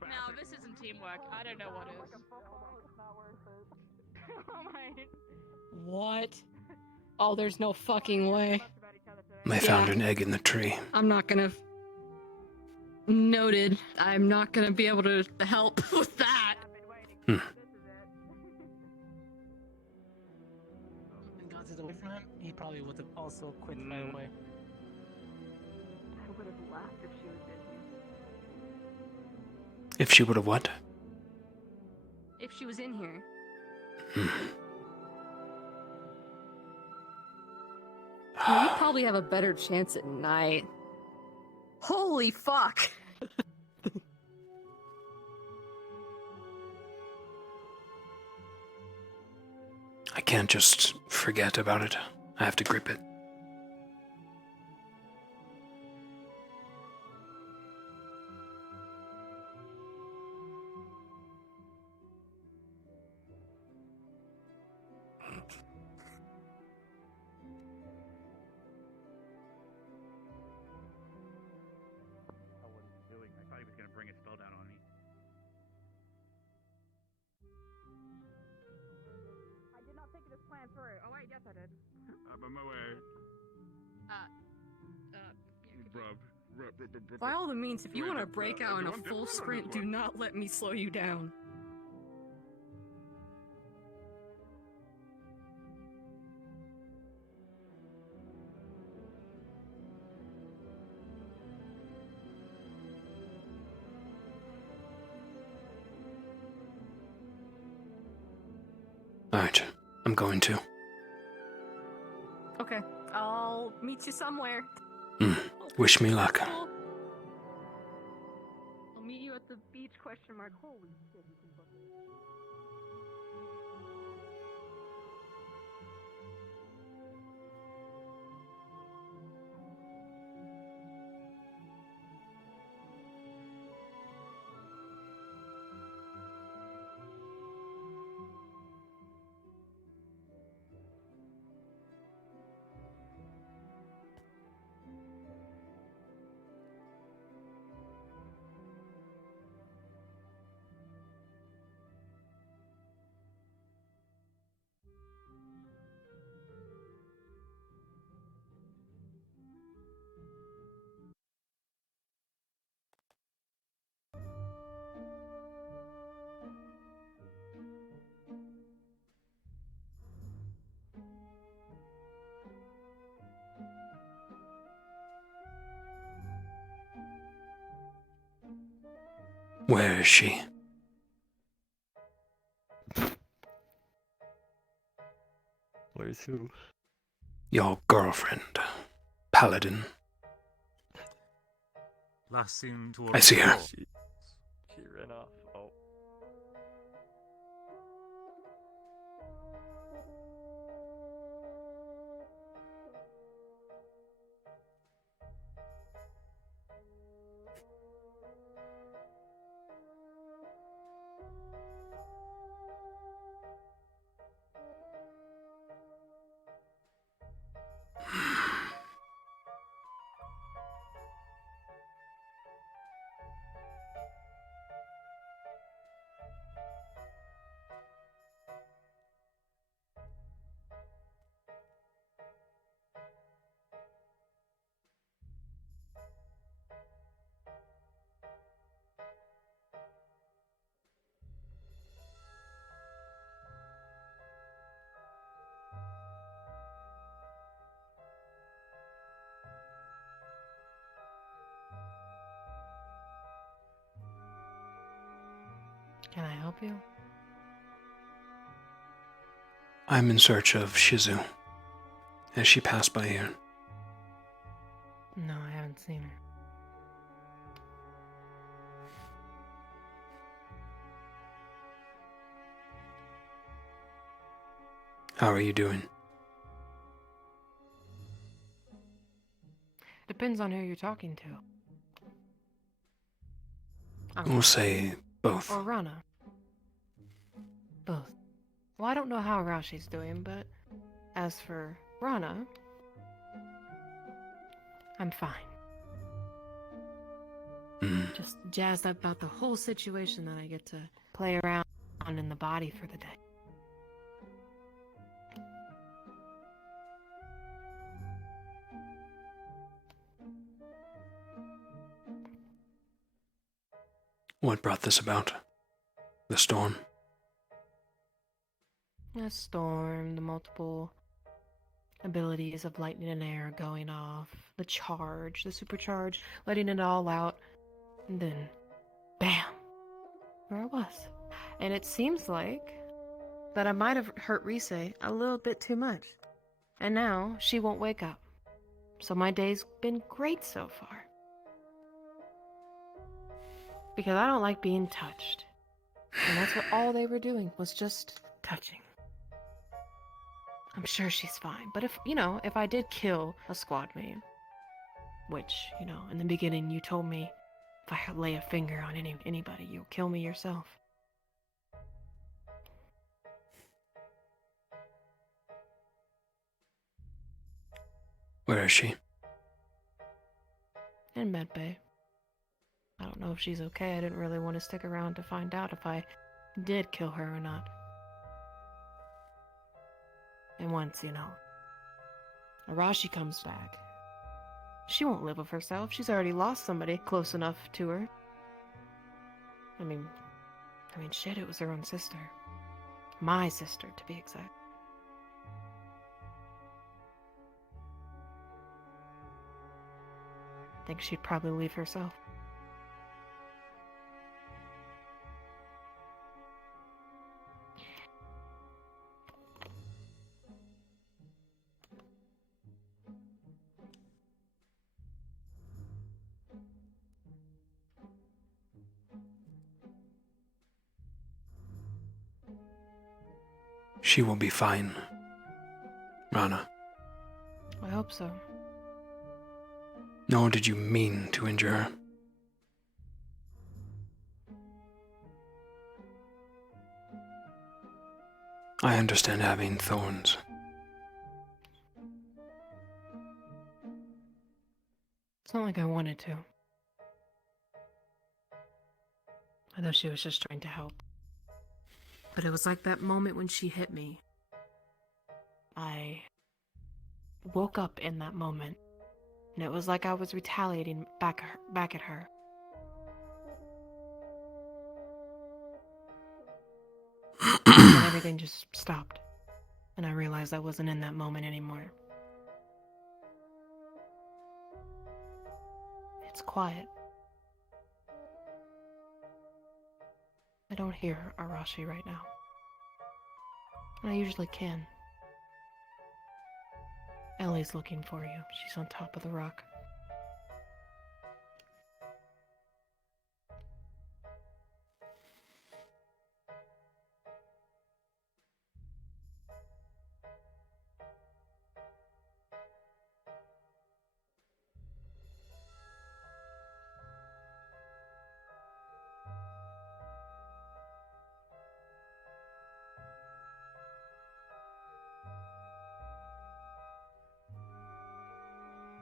No, this isn't teamwork. I don't know what is. What? Oh, there's no fucking way. They found an egg in the tree. I'm not gonna. Noted. I'm not gonna be able to help with that. And got it away from him, he probably would have also quit right away. laughed if she was in here. If she would have what? If she was in here. Well, you probably have a better chance at night. Holy fuck! I can't just forget about it. I have to grip it. Doing. I thought he was gonna bring a spell down on me. I did not think of this plan through. Oh wait, yes I did. I'm on my way. By all the means, if you want to break out in a full sprint, do not let me slow you down. Alright, I'm going to. Okay, I'll meet you somewhere. Wish me luck. I'll meet you at the beach, question mark. Holy shit, you can book it. Where is she? Where's who? Your girlfriend, Paladin. Last seen towards I see her. She ran off. Oh. Can I help you? I'm in search of Shizu. Has she passed by here? No, I haven't seen her. How are you doing? Depends on who you're talking to. We'll say both. Or Rana. Both. Well, I don't know how Rashi's doing, but as for Rana, I'm fine. Just jazzed up about the whole situation that I get to play around in the body for the day. What brought this about? The storm? The storm, the multiple abilities of lightning and air going off, the charge, the supercharge, letting it all out, and then bam, where I was. And it seems like that I might have hurt Rise a little bit too much. And now she won't wake up. So my day's been great so far. Because I don't like being touched. And that's what all they were doing, was just touching. I'm sure she's fine. But if I did kill a squad mate, which, in the beginning you told me if I lay a finger on anybody, you'll kill me yourself. Where is she? In medbay. I don't know if she's okay. I didn't really want to stick around to find out if I did kill her or not. And once, Arashi comes back, she won't live with herself. She's already lost somebody close enough to her. I mean, shit, it was her own sister. My sister, to be exact. I think she'd probably leave herself. She will be fine, Rana. I hope so. Nor did you mean to injure her. I understand having thorns. It's not like I wanted to. I know she was just trying to help. But it was like that moment when she hit me. I woke up in that moment, and it was like I was retaliating back at her. And everything just stopped, and I realized I wasn't in that moment anymore. It's quiet. I don't hear Arashi right now. And I usually can. Ellie's looking for you. She's on top of the rock.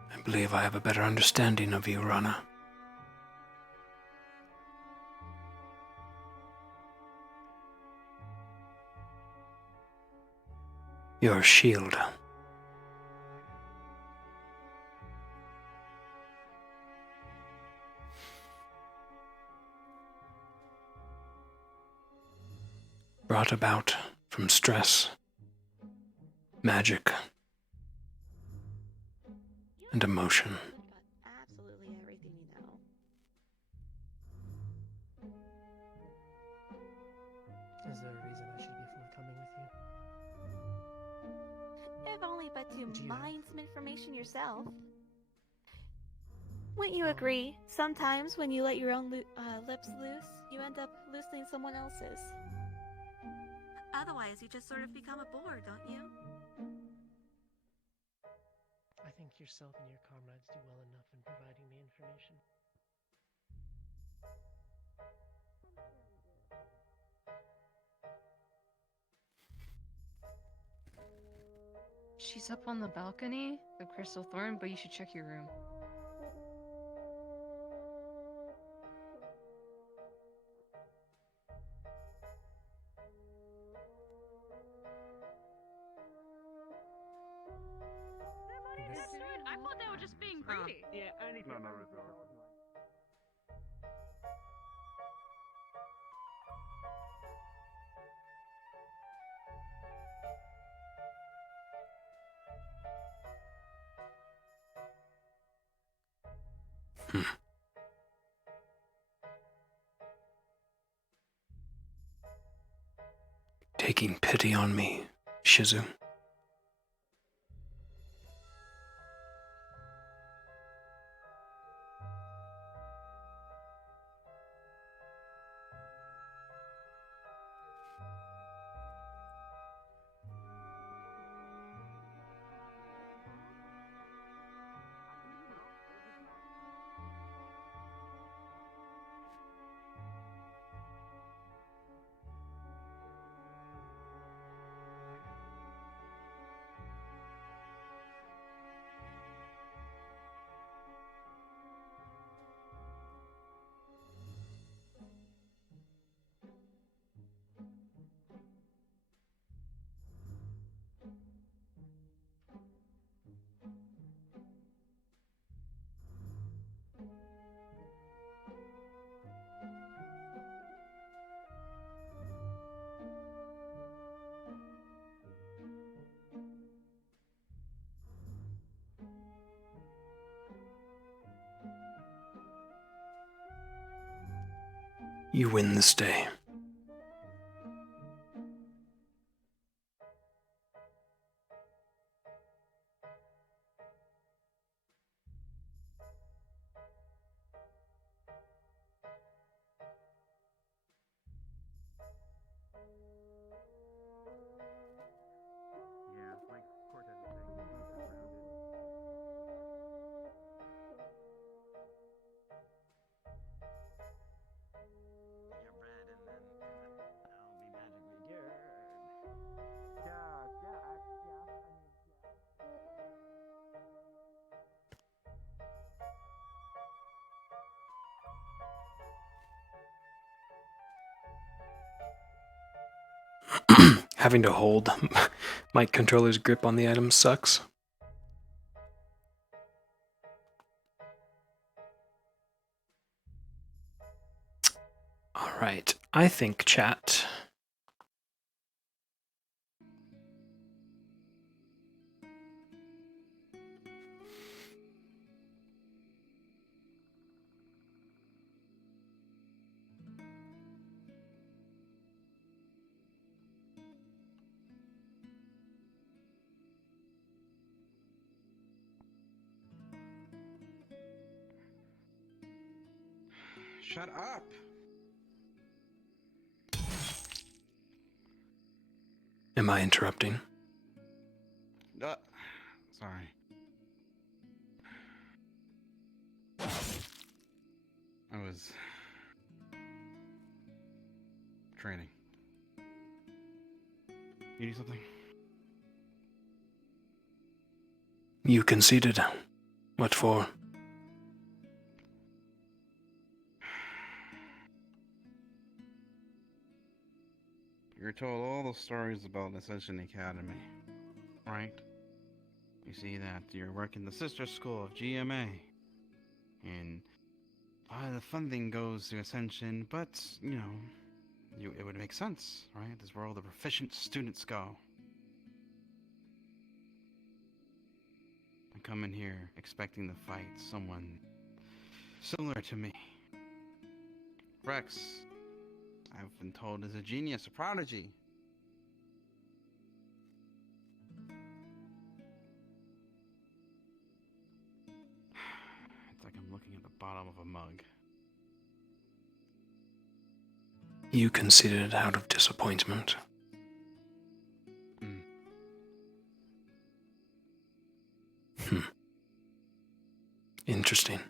I believe I have a better understanding of you, Rana. Your shield. Brought about from stress, magic, and emotion. Absolutely everything you know. Is there a reason I should be forthcoming with you? If only but to Do you mine some information yourself. Wouldn't you agree? Sometimes when you let your own lips loose, you end up loosening someone else's. Otherwise, you just sort of become a bore, don't you? I think yourself and your comrades do well enough in providing me information. She's up on the balcony of Crystal Thorn, but you should check your room. I thought they were just being greedy. Yeah, anything. No, taking pity on me, Shizu. You win this day. Yeah, like Cortez was saying, you need to ground it. Get bread and then I'll be magically cured. Yeah, yeah, Having to hold my controller's grip on the item sucks. Alright, I think, chat. Shut up! Am I interrupting? Sorry. I was training. You need something? You conceded. What for? You're told all the stories about Ascension Academy, right? You see that you're working the sister school of GMA, and the funding goes to Ascension, but, you know, it would make sense, right? This is where all the proficient students go. I come in here expecting to fight someone similar to me. Rex, I've been told, is a genius, a prodigy. It's like I'm looking at the bottom of a mug. You conceded out of disappointment. Interesting.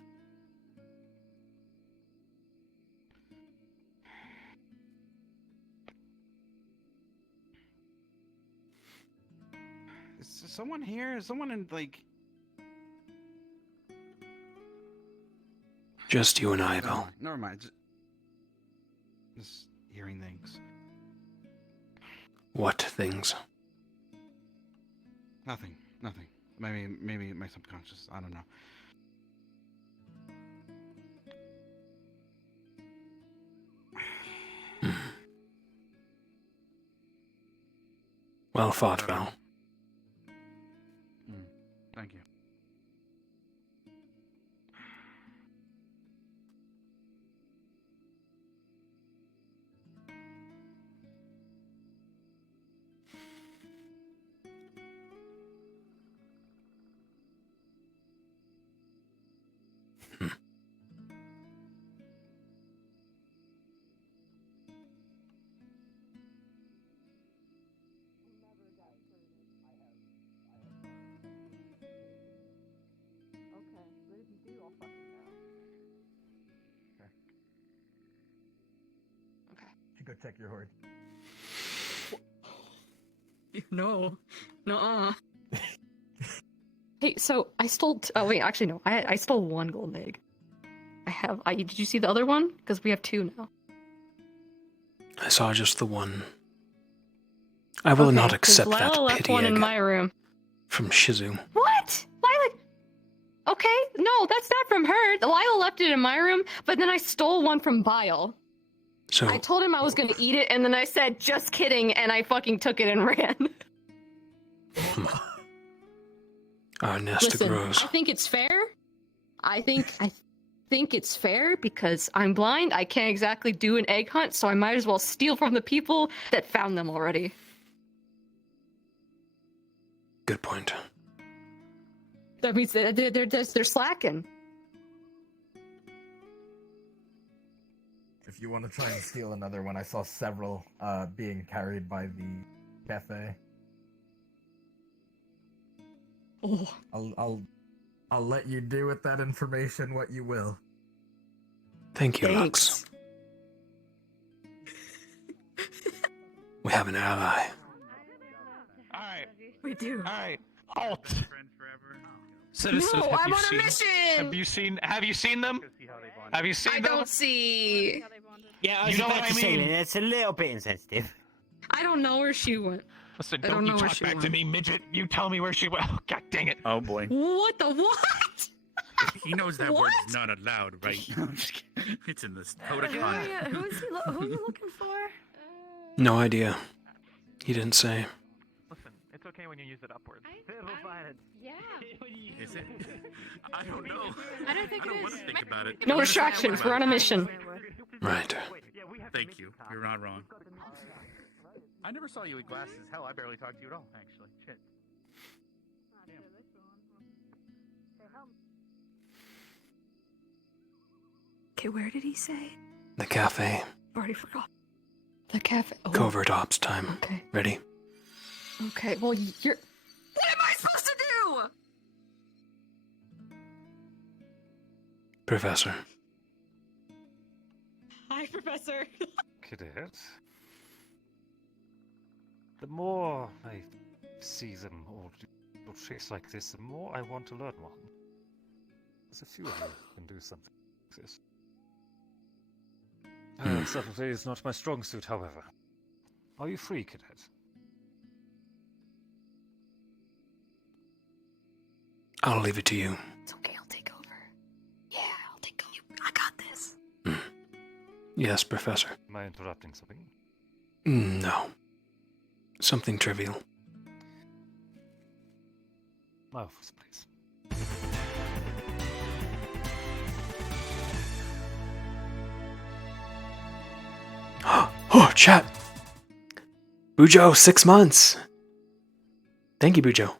Is someone here? Is someone in, like... Just you and I, Val. Never mind. Just hearing things. What things? Nothing. Maybe my subconscious. I don't know. Well fought, Val. Thank you. go check your hoard. No. Nuh-uh. Hey, so I stole. Oh wait, actually no. I stole one golden egg. Did you see the other one? Because we have two now. I saw just the one. I will not accept Lila that left pity one egg in my room. from Shizu. What? Lila? Okay, no, that's not from her. Lila left it in my room, but then I stole one from Bile. So I told him I was gonna eat it, and then I said, "Just kidding," and I fucking took it and ran. our nest Listen, grows. I think it's fair. I think it's fair because I'm blind. I can't exactly do an egg hunt, so I might as well steal from the people that found them already. Good point. That means they're slacking. If you want to try and steal another one, I saw several being carried by the cafe. Oh. I'll let you do with that information what you will. Thank you, Lux. We have an ally. Alright. We do. Alright. Halt. Citizens, no, I'm on a mission. Have you seen them? Have you seen them? I don't see. Yeah, I was You know about what to I say, mean? it's a little bit insensitive. I don't know where she went. Listen, I don't don't you know where talk she back to went. me, midget. You tell me where she went. Oh, God dang it. Oh boy. What the what? He knows that What? word's not allowed, right? It's in this code of conduct. Who are you looking for? No idea. He didn't say. Listen, it's okay when you use it upwards. Yeah. Is it? I don't know. I don't think I don't it want is. to think about it. No distractions. We're on a mission. Right. Thank you. You're not wrong. I never saw you with glasses. Hell, I barely talked to you at all, actually. Shit. Okay, where did he say? The cafe. Already forgot. The cafe. Oh. Covert ops time. Okay. Ready? Okay. Well, you're. What am I supposed to do? Professor. Hi, Professor. Cadet. The more I see them all do little tricks like this, the more I want to learn one. There's a few of you who can do something like this. Subtlety is not my strong suit, however. Are you free, Cadet? I'll leave it to you. It's okay. I'll take over. Yeah, I'll take over. I got this. Yes, Professor. Am I interrupting something? No. Something trivial. My office, please. Oh, chat. Bujo, 6 months. Thank you, Bujo.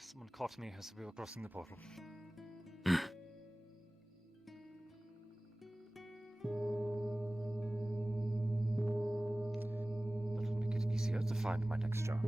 Someone caught me as we were crossing the portal. That'll make it easier to find my next job.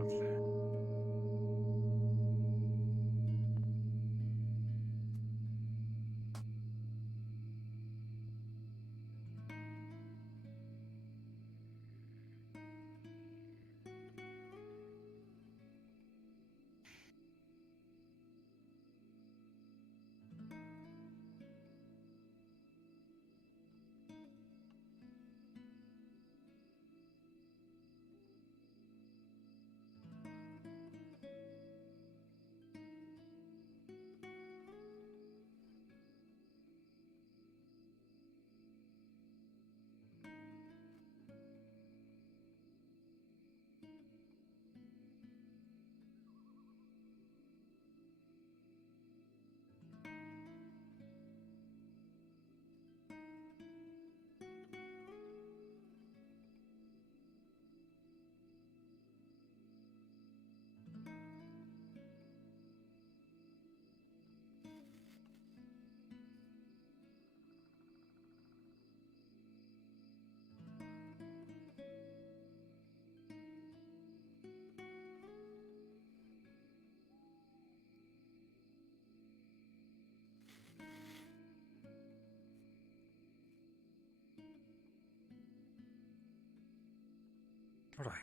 Right.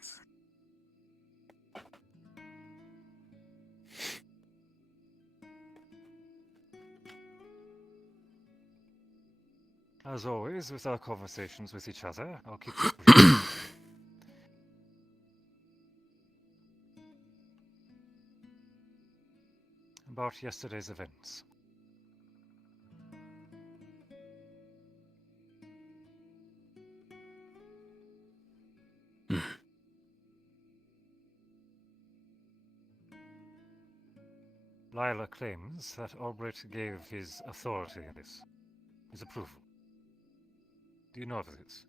As always, with our conversations with each other, I'll keep it brief. About yesterday's events. Lila claims that Albrecht gave his authority in this, his approval. Do you know of this?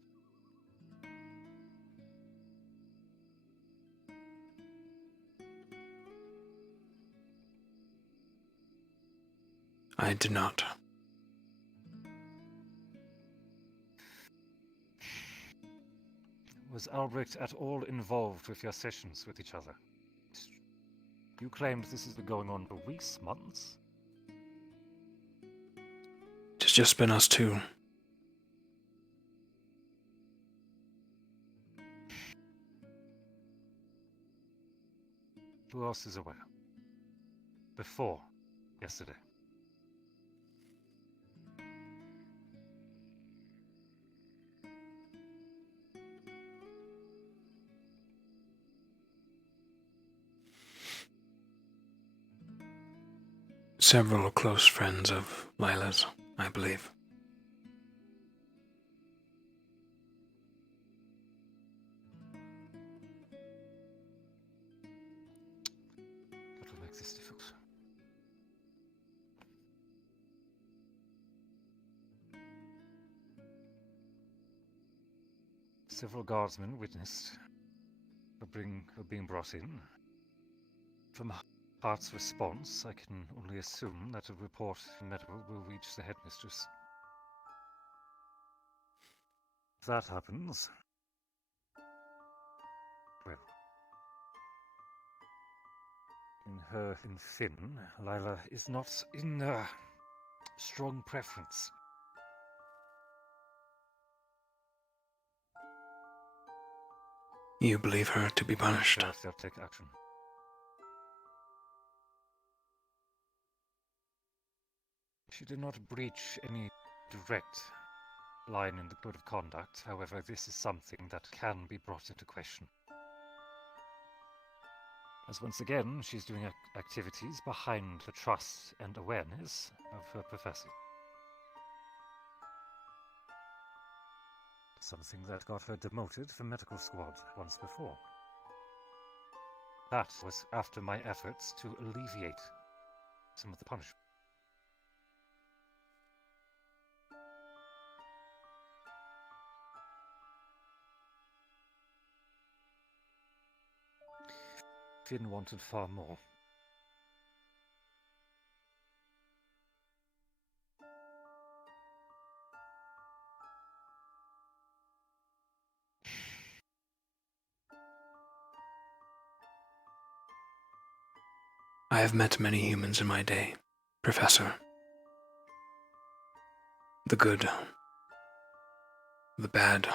I do not. Was Albrecht at all involved with your sessions with each other? You claimed this has been going on for weeks, months? It's just been us two. Who else is aware? Before yesterday. Several close friends of Lila's, I believe. That will make this difficult. Several guardsmen witnessed her being brought in. From Hart's response, I can only assume that a report in medical will reach the headmistress. If that happens, well, in Finn, Lila is not in strong preference. You believe her to be punished? They'll take action. She did not breach any direct line in the code of conduct. However, this is something that can be brought into question. As once again, she's doing activities behind the trust and awareness of her professor. Something that got her demoted from medical squad once before. That was after my efforts to alleviate some of the punishment. Finn wanted far more. I have met many humans in my day, Professor. The good, the bad,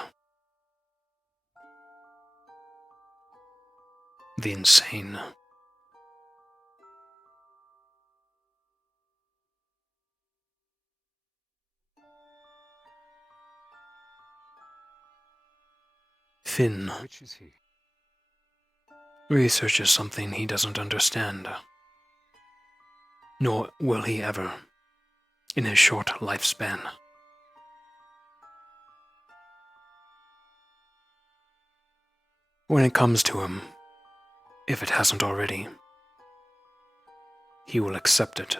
the insane. Finn Which is he? researches something he doesn't understand. Nor will he ever, in his short lifespan. When it comes to him, if it hasn't already, he will accept it.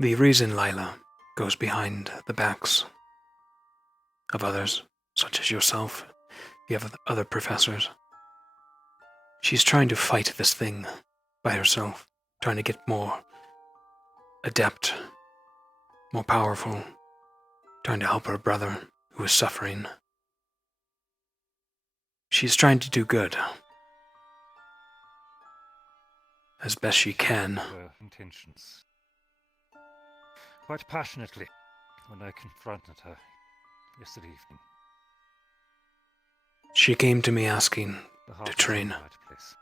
The reason Lila goes behind the backs of others, such as yourself, the other professors, she's trying to fight this thing by herself, trying to get more adept, more powerful, trying to help her brother who is suffering. She's trying to do good as best she can. Her intentions. Quite passionately when I confronted her yesterday evening. She came to me asking The to heart is in train. the right place.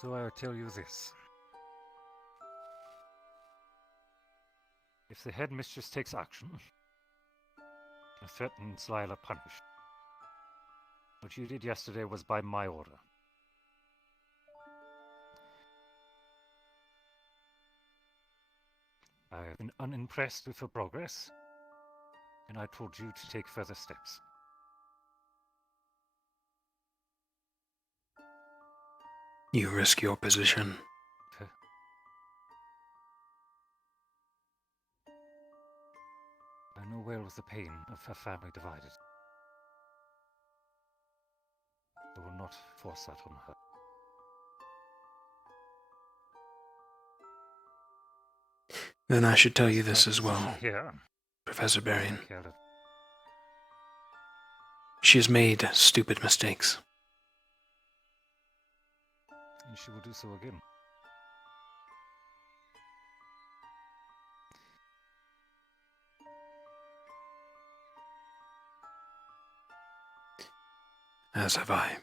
So I tell you this. If the headmistress takes action, and threatens Lila punished, what you did yesterday was by my order. I have been unimpressed with her progress, and I told you to take further steps. You risk your position. I know well the pain of a family divided. I will not force that on her. Then I should tell you this as well, Here, Professor Berrien. take care of- She has made stupid mistakes. and she will do so again. As have I.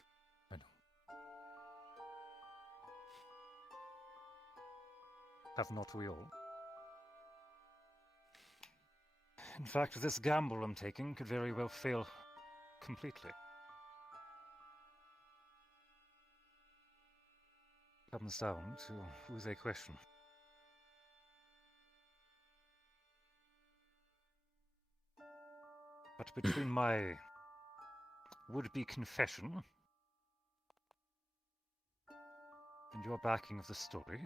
Have not we all? In fact, this gamble I'm taking could very well fail completely. Comes down to who's a question. But between my would-be confession and your backing of the story,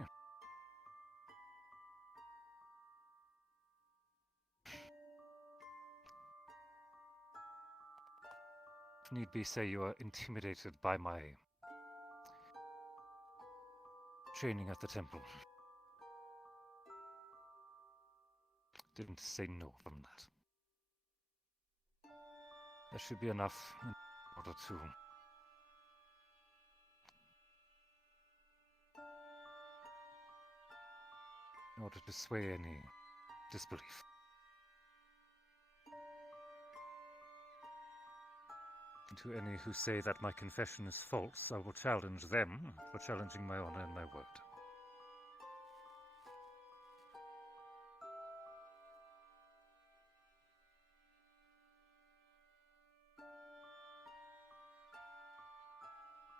if need be say you are intimidated by my training at the temple. Didn't say no from that. That should be enough in order to sway any disbelief. And to any who say that my confession is false, I will challenge them for challenging my honor and my word.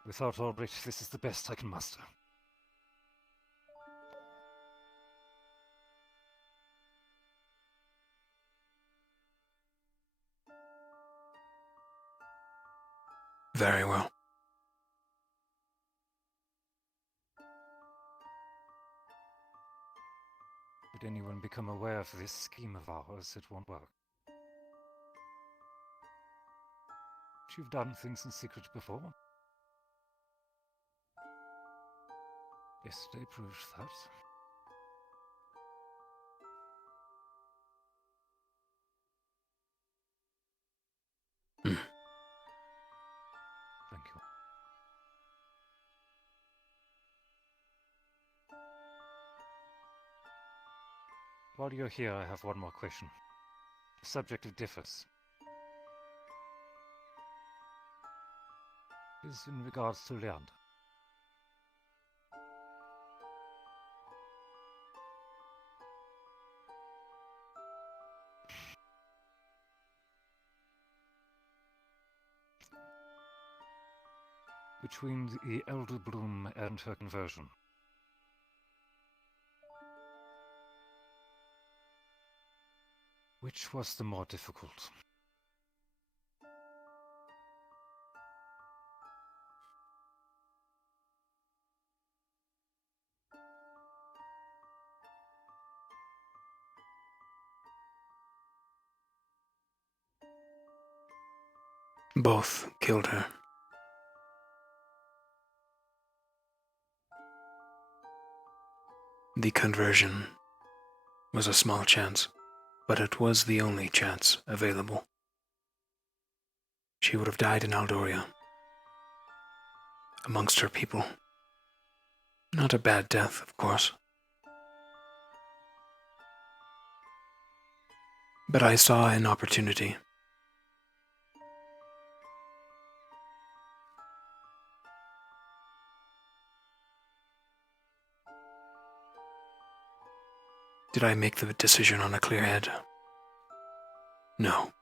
Without Albrecht, this is the best I can muster. Very well. Did anyone become aware of this scheme of ours, it won't work. You've done things in secret before. Yesterday proved that. Thank you. While you're here, I have one more question. The subject differs. Is in regards to Leander. Between the Elder Bloom and her conversion, which was the more difficult? Both killed her. The conversion was a small chance, but it was the only chance available. She would have died in Aldoria, amongst her people. Not a bad death, of course. But I saw an opportunity. Did I make the decision on a clear head? No.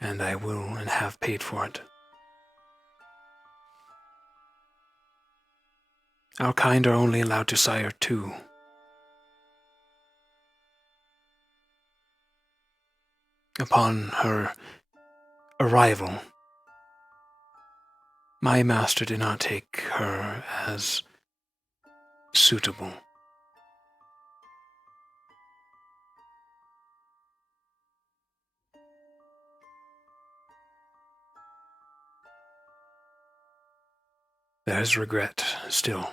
And I will and have paid for it. Our kind are only allowed to sire 2. Upon her arrival, my master did not take her as suitable. There is regret still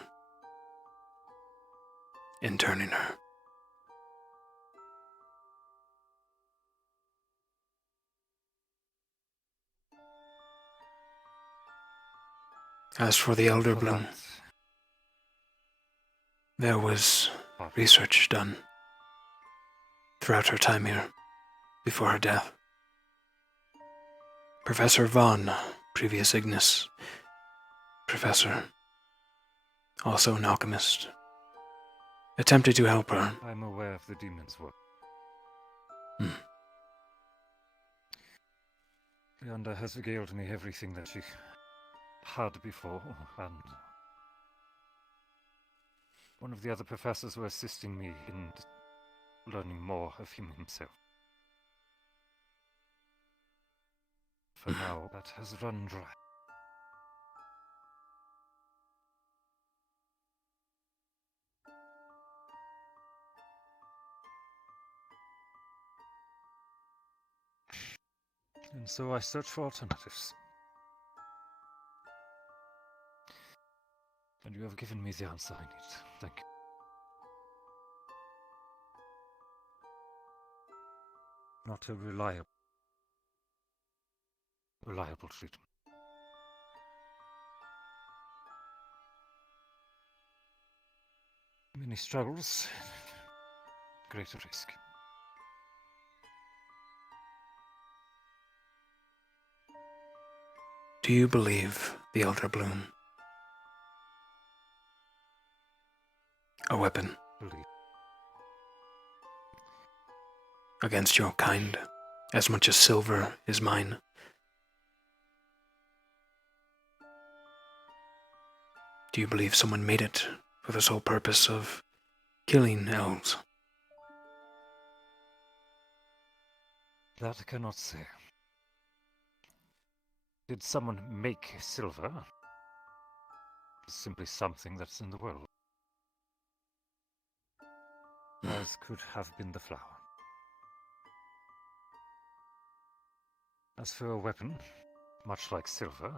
in turning her. As for the Elder Bloom, there was research done throughout her time here, before her death. Professor Vaughn, previous Ignis professor, also an alchemist, attempted to help her. I'm aware of the demon's work. Leander has regaled me everything that she had before, and one of the other professors were assisting me in learning more of him himself. For now, that has run dry. And so I search for alternatives. And you have given me the answer I need. Thank you. Not a reliable treatment. Many struggles, greater risk. Do you believe the Elder Bloom? A weapon. Believe. Against your kind, as much as silver is mine. Do you believe someone made it for the sole purpose of killing elves? That I cannot say. Did someone make silver? It's simply something that's in the world. As could have been the flower. As for a weapon, much like silver,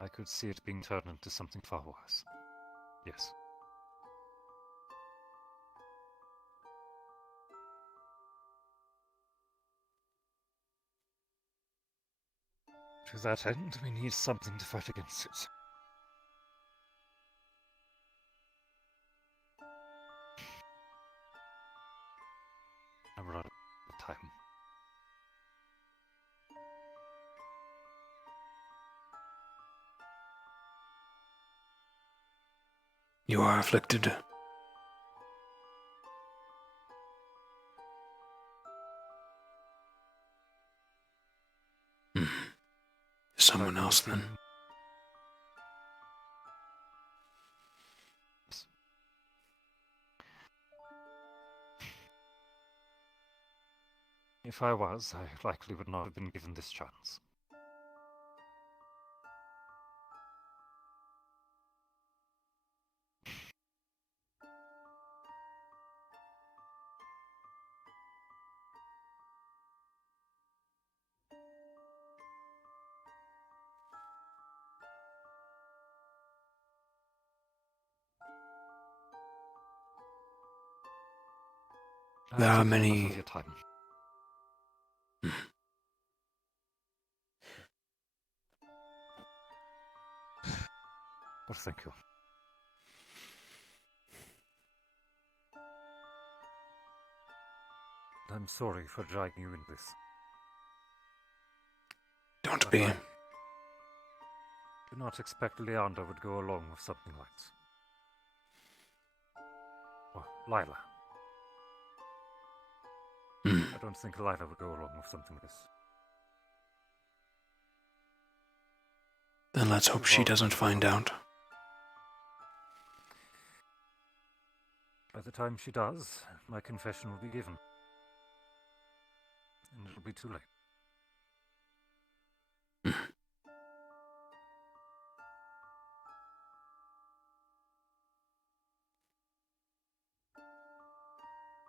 I could see it being turned into something far worse. Yes. To that end, we need something to fight against it. I'm running out of time. You are afflicted. Someone else, then. If I was, I likely would not have been given this chance. There are Take many. of your time. Well, thank you. I'm sorry for dragging you into this. Don't But be. I do not expect Leander would go along with something like this. Or Lila. I don't think Lila would go along with something like this. Then let's hope she doesn't find out. By the time she does, my confession will be given. And it'll be too late.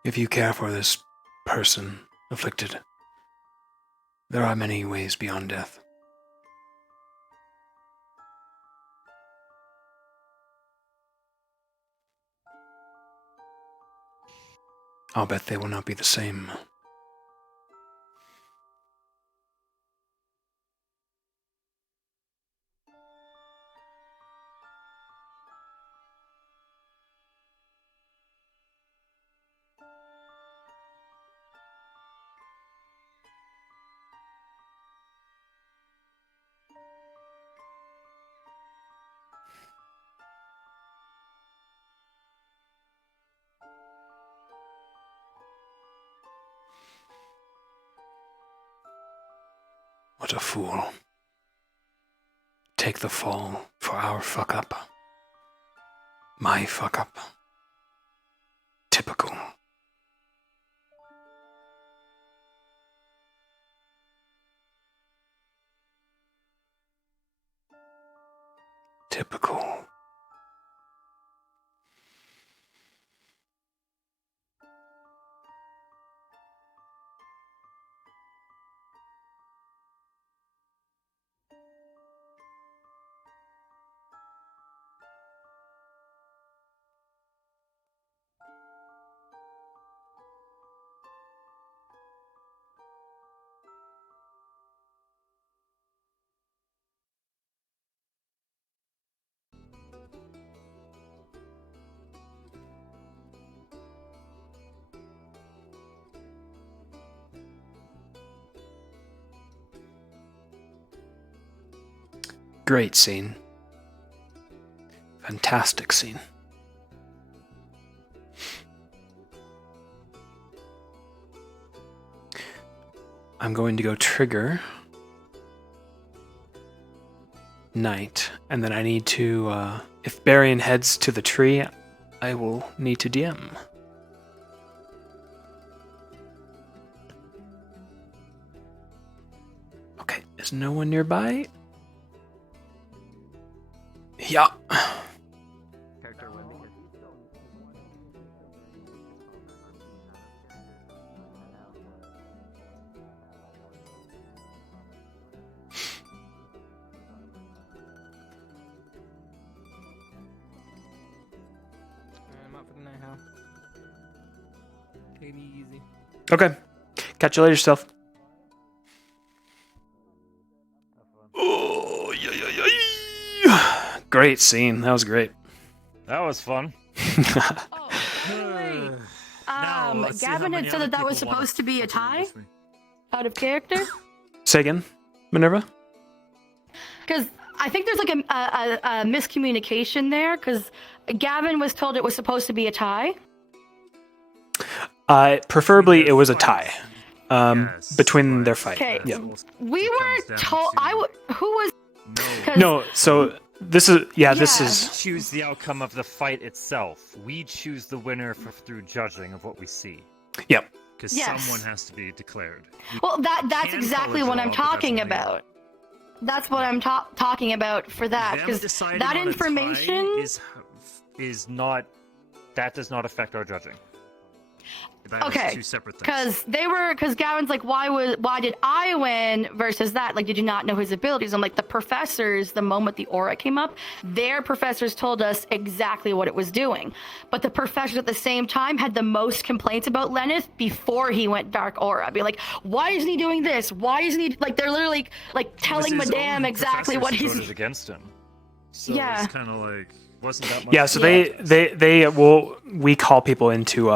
If you care for this person afflicted, there are many ways beyond death. I'll bet they will not be the same. What a fool. Take the fall for our fuck up. My fuck up. Typical. Typical. Great scene. Fantastic scene. I'm going to go trigger night, and then I need to, if Barian heads to the tree, I will need to DM. Okay, is no one nearby? Yeah. Character Wendy. I'm out for the night, Hal. Take it easy. Okay. Catch you later, Stealth. Oh, great scene. That was great. That was fun. Wait. let's see how Gavin had many said other that was people wanna supposed to be a tie? Out of character? Say again, Minerva? Because I think there's like a miscommunication there, because Gavin was told it was supposed to be a tie. Preferably it was a tie. Between their fight. Okay. Yeah. We weren't told. Who was? No, so this is this is We choose the outcome of the fight itself. We choose the winner through judging of what we see. Yep. Because Yes. someone has to be declared. Well, that's can exactly call a what draw, I'm but that's talking only- about. That's what I'm talking about for that, Them because deciding that on a tie information. is not. That does not affect our judging. That is Okay, two separate things. because Gavin's like, why did I win versus that? Like, did you not know his abilities? I'm like, the professors, the moment the aura came up, their professors told us exactly what it was doing. But the professors at the same time had the most complaints about Lenneth before he went dark aura. Be like, why isn't he doing this? Why isn't he like? They're literally like telling Madame exactly what he's. Voted against him. So Yeah. it's kind of like wasn't that much. Yeah, so they will we call people into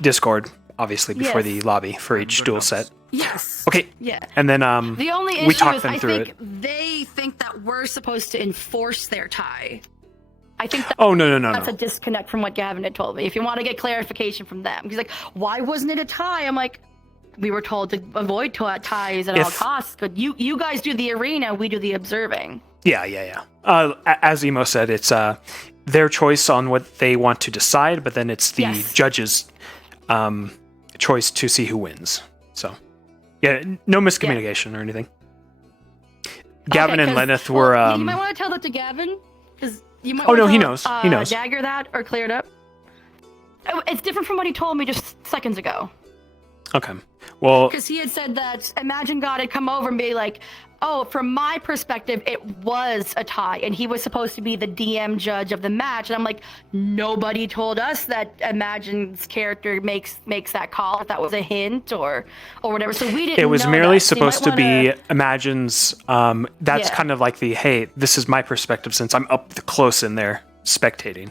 Discord obviously before Yes. the lobby for each duel set. Yes. Okay. Yeah. And then The only we issue talk is them I through think it. they think that we're supposed to enforce their tie. I think that, Oh, no. that's a disconnect from what Gavin had told me. If you want to get clarification from them, he's like, "Why wasn't it a tie?" I'm like, "We were told to avoid ties at all costs, but you guys do the arena, we do the observing." Yeah. As Emo said, it's their choice on what they want to decide, but then it's the judge's choice to see who wins. So, yeah, no miscommunication or anything. Gavin and Lenneth were. You might want to tell that to Gavin, because you might. Oh, no, wanna he tell, knows. He knows. Dagger that or clear it up. It's different from what he told me just seconds ago. Okay. Well, Because he had said that Imagine God had come over and be like, "Oh, from my perspective, it was a tie, and he was supposed to be the DM judge of the match." And I'm like, nobody told us that Imagine's character makes that call. If that was a hint or whatever, so we didn't. it was know merely that. So you might supposed to be wanna- Imagine's. That's Yeah. kind of like the hey, this is my perspective since I'm up close in there spectating.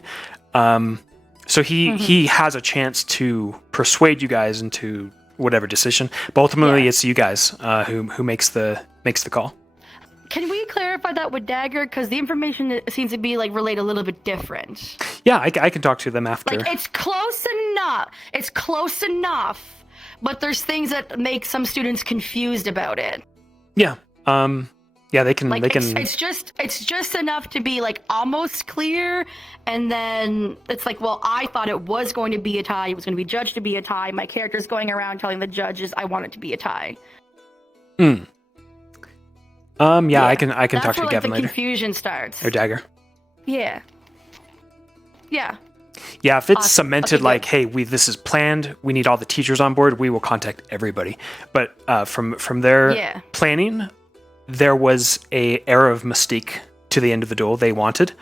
So he has a chance to persuade you guys into whatever decision, but ultimately it's you guys who makes the call. Can we clarify that with Dagger? Because the information seems to be like relayed a little bit different. Yeah, I can talk to them after. Like it's close enough. It's close enough, but there's things that make some students confused about it. Yeah. Yeah, they can. Like they can. it's just enough to be like almost clear, and then it's like, well, I thought it was going to be a tie. It was going to be judged to be a tie. My character's going around telling the judges I want it to be a tie. Yeah, I can That's talk to where, Gavin the later. confusion starts. Or Dagger. Yeah. Yeah. Yeah, if it's Awesome. cemented Okay, like, hey, this is planned, we need all the teachers on board, we will contact everybody. But from their planning, there was a air of mystique to the end of the duel they wanted.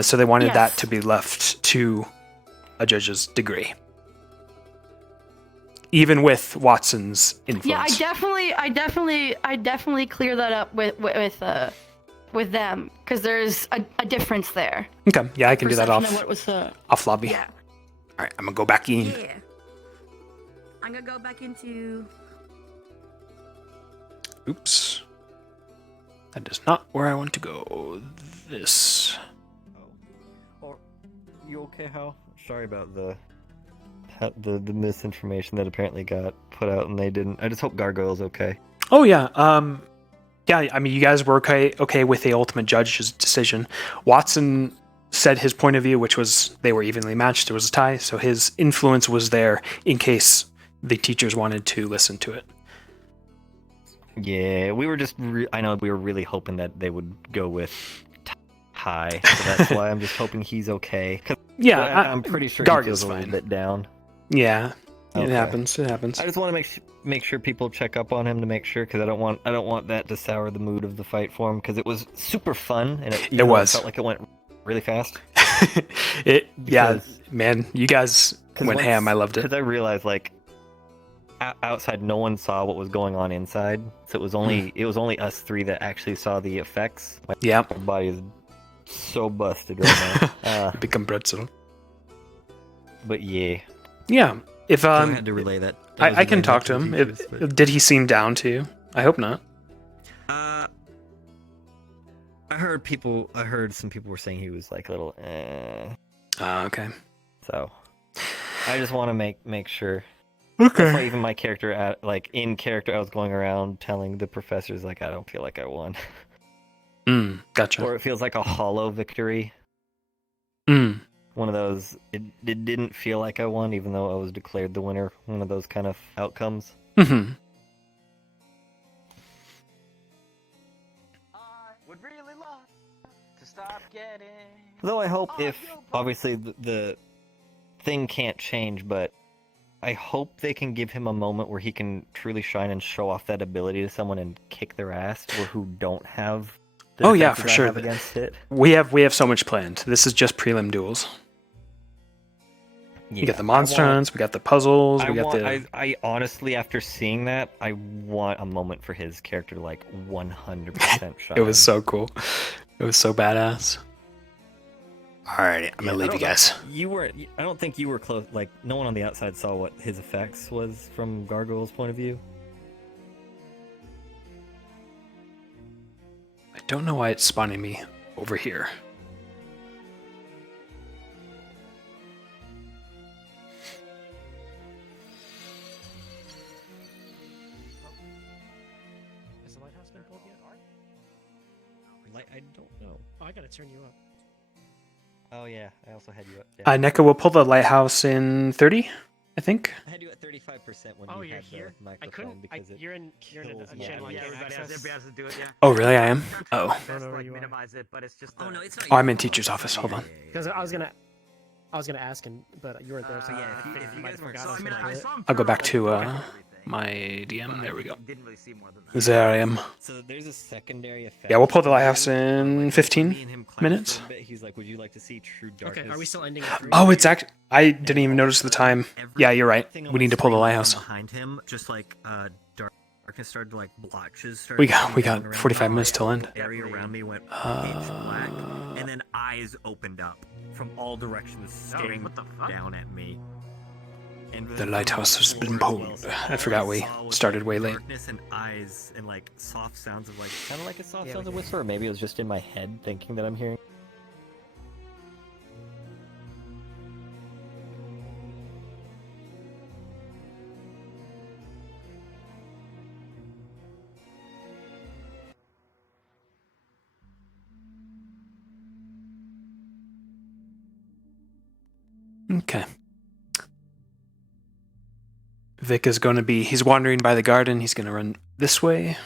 So they wanted that to be left to a judge's degree. Even with Watson's influence. Yeah, I definitely clear that up with them because there's a difference there. Okay, yeah, I can do that Perception off of what was, off lobby. Yeah. All right, I'm gonna go back in. Yeah. I'm gonna go back into. Oops. That is not where I want to go. This. You okay, Hal? Sorry about the misinformation that apparently got put out and they didn't. I just hope Gargoyle's okay. Oh yeah. Yeah, I mean, you guys were okay with the ultimate judge's decision. Watson said his point of view, which was they were evenly matched. There was a tie, so his influence was there in case the teachers wanted to listen to it. Yeah, we were just. I know we were really hoping that they would go with tie, so that's why I'm just hoping he's okay. 'Cause Yeah, I'm pretty sure Garg he feels is a little fine. bit down. Yeah, it Okay. happens. It happens. I just want to make sure people check up on him to make sure, because I don't want that to sour the mood of the fight for him, because it was super fun and it was. felt like it went really fast. Yeah, man, you guys went ham. I loved it. Because I realized like outside no one saw what was going on inside, so it was only us three that actually saw the effects. Yeah, my body is so busted right now. Become pretzel. But yeah. Yeah, if I had to relay that. I can talk to him. Did he seem down to you? I hope not. I heard some people were saying he was like a little. Okay. So, I just want to make sure. Okay. That's why even my character, in character, I was going around telling the professors like I don't feel like I won. Gotcha. Or it feels like a hollow victory. One of those. It didn't feel like I won, even though I was declared the winner. One of those kind of outcomes. Mm-hmm. Though I hope if obviously the thing can't change, but I hope they can give him a moment where he can truly shine and show off that ability to someone and kick their ass, or who don't have. The Oh yeah, defenses for I sure. have against it. We have so much planned. This is just prelim duels. We got the monster hunts, we got the puzzles, we got the. I honestly, after seeing that, I want a moment for his character to 100% shine. It was so cool. It was so badass. Alrighty, I'm gonna leave you guys. I don't think you were close. No one on the outside saw what his effects was from Gargoyle's point of view. I don't know why it's spawning me over here. Has the lighthouse been pulled yet? I don't know. Oh, I gotta turn you up. Oh yeah, I also had you up. NECA will pull the lighthouse in 30, I think. I had you at 35% when Oh, you you're had here? the I microphone couldn't. because You're in a kills channel. my Yeah, audio. everybody has to do it. Yeah. Oh really? I am. Oh. I don't know where you are. Minimize it, but it's just. Oh no, it's not. Oh, I'm in teacher's office. Hold on. Because I was gonna ask him, but you weren't there. So yeah, if you guys weren't, forgot. so, I saw him I'll go back to everything. my DM. There we go. Didn't really see more than that. There I am. So there's a secondary effect. Yeah, we'll pull the lighthouse in 15 minutes. He's like, "Would you like to see true darkness?" Okay, are we still ending at 3? Oh, it's I didn't even notice the time. Yeah, you're right. We need to pull the lighthouse. Behind him, just darkness started to blotches. We got 45 minutes till end. Area around me went pitch black, and then eyes opened up from all directions, staring down at me. And The lighthouse has been pulled. I forgot we started way late. Darkness and eyes and soft sounds of Kind of like a soft sounds of whisper. Or maybe it was just in my head thinking that I'm hearing. Okay. Vic is going to be, he's wandering by the garden. He's going to run this way.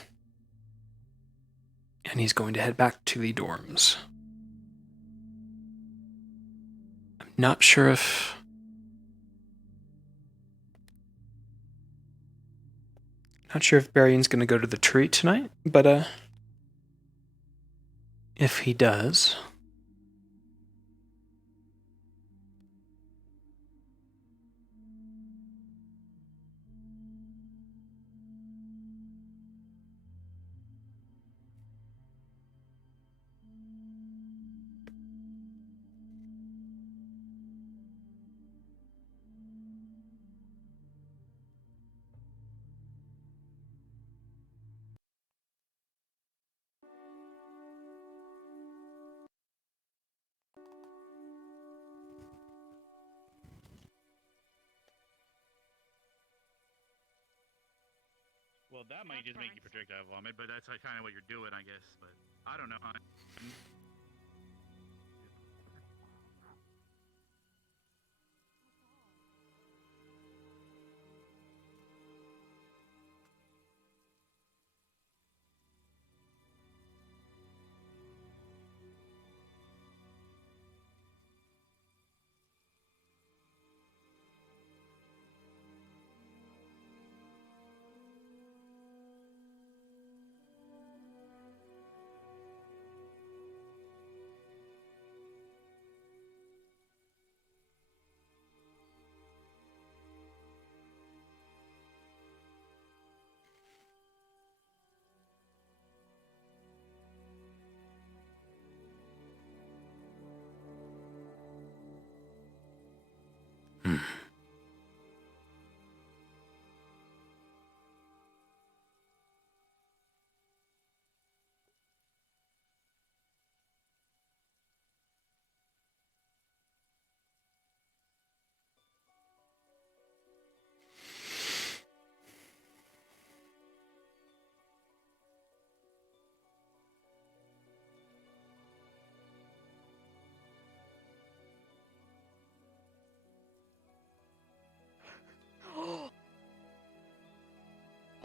And he's going to head back to the dorms. I'm not sure if... Not sure if Barion's going to go to the tree tonight, but if he does... Well, that might just make you projectile vomit, but that's kind of what you're doing, I guess. But I don't know.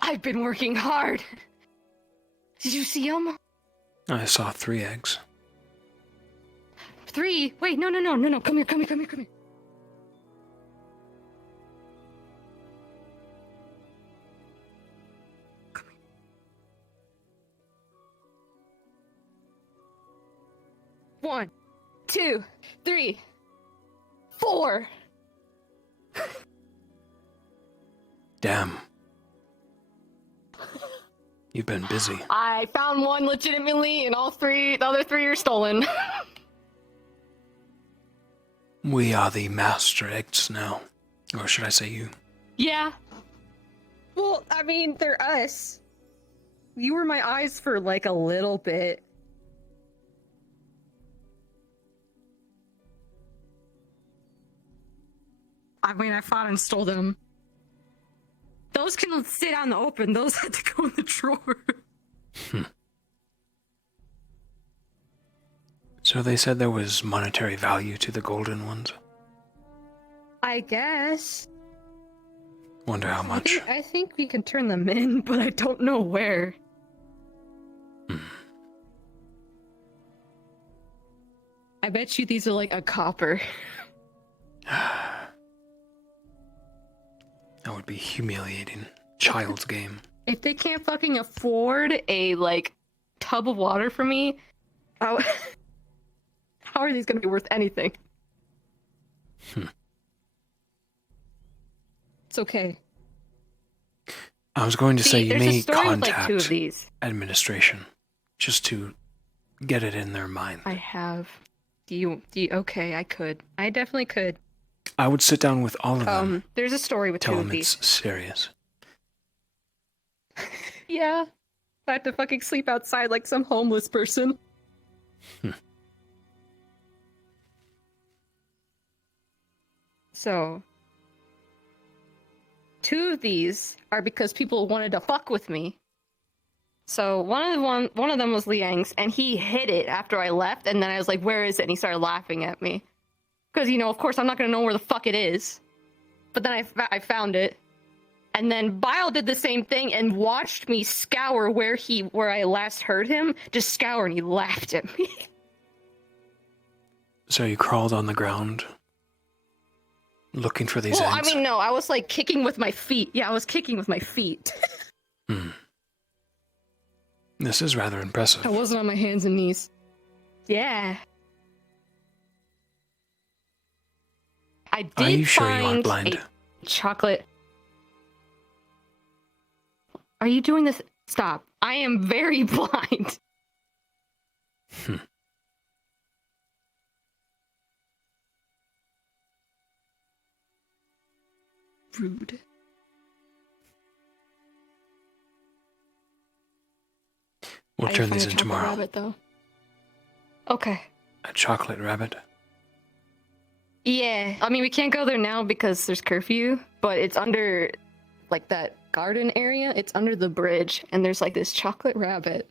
I've been working hard. Did you see him? I saw 3 eggs. 3? Wait, no. Come here. 1, 2, 3, 4. Damn. You've been busy. I found one legitimately, and the other 3 are stolen. We are the master eggs now. Or should I say you? Yeah. Well, I mean, they're us. You were my eyes for like a little bit. I mean, I fought and stole them. Those can sit out in the open. Those had to go in the drawer. So they said there was monetary value to the golden ones. I guess. Wonder how much. I think we can turn them in, but I don't know where. I bet you these are like a copper. That would be humiliating. Child's game. If they can't fucking afford a like tub of water for me, how are these gonna be worth anything? It's okay. I was going to say you there's a may story with, like, contact 2 of these. administration just to get it in their mind. I have. Do you okay, I could. I definitely could. I would sit down with all of them. There's a story with 2 Tell of them these. it's serious. Yeah. I had to fucking sleep outside like some homeless person. So, 2 of these are because people wanted to fuck with me. So one of them was Liang's, and he hid it after I left, and then I was like, "Where is it?" And he started laughing at me, because of course I'm not gonna know where the fuck it is. But then I found it, and then Bile did the same thing and watched me scour where I last heard him, just scour, and he laughed at me. So you crawled on the ground, looking for these Well, eggs? I mean, no, I was like kicking with my feet. Yeah, I was kicking with my feet. This is rather impressive. I wasn't on my hands and knees. Yeah. I did Are you sure you find aren't blind? a chocolate. Are you doing this? Stop. I am very blind. Rude. We'll I turn found these a in chocolate tomorrow. rabbit, though. Okay. A chocolate rabbit? Yeah. I mean, we can't go there now because there's curfew, but it's under, like, that garden area. It's under the bridge, and there's, like, this chocolate rabbit.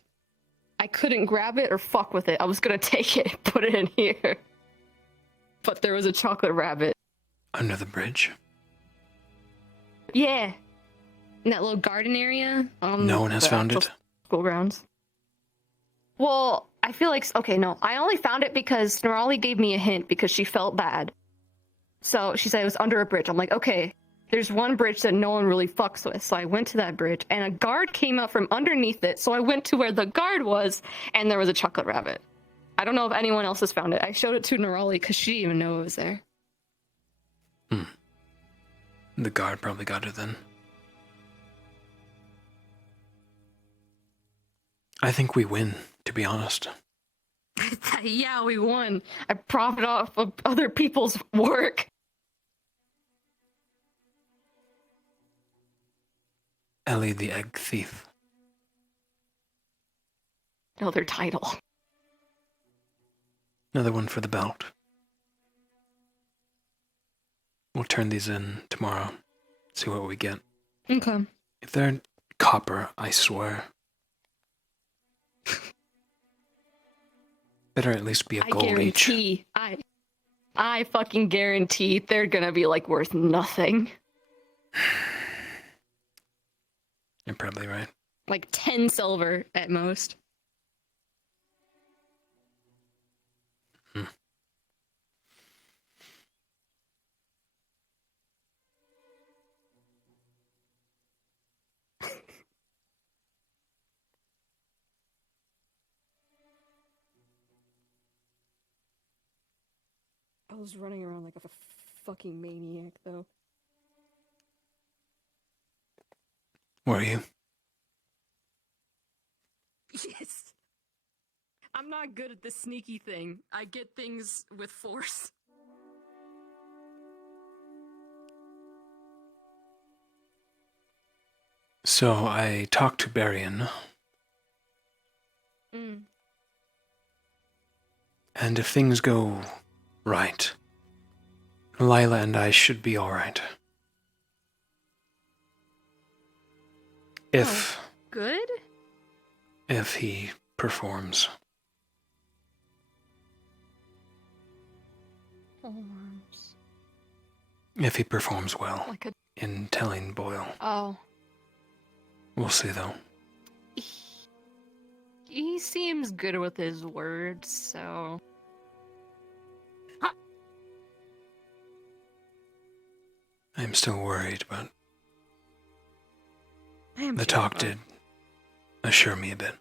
I couldn't grab it or fuck with it. I was gonna take it and put it in here. But there was a chocolate rabbit. Under the bridge? Yeah. In that little garden area. No one has found it? School grounds. Well, I feel like... Okay, no. I only found it because Nerali gave me a hint because she felt bad. So she said it was under a bridge. I'm like, okay, there's one bridge that no one really fucks with. So I went to that bridge, and a guard came out from underneath it. So I went to where the guard was, and there was a chocolate rabbit. I don't know if anyone else has found it. I showed it to Nerali because she didn't even know it was there. The guard probably got it then. I think we win, to be honest. Yeah, we won. I profit off of other people's work. Ellie the Egg Thief. Another title. Another one for the belt. We'll turn these in tomorrow. See what we get. Okay. If they're copper, I swear. Better at least be a gold each. Guarantee. I fucking guarantee they're gonna be like worth nothing. You're probably right. Like 10 silver at most. was running around like a fucking maniac, though. Were you? Yes. I'm not good at the sneaky thing. I get things with force. So I talked to Barian, Mm. and if things go right, Lila and I should be alright. If Good? he performs. Forms. If he performs well Like a... in telling Boyle. Oh. We'll see, though. He seems good with his words, so... I'm still worried, but I am the too, talk but- did assure me a bit.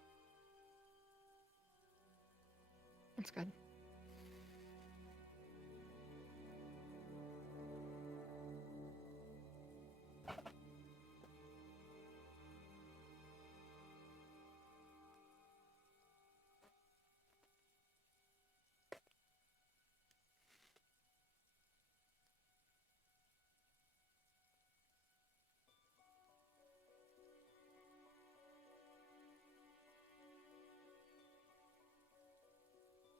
That's good.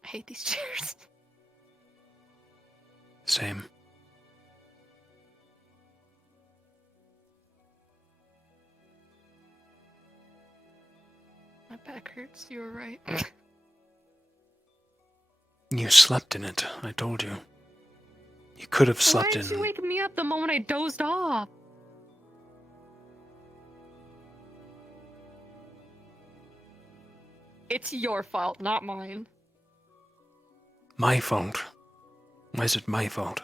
I hate these chairs. Same. My back hurts, you were right. You slept in it, I told you. You could have Why slept did in... you wake me up the moment I dozed off? It's your fault, not mine. My fault. Why is it my fault?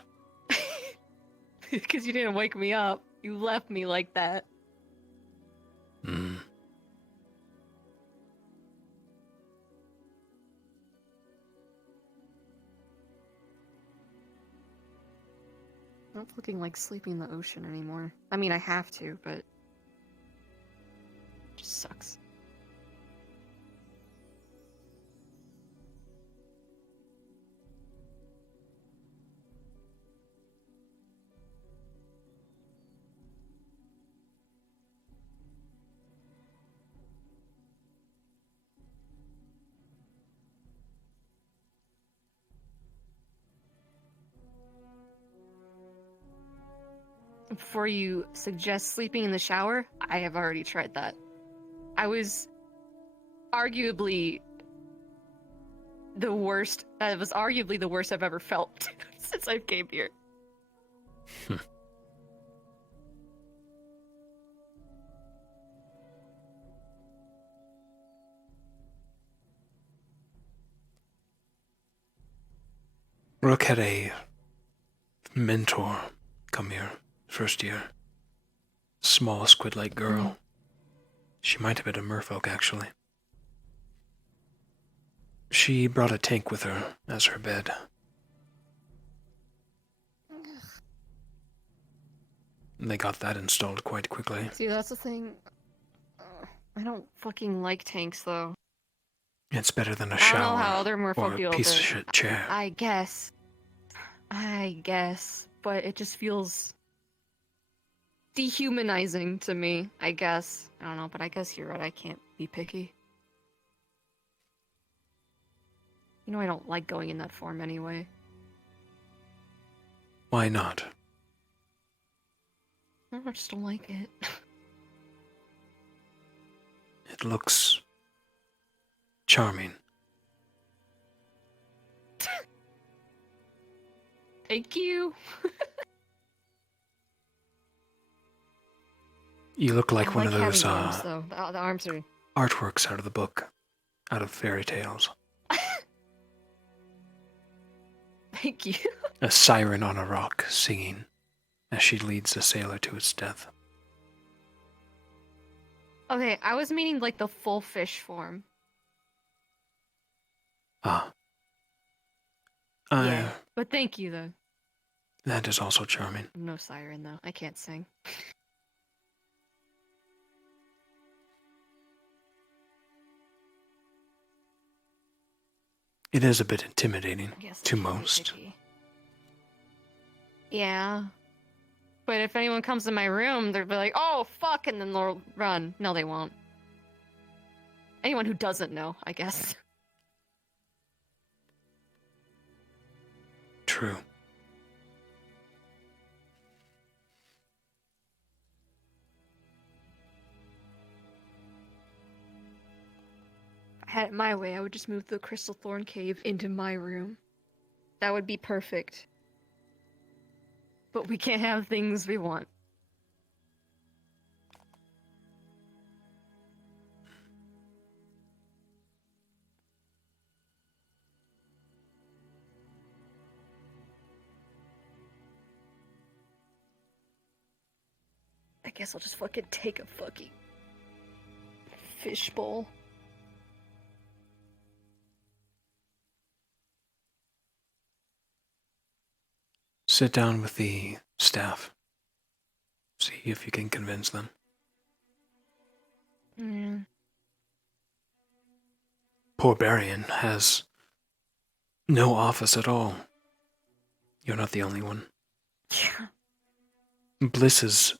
Because you didn't wake me up. You left me like that. Hmm. I'm not looking like sleeping in the ocean anymore. I mean, I have to, but... It just sucks. Before you suggest sleeping in the shower, I have already tried that. I was arguably the worst. That was arguably the worst I've ever felt since I came here. Rook had a mentor come here first year. Small squid-like girl. She might have been a merfolk, actually. She brought a tank with her as her bed. They got that installed quite quickly. See, that's the thing. I don't fucking like tanks, though. It's better than a I don't know shower how other or merfolk deal a piece with of it. shit chair. I guess. But it just feels dehumanizing to me, I guess. I don't know, but I guess you're right. I can't be picky. You know I don't like going in that form anyway. Why not? I just don't like it. It looks charming. Thank you. You look like I one of having those arms, though. The arms are... artworks out of the book, out of fairy tales. Thank you. A siren on a rock singing as she leads a sailor to its death. Okay, I was meaning like the full fish form. Ah. Yeah, but thank you though. That is also charming. I'm no siren though. I can't sing. It is a bit intimidating Yes, to most. Yeah. But if anyone comes in my room, they'll be like, "Oh fuck," and then they'll run. No, they won't. Anyone who doesn't know, I guess. True. If I had it my way, I would just move the Crystal Thorn Cave into my room. That would be perfect. But we can't have things we want. I guess I'll just fucking take a fucking fishbowl. Sit down with the staff. See if you can convince them. Yeah. Poor Barian has no office at all. You're not the only one. Yeah. Bliss's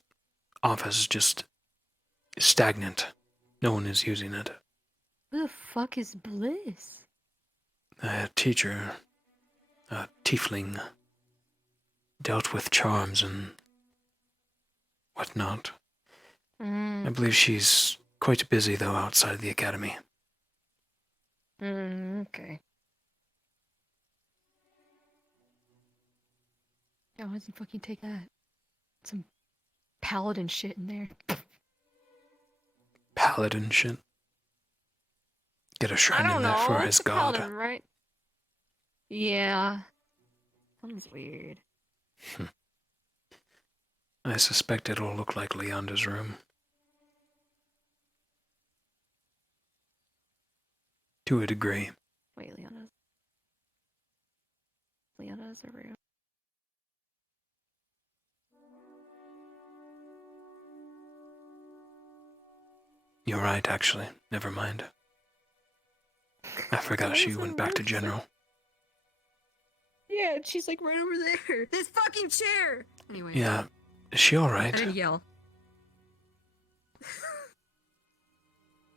office is just stagnant. No one is using it. Who the fuck is Bliss? A teacher, a tiefling, dealt with charms and whatnot. I believe she's quite busy, though, outside the academy. Okay. Yeah, why doesn't fucking take that? Some paladin shit in there. Paladin shit. Get a I shrine don't in there know. for It's his a god. paladin, right? Yeah. Sounds weird. I suspect it'll look like Leanda's room. To a degree. Wait, Leanna's a room. You're right, actually. Never mind. I forgot she went back to General. Yeah, and she's like right over there. This fucking chair. Anyway. Yeah. Is she alright? I didn't yell.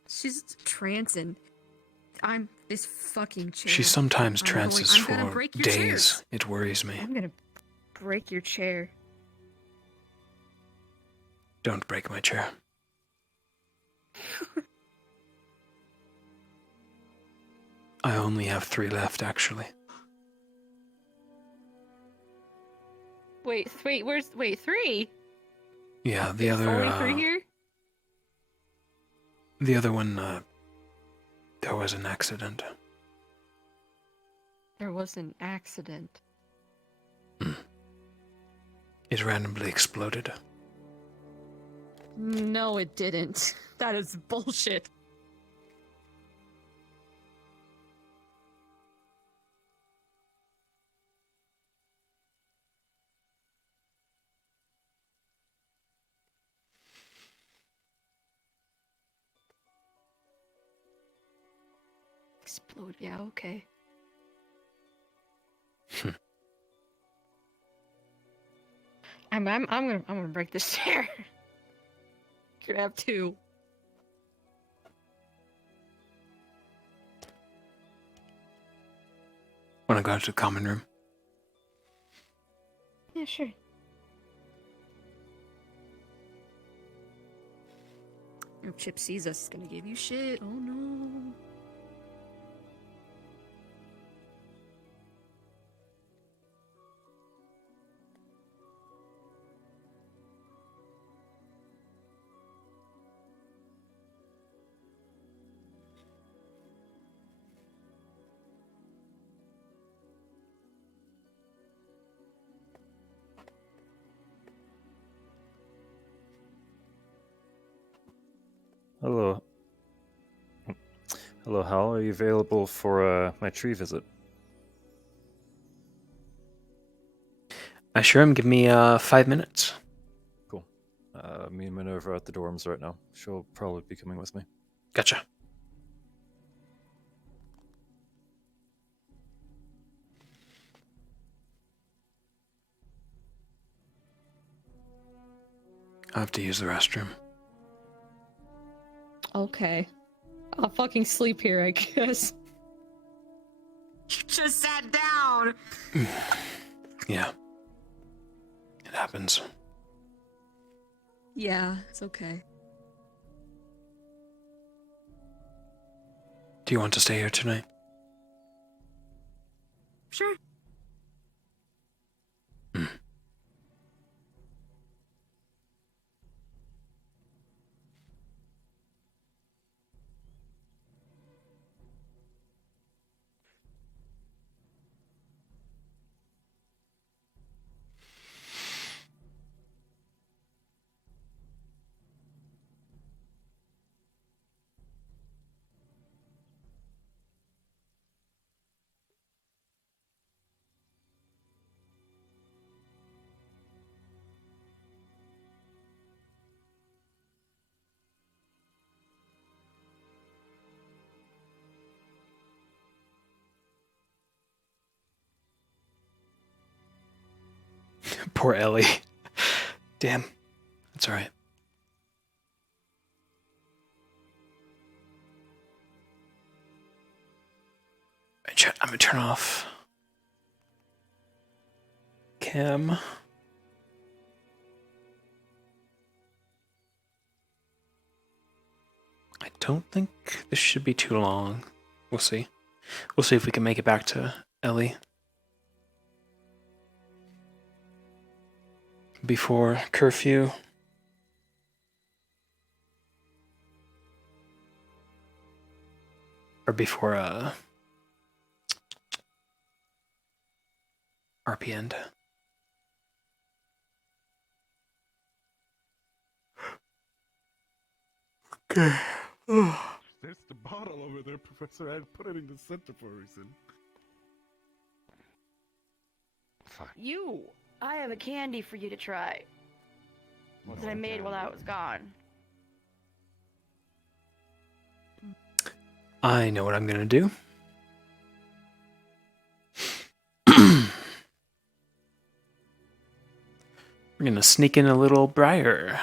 She's trancing. I'm this fucking chair. She sometimes I'm going- trances I'm gonna for break your days. chairs. It worries me. I'm gonna break your chair. Don't break my chair. I only have 3 left, actually. Wait, where's 3? Yeah, the There's other, only 3 here? the other one, there was an accident. There was an accident. It randomly exploded. No, it didn't. That is bullshit. Explode. Yeah, okay. I'm gonna break this chair. Could have 2. Wanna go to the common room? Yeah, sure. If Chip sees us, he's gonna give you shit. Oh no. Hello. Hello, Hal. Are you available for my tree visit? I sure am. Give me 5 minutes. Cool. Me and Minerva are at the dorms right now. She'll probably be coming with me. Gotcha. I have to use the restroom. Okay. I'll fucking sleep here, I guess. You just sat down. Yeah. It happens. Yeah, it's okay. Do you want to stay here tonight? Sure. Poor Ellie. Damn. That's alright. I'm gonna turn off cam. I don't think this should be too long. We'll see. We'll see if we can make it back to Ellie before curfew. Or before RP end. Okay. There's the bottle over there, Professor. I put it in the center for a reason. I have a candy for you to try. That I made while I was gone. I know what I'm gonna do. We're gonna sneak in a little Briar.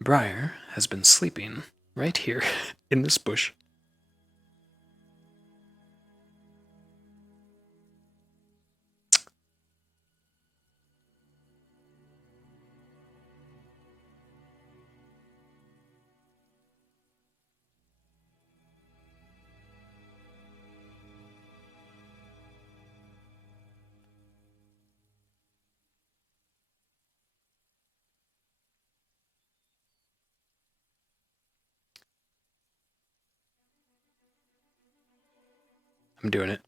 Briar has been sleeping right here in this bush. I'm doing it.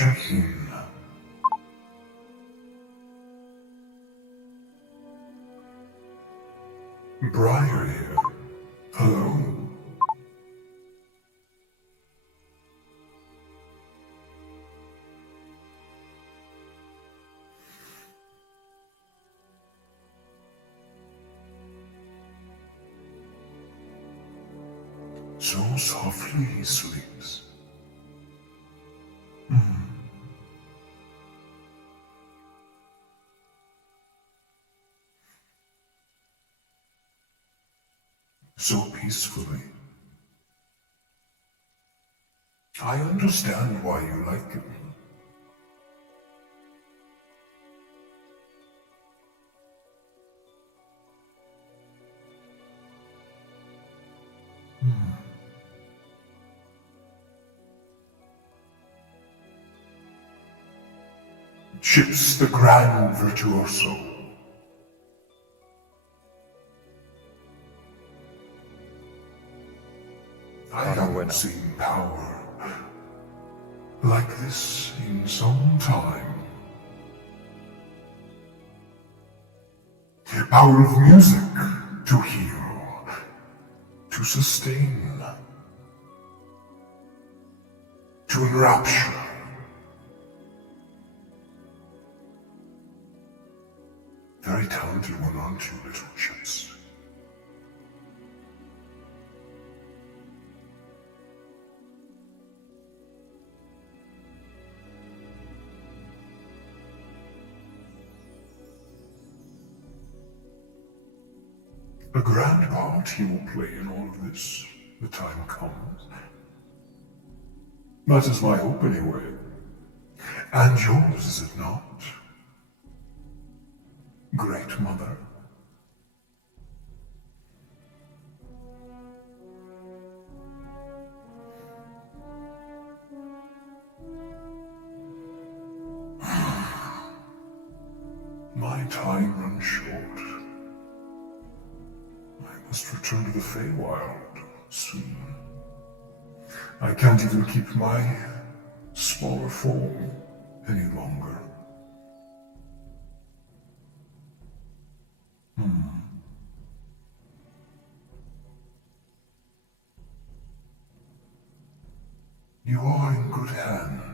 Check in. Briar here. Hello. So softly he sleeps. So peacefully. I understand why you like him. Chips the grand virtuoso. I haven't seen power like this in some time. The power of music to heal, to sustain, to enrapture. Very talented one, aren't you, little chips? A grand part he will play in all of this, the time comes. That is my hope anyway. And yours, is it not? Great Mother. My time runs short. I must return to the Feywild soon. I can't even keep my smaller form any longer. You are in good hands.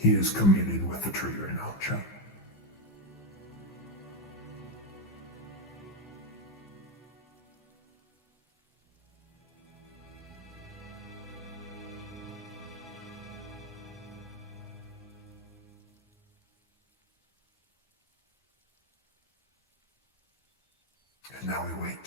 He is communing with the tree right now, chat. And now we wait.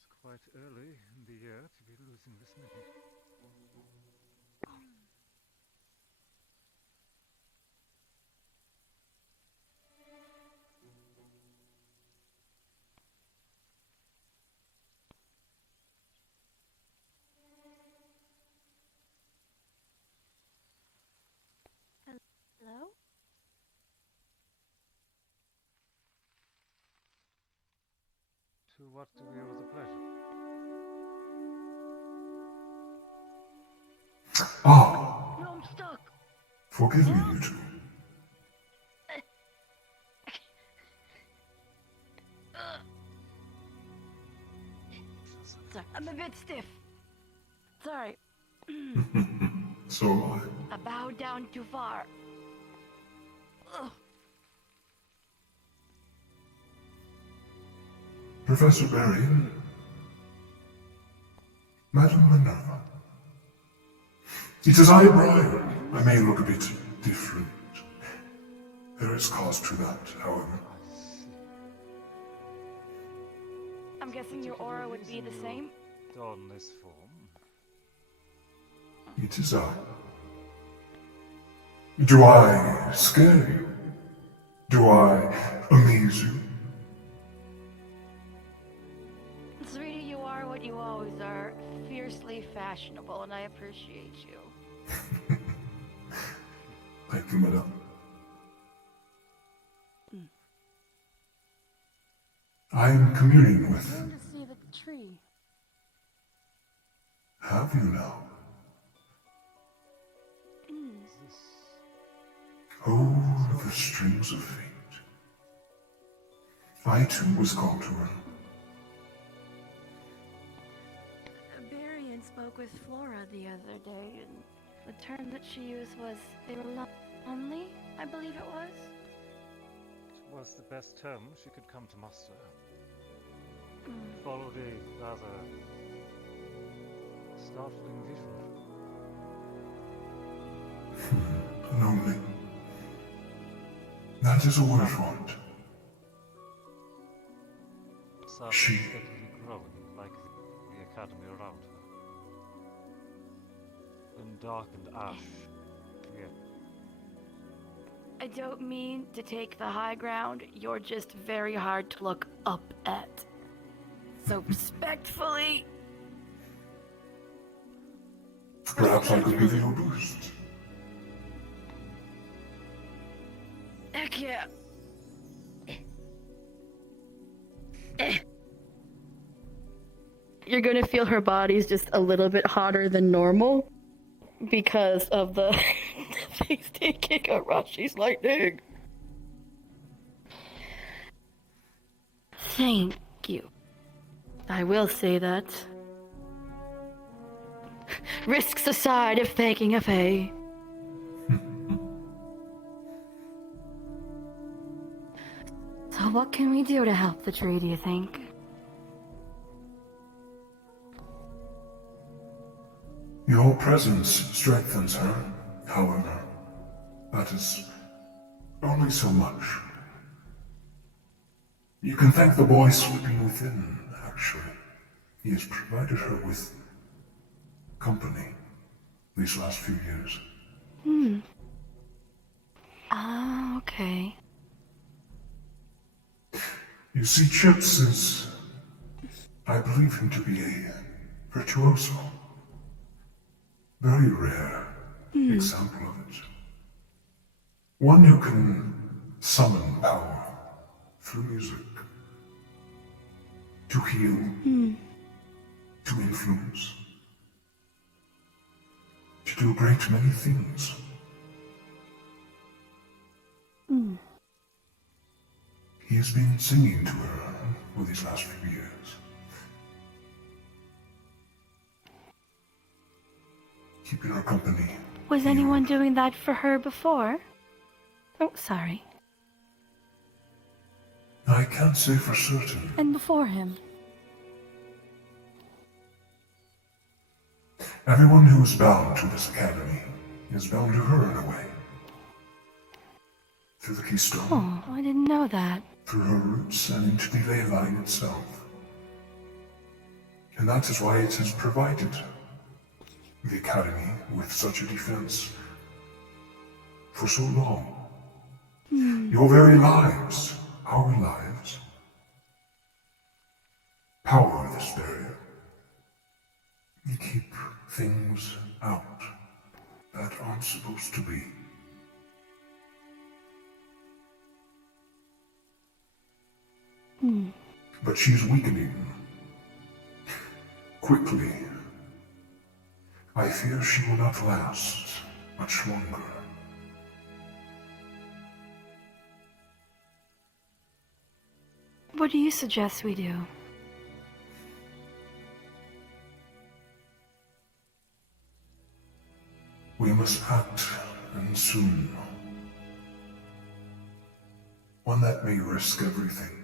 It's quite early in the year to be losing this many. Hello? To what do we owe the pleasure? Ah, No, I'm stuck. forgive me, you two. Sorry, I'm a bit stiff. Sorry. So am I bowed down too far. Ugh. Professor Berrien, Madam Minerva. It is I, Brian. I may look a bit different. There is cause to that, however. I'm guessing your aura would be the same? Don this form. It is I. Do I scare you? Do I amaze you? Sweetie, you are what you always are. Fiercely fashionable, and I appreciate you. Thank you, madame. I am communing with... I'm going to see the tree. Have you now? Oh, the strings of fate. I too was called to her. Barian spoke with Flora the other day, and the term that she used was they were lonely, I believe it was. It was the best term she could come to muster. Followed a rather startling vision. Lonely. That is a word for it. She... steadily growing like the academy around her. Then darkened ash. Yeah. I don't mean to take the high ground. You're just very hard to look up at. So respectfully... Perhaps I could give you a boost. Heck yeah. You're gonna feel her body's just a little bit hotter than normal because of the face taking Arashi's lightning. Thank you. I will say that. Risks aside of thanking a fae. So what can we do to help the tree, do you think? Your presence strengthens her, however. That is only so much. You can thank the boy sleeping within, actually. He has provided her with company these last few years. okay? You see, Chips is... I believe him to be a virtuoso. Very rare example of it. One who can summon power through music. To heal. To influence. To do a great many things. He has been singing to her for these last few years. Keeping her company. Was anyone doing that for her before? Oh, sorry. I can't say for certain. And before him? Everyone who is bound to this academy is bound to her in a way. Through the keystone. Oh, I didn't know that. Through her roots and into the ley line itself. And that is why it has provided the academy with such a defense for so long. Your very lives, our lives, power this barrier. You keep things out that aren't supposed to be. But she's weakening. Quickly. I fear she will not last much longer. What do you suggest we do? We must act, and soon. One that may risk everything.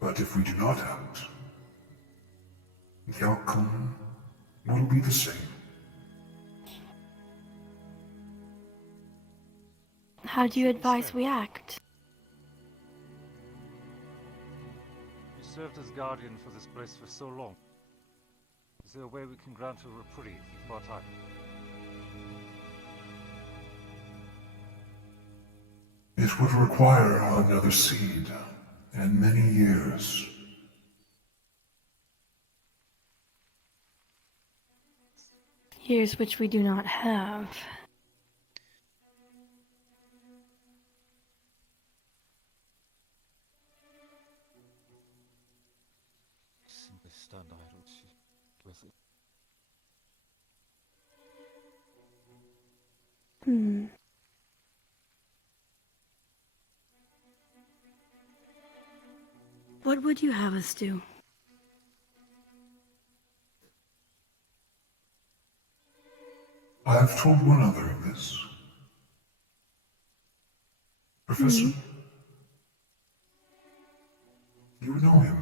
But if we do not act, the outcome will be the same. How do you advise we act? You served as guardian for this place for so long. Is there a way we can grant a reprieve for a time? It would require another seed, and many years. Years which we do not have. Simply stand idle. What would you have us do? I have told one other of this. Professor. You would know him.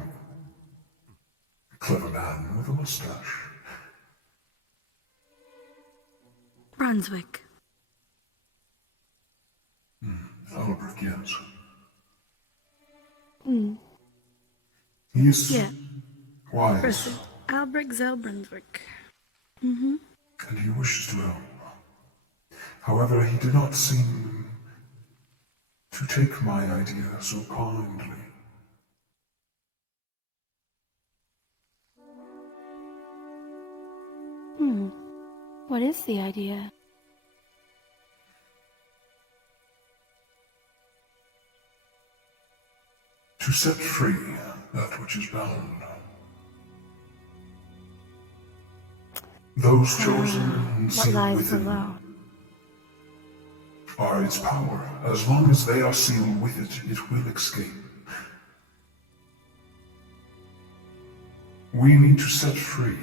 A clever man with a mustache. Brunswick. Albert, yes. Yeah. He's wise. President Albrecht Zell-Brunswick. And he wishes to help. However, he did not seem to take my idea so kindly. What is the idea? To set free that which is bound. Those chosen and What sealed lies within below? are its power. As long as they are sealed with it, it will escape. We need to set free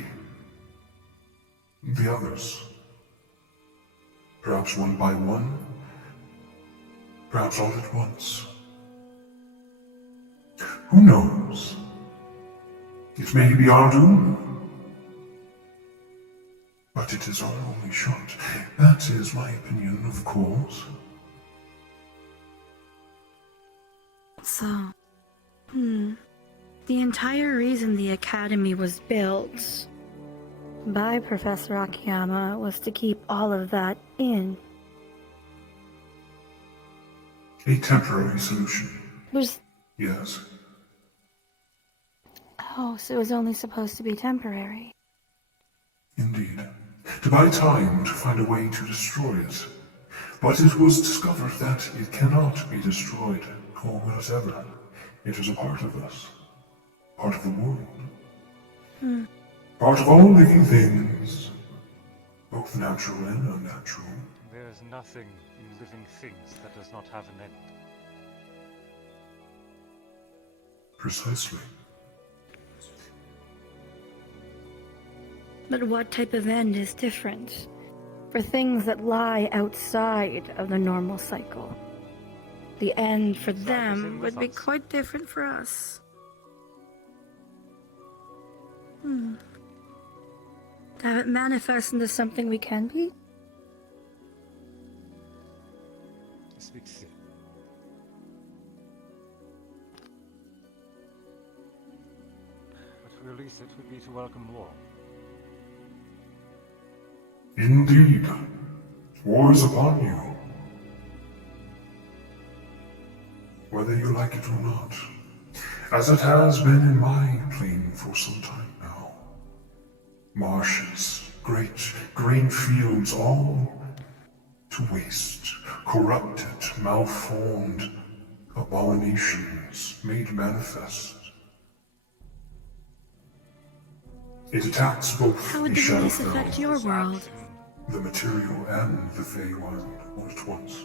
the others. Perhaps one by one, perhaps all at once. Who knows? It may be our doom. But it is our only shot. That is my opinion, of course. So, the entire reason the Academy was built by Professor Akiyama was to keep all of that in. A temporary solution. Was Yes. oh, so it was only supposed to be temporary. Indeed. To buy time to find a way to destroy it. But it was discovered that it cannot be destroyed, or whatever. It is a part of us. Part of the world. Hmm. Part of all living things. Both natural and unnatural. There is nothing in living things that does not have an end. Precisely. But what type of end is different? For things that lie outside of the normal cycle. The end for them would be quite different for us. To have it manifest into something we can be? Speak still. But to release it would be to welcome war. Indeed. War is upon you. Whether you like it or not. As it has been in my plane for some time now. Marshes, great grain fields, all to waste, corrupted, malformed, abominations made manifest. It attacks both How would the the release Shadowfell, affect your world? the material, and the Feywild all at once.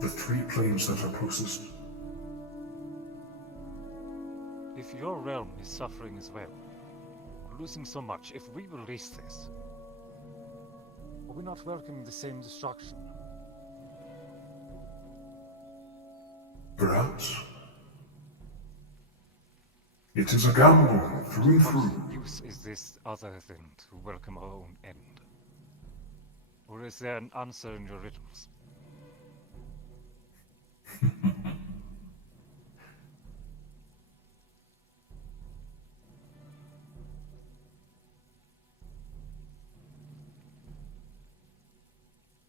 The three planes that are closest. If your realm is suffering as well, losing so much, if we release this, are we not welcoming the same destruction? Perhaps. It is a gamble through and through. What use is this other than to welcome our own end? Or is there an answer in your riddles?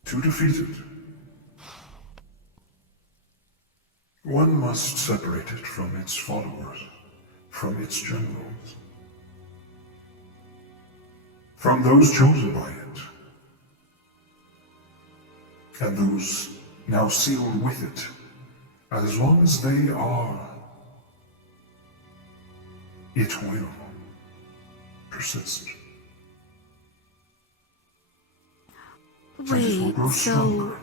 To defeat it, one must separate it from its followers, from its generals, from those chosen by it, and those now sealed with it, as long as they are, it will persist. And it will grow Wait, stronger. so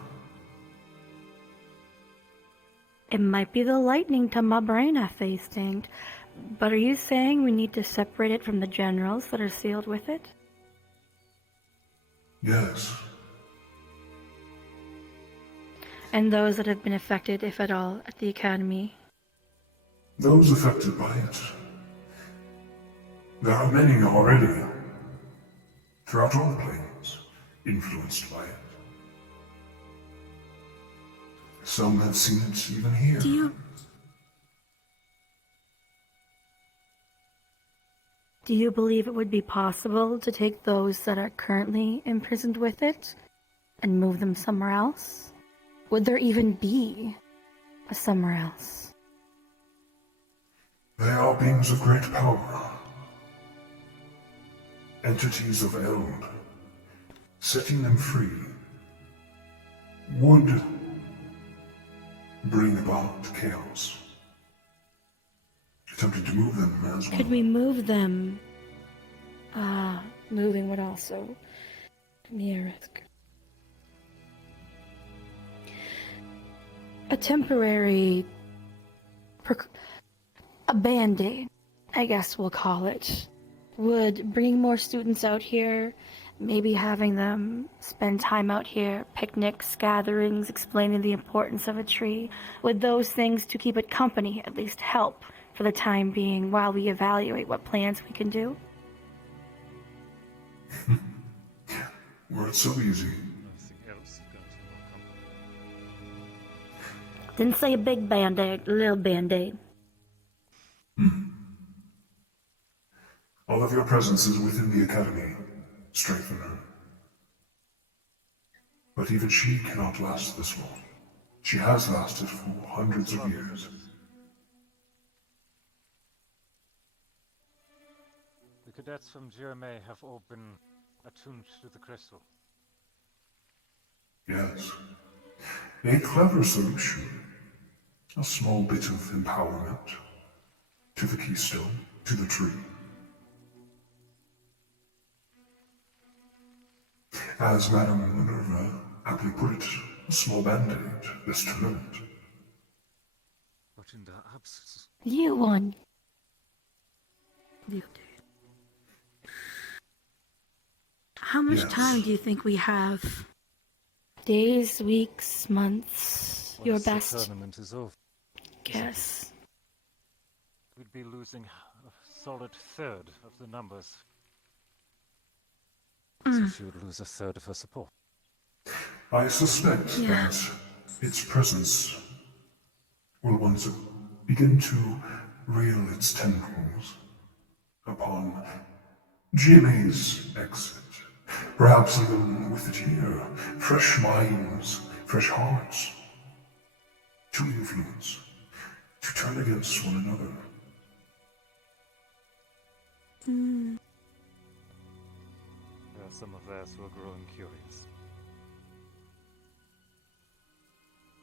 it might be the lightning to my brain, I face thinged. But are you saying we need to separate it from the generals that are sealed with it? Yes. And those that have been affected, if at all, at the Academy? Those affected by it. There are many already, throughout all planes, influenced by it. Some have seen it even here. Do you believe it would be possible to take those that are currently imprisoned with it and move them somewhere else? Would there even be a somewhere else? They are beings of great power. Entities of Eld. Setting them free would bring about chaos. Attempting to move them as well. Could we move them? Moving would also be a risk. A temporary... a band-aid, I guess we'll call it, would bring more students out here, maybe having them spend time out here, picnics, gatherings, explaining the importance of a tree, would those things to keep it company at least help for the time being while we evaluate what plans we can do? Were it so easy. Didn't say a big band-aid, a little band-aid. All of your presence is within the Academy. Strengthen her. But even she cannot last this long. She has lasted for hundreds of years. The cadets from Jeremy have all been attuned to the crystal. Yes. A clever solution. A small bit of empowerment. To the keystone, to the tree. As Madame Minerva aptly put it, a small band-aid, this tournament. But in the absence... You won. You did. How much time do you think we have? Days, weeks, months. Your Once the best tournament is over, guess. we'd be losing a solid third of the numbers. So she would lose a third of her support. I suspect that its presence will once begin to reel its tendrils upon GMA's exit. Perhaps even with it here, fresh minds, fresh hearts, to influence, to turn against one another. There are some of us who are growing curious.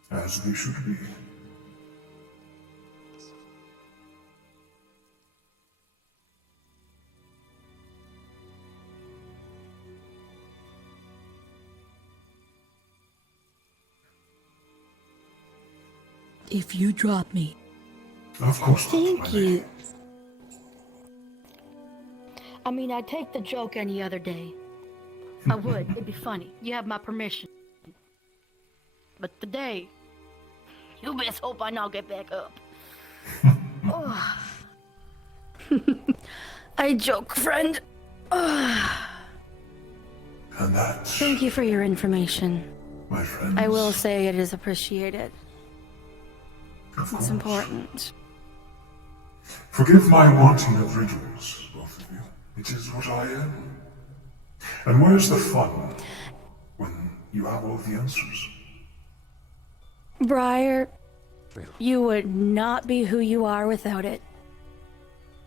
As they should be. If you drop me. Of course not. Thank you. I mean, I'd take the joke any other day. I would. It'd be funny. You have my permission. But today, you best hope I not get back up. Oh. I joke, friend. Oh. And that's... Thank you for your information. My friends. I will say it is appreciated. Of course. It's important. Forgive my wanting of riddles, both of you. It is what I am. And where's the fun when you have all the answers? Briar, you would not be who you are without it.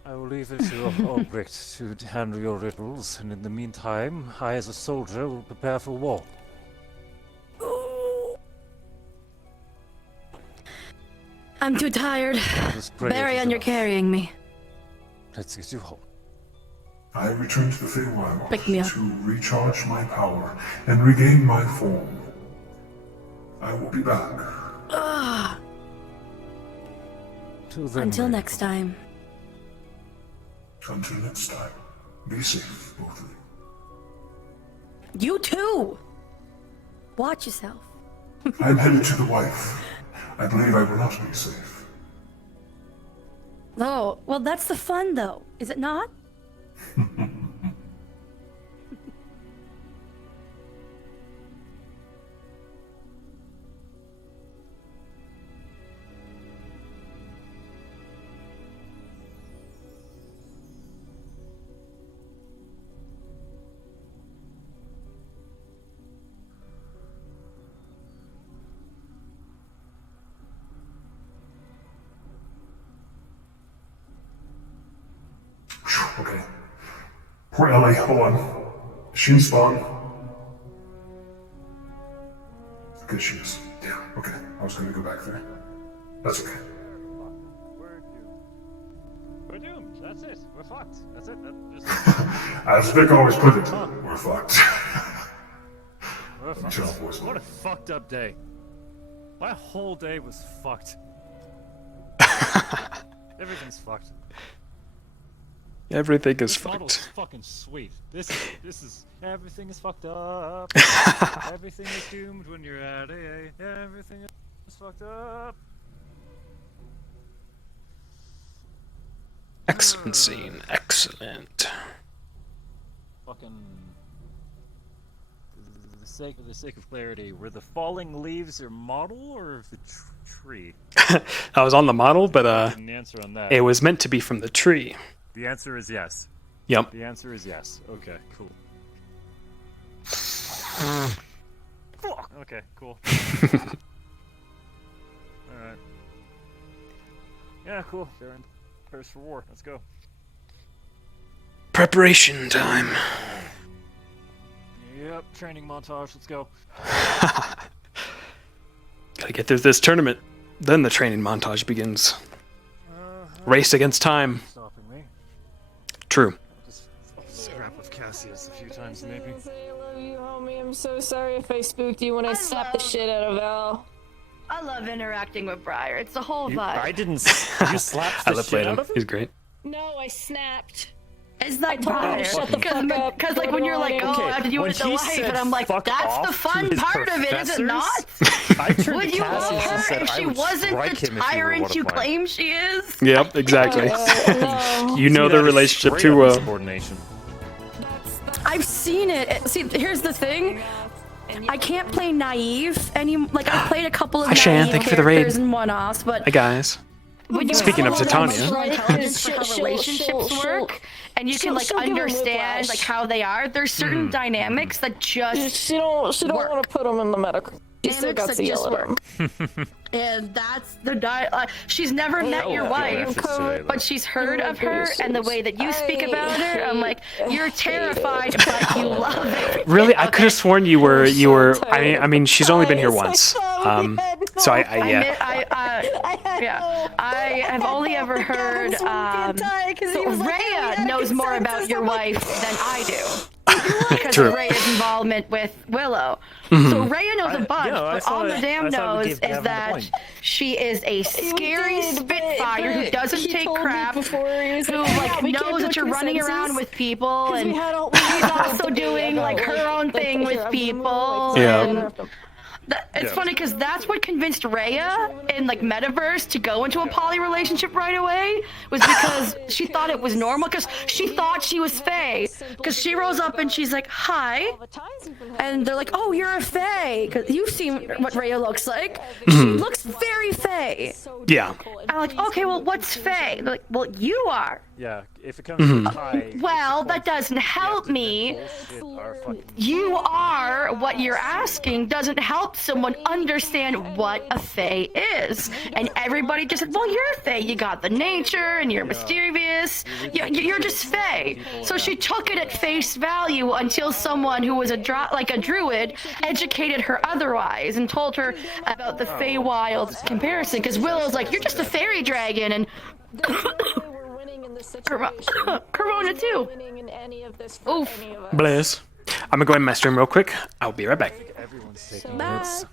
I will leave it to Albrecht to handle your riddles, and in the meantime, I as a soldier will prepare for war. I'm too tired. Barry, you're carrying me. Let's get you home. I return to the Feywild Pick me up. to recharge my power and regain my form. I will be back. Ugh. Until next time. Until next time, be safe, both of you. You too! Watch yourself. I'm headed to the wife. I believe I will not be safe. Oh, well, that's the fun, though, is it not? Okay. Poor Ellie, hold on. She spawn. Okay, she is. Yeah, okay. I was gonna go back there. That's okay. We're doomed. That's it. We're fucked. That's it. As Vic always put it, we're fucked. We're fucked. Chill, boys. What a fucked up day. My whole day was fucked. Everything's fucked. Everything is This model's fucked. fucking sweet. This is everything is fucked up. Everything is doomed when you're at AA. Everything is fucked up. Excellent scene. Excellent. Fucking. For the sake of clarity, were the falling leaves your model or the tree? I was on the model, but Didn't answer on that. it was meant to be from the tree. The answer is yes. Yep. The answer is yes. Okay, cool. Fuck. Okay, cool. Yeah, cool. They're in Paris for war. Let's go. Preparation time. Yep, training montage. Let's go. Gotta get through this tournament. Then the training montage begins. Race against time. Stopping me. True. Just scrap with Cassius a few times, maybe. I love you, homie. I'm so sorry if I spooked you when I slapped the shit out of Val. I love interacting with Briar. It's the whole vibe. I didn't. You slapped I the love shit playing out him. of him? He's great. No, I snapped. It's not I told him to shut the fuck up. Because like when you're like, oh, Okay, how did you when with the he wife? said And I'm like, fuck that's off the to fun his part of it, is it not? I turned Would to you love Cassius and her said if I she would wasn't strike the him if you were tyrant one you of mine. claim she is? Yep, exactly. No. You know See, the that is relationship straight too up well. insubordination. I've seen it. See, here's the thing. I can't play naive like I've played a couple of Hi, Shan. naive Thank you for the raid. characters and one-offs, but Hi, guys. when you Speaking have of a lot Titania. more intelligence for how She'll- relationships she'll- work, and you can she'll- like she'll give him understand whiplash. like how they are. There's certain dynamics that just She don't work. want to put him in the medical. She still Dynamics got that to just yell at him. work. And that's the she's never met your wife, but she's heard of her and the way that you speak about her. I'm like, you're terrified, but you love it. Really, I could have sworn you were. I mean, she's only been here once. So yeah. I have only ever heard. So Rhea knows more about your wife than I do. Because True. of Rhea's involvement with Willow. Mhm. So Rhea knows a bunch, I but thought all I- the damn I thought we knows gave is Gavin the that point. she is a scary spitfire who doesn't take crap, who like knows that you're running around with people, and she's also doing like her own thing with people. Yeah. and It's funny because that's what convinced Rhea in like Metaverse to go into a poly relationship right away, was because she thought it was normal, because she thought she was Fae. Because she rolls up and she's like, "Hi," and they're like, "Oh, you're a Fae," because you've seen what Rhea looks like. She Mhm. looks very Fae. Yeah. I'm like, "Okay, well, what's Fae?" They're like, "Well, you are." Yeah, if it comes Mhm. to high, Well, that doesn't help me. You are what you're asking doesn't help someone understand what a Fae is. And everybody just said, well, you're a Fae. You got the nature and you're mysterious. You're just Fae. So she took it at face value until someone who was a druid educated her otherwise and told her about the Feywild comparison. Because Willow's like, you're just a fairy dragon. And Corona too. Oof. Blaze. I'm gonna go ahead and my stream real quick. I'll be right back. Everyone's taking Bye. notes.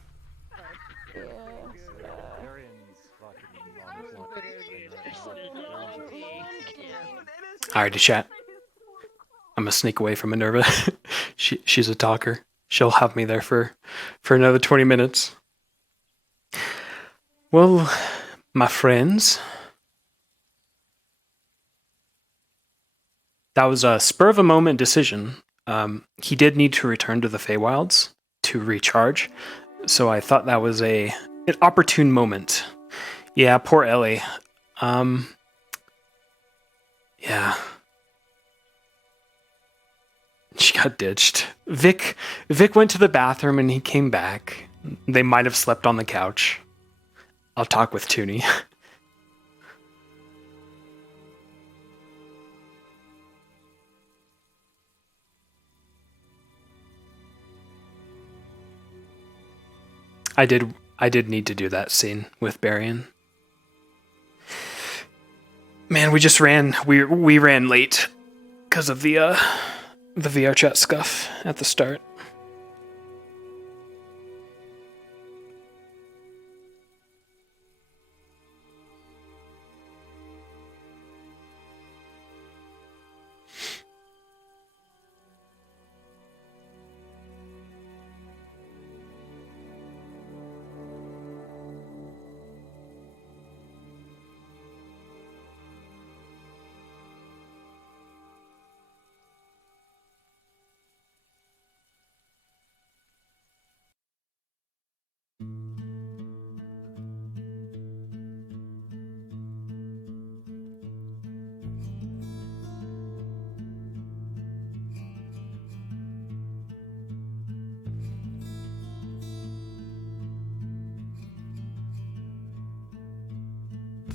Alrighty, chat. I'm gonna sneak away from Minerva. She's a talker. She'll have me there for another 20 minutes. Well, my friends, that was a spur of a moment decision. He did need to return to the Feywilds to recharge, so I thought that was an opportune moment. Yeah, poor Ellie. Yeah. She got ditched. Vic went to the bathroom and he came back. They might have slept on the couch. I'll talk with Toonie. I did need to do that scene with Barian. Man, we ran late because of the VR chat scuff at the start.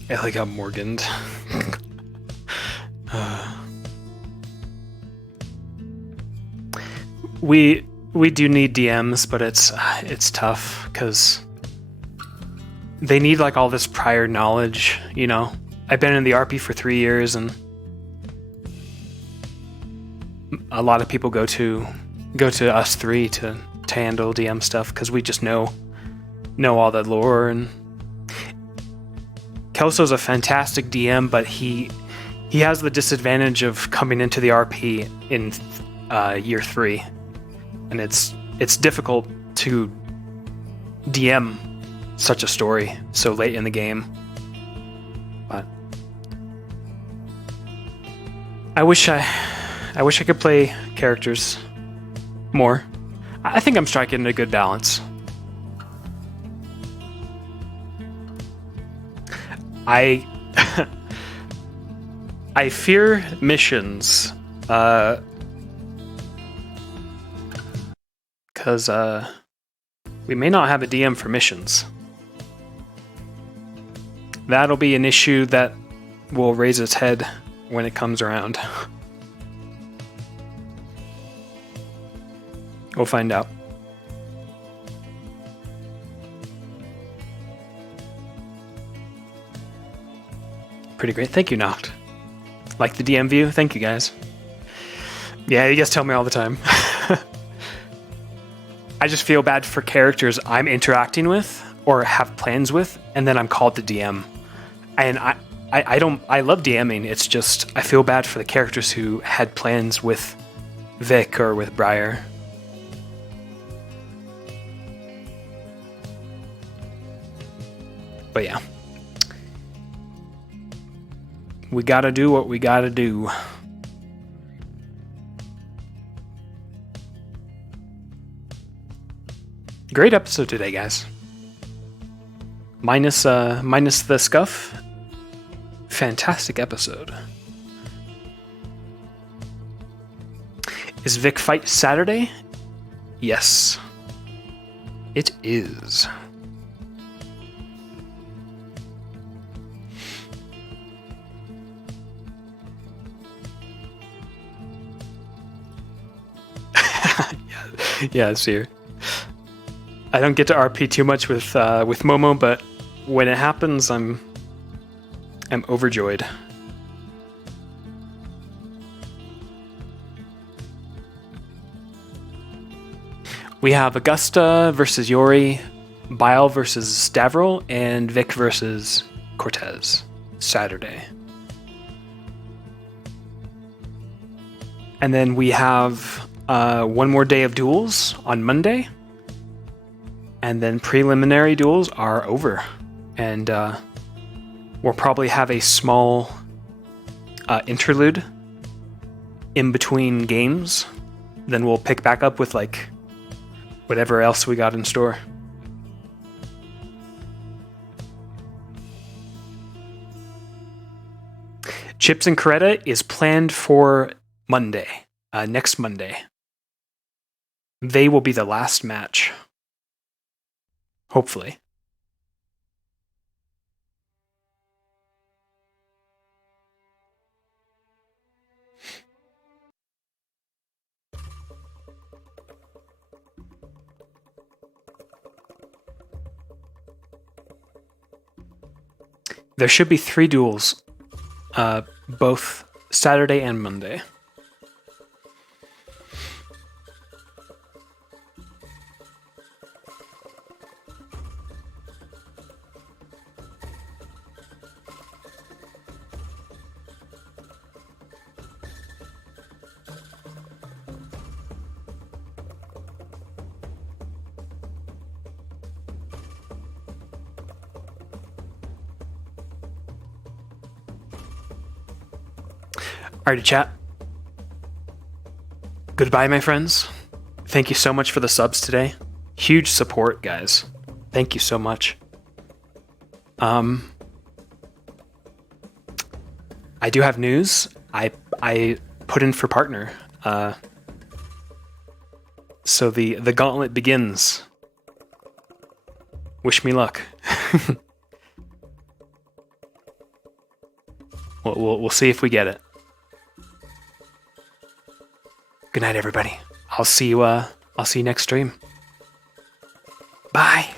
I like how Morganed. We do need DMs, but it's tough because they need like all this prior knowledge, you know. I've been in the RP for 3 years, and a lot of people go to us three to handle DM stuff because we just know all the lore. And Kelso's a fantastic DM, but he has the disadvantage of coming into the RP in year 3, and it's difficult to DM such a story so late in the game. But I wish I could play characters more. I think I'm striking a good balance. I fear missions, because we may not have a DM for missions. That'll be an issue that will raise its head when it comes around. We'll find out. Pretty great. Thank you, Noct. Like the DM view? Thank you, guys. Yeah, you guys tell me all the time. I just feel bad for characters I'm interacting with or have plans with, and then I'm called to DM. And I love DMing. It's just I feel bad for the characters who had plans with Vic or with Briar. But yeah. We gotta do what we gotta do. Great episode today, guys. Minus the scuff. Fantastic episode. Is Vic fight Saturday? Yes. It is. Yeah, it's here. I don't get to RP too much with Momo, but when it happens, I'm overjoyed. We have Augusta versus Yori, Bile versus Stavril, and Vic versus Cortez. Saturday. And then we have one more day of duels on Monday. And then preliminary duels are over. And we'll probably have a small interlude in between games. Then we'll pick back up with like whatever else we got in store. Chips and Coretta is planned for Monday, next Monday. They will be the last match. Hopefully. There should be 3 duels, both Saturday and Monday. Alrighty, chat. Goodbye, my friends. Thank you so much for the subs today. Huge support, guys. Thank you so much. I do have news. I put in for partner. So the gauntlet begins. Wish me luck. We'll see if we get it. Good night, everybody. I'll see you next stream. Bye.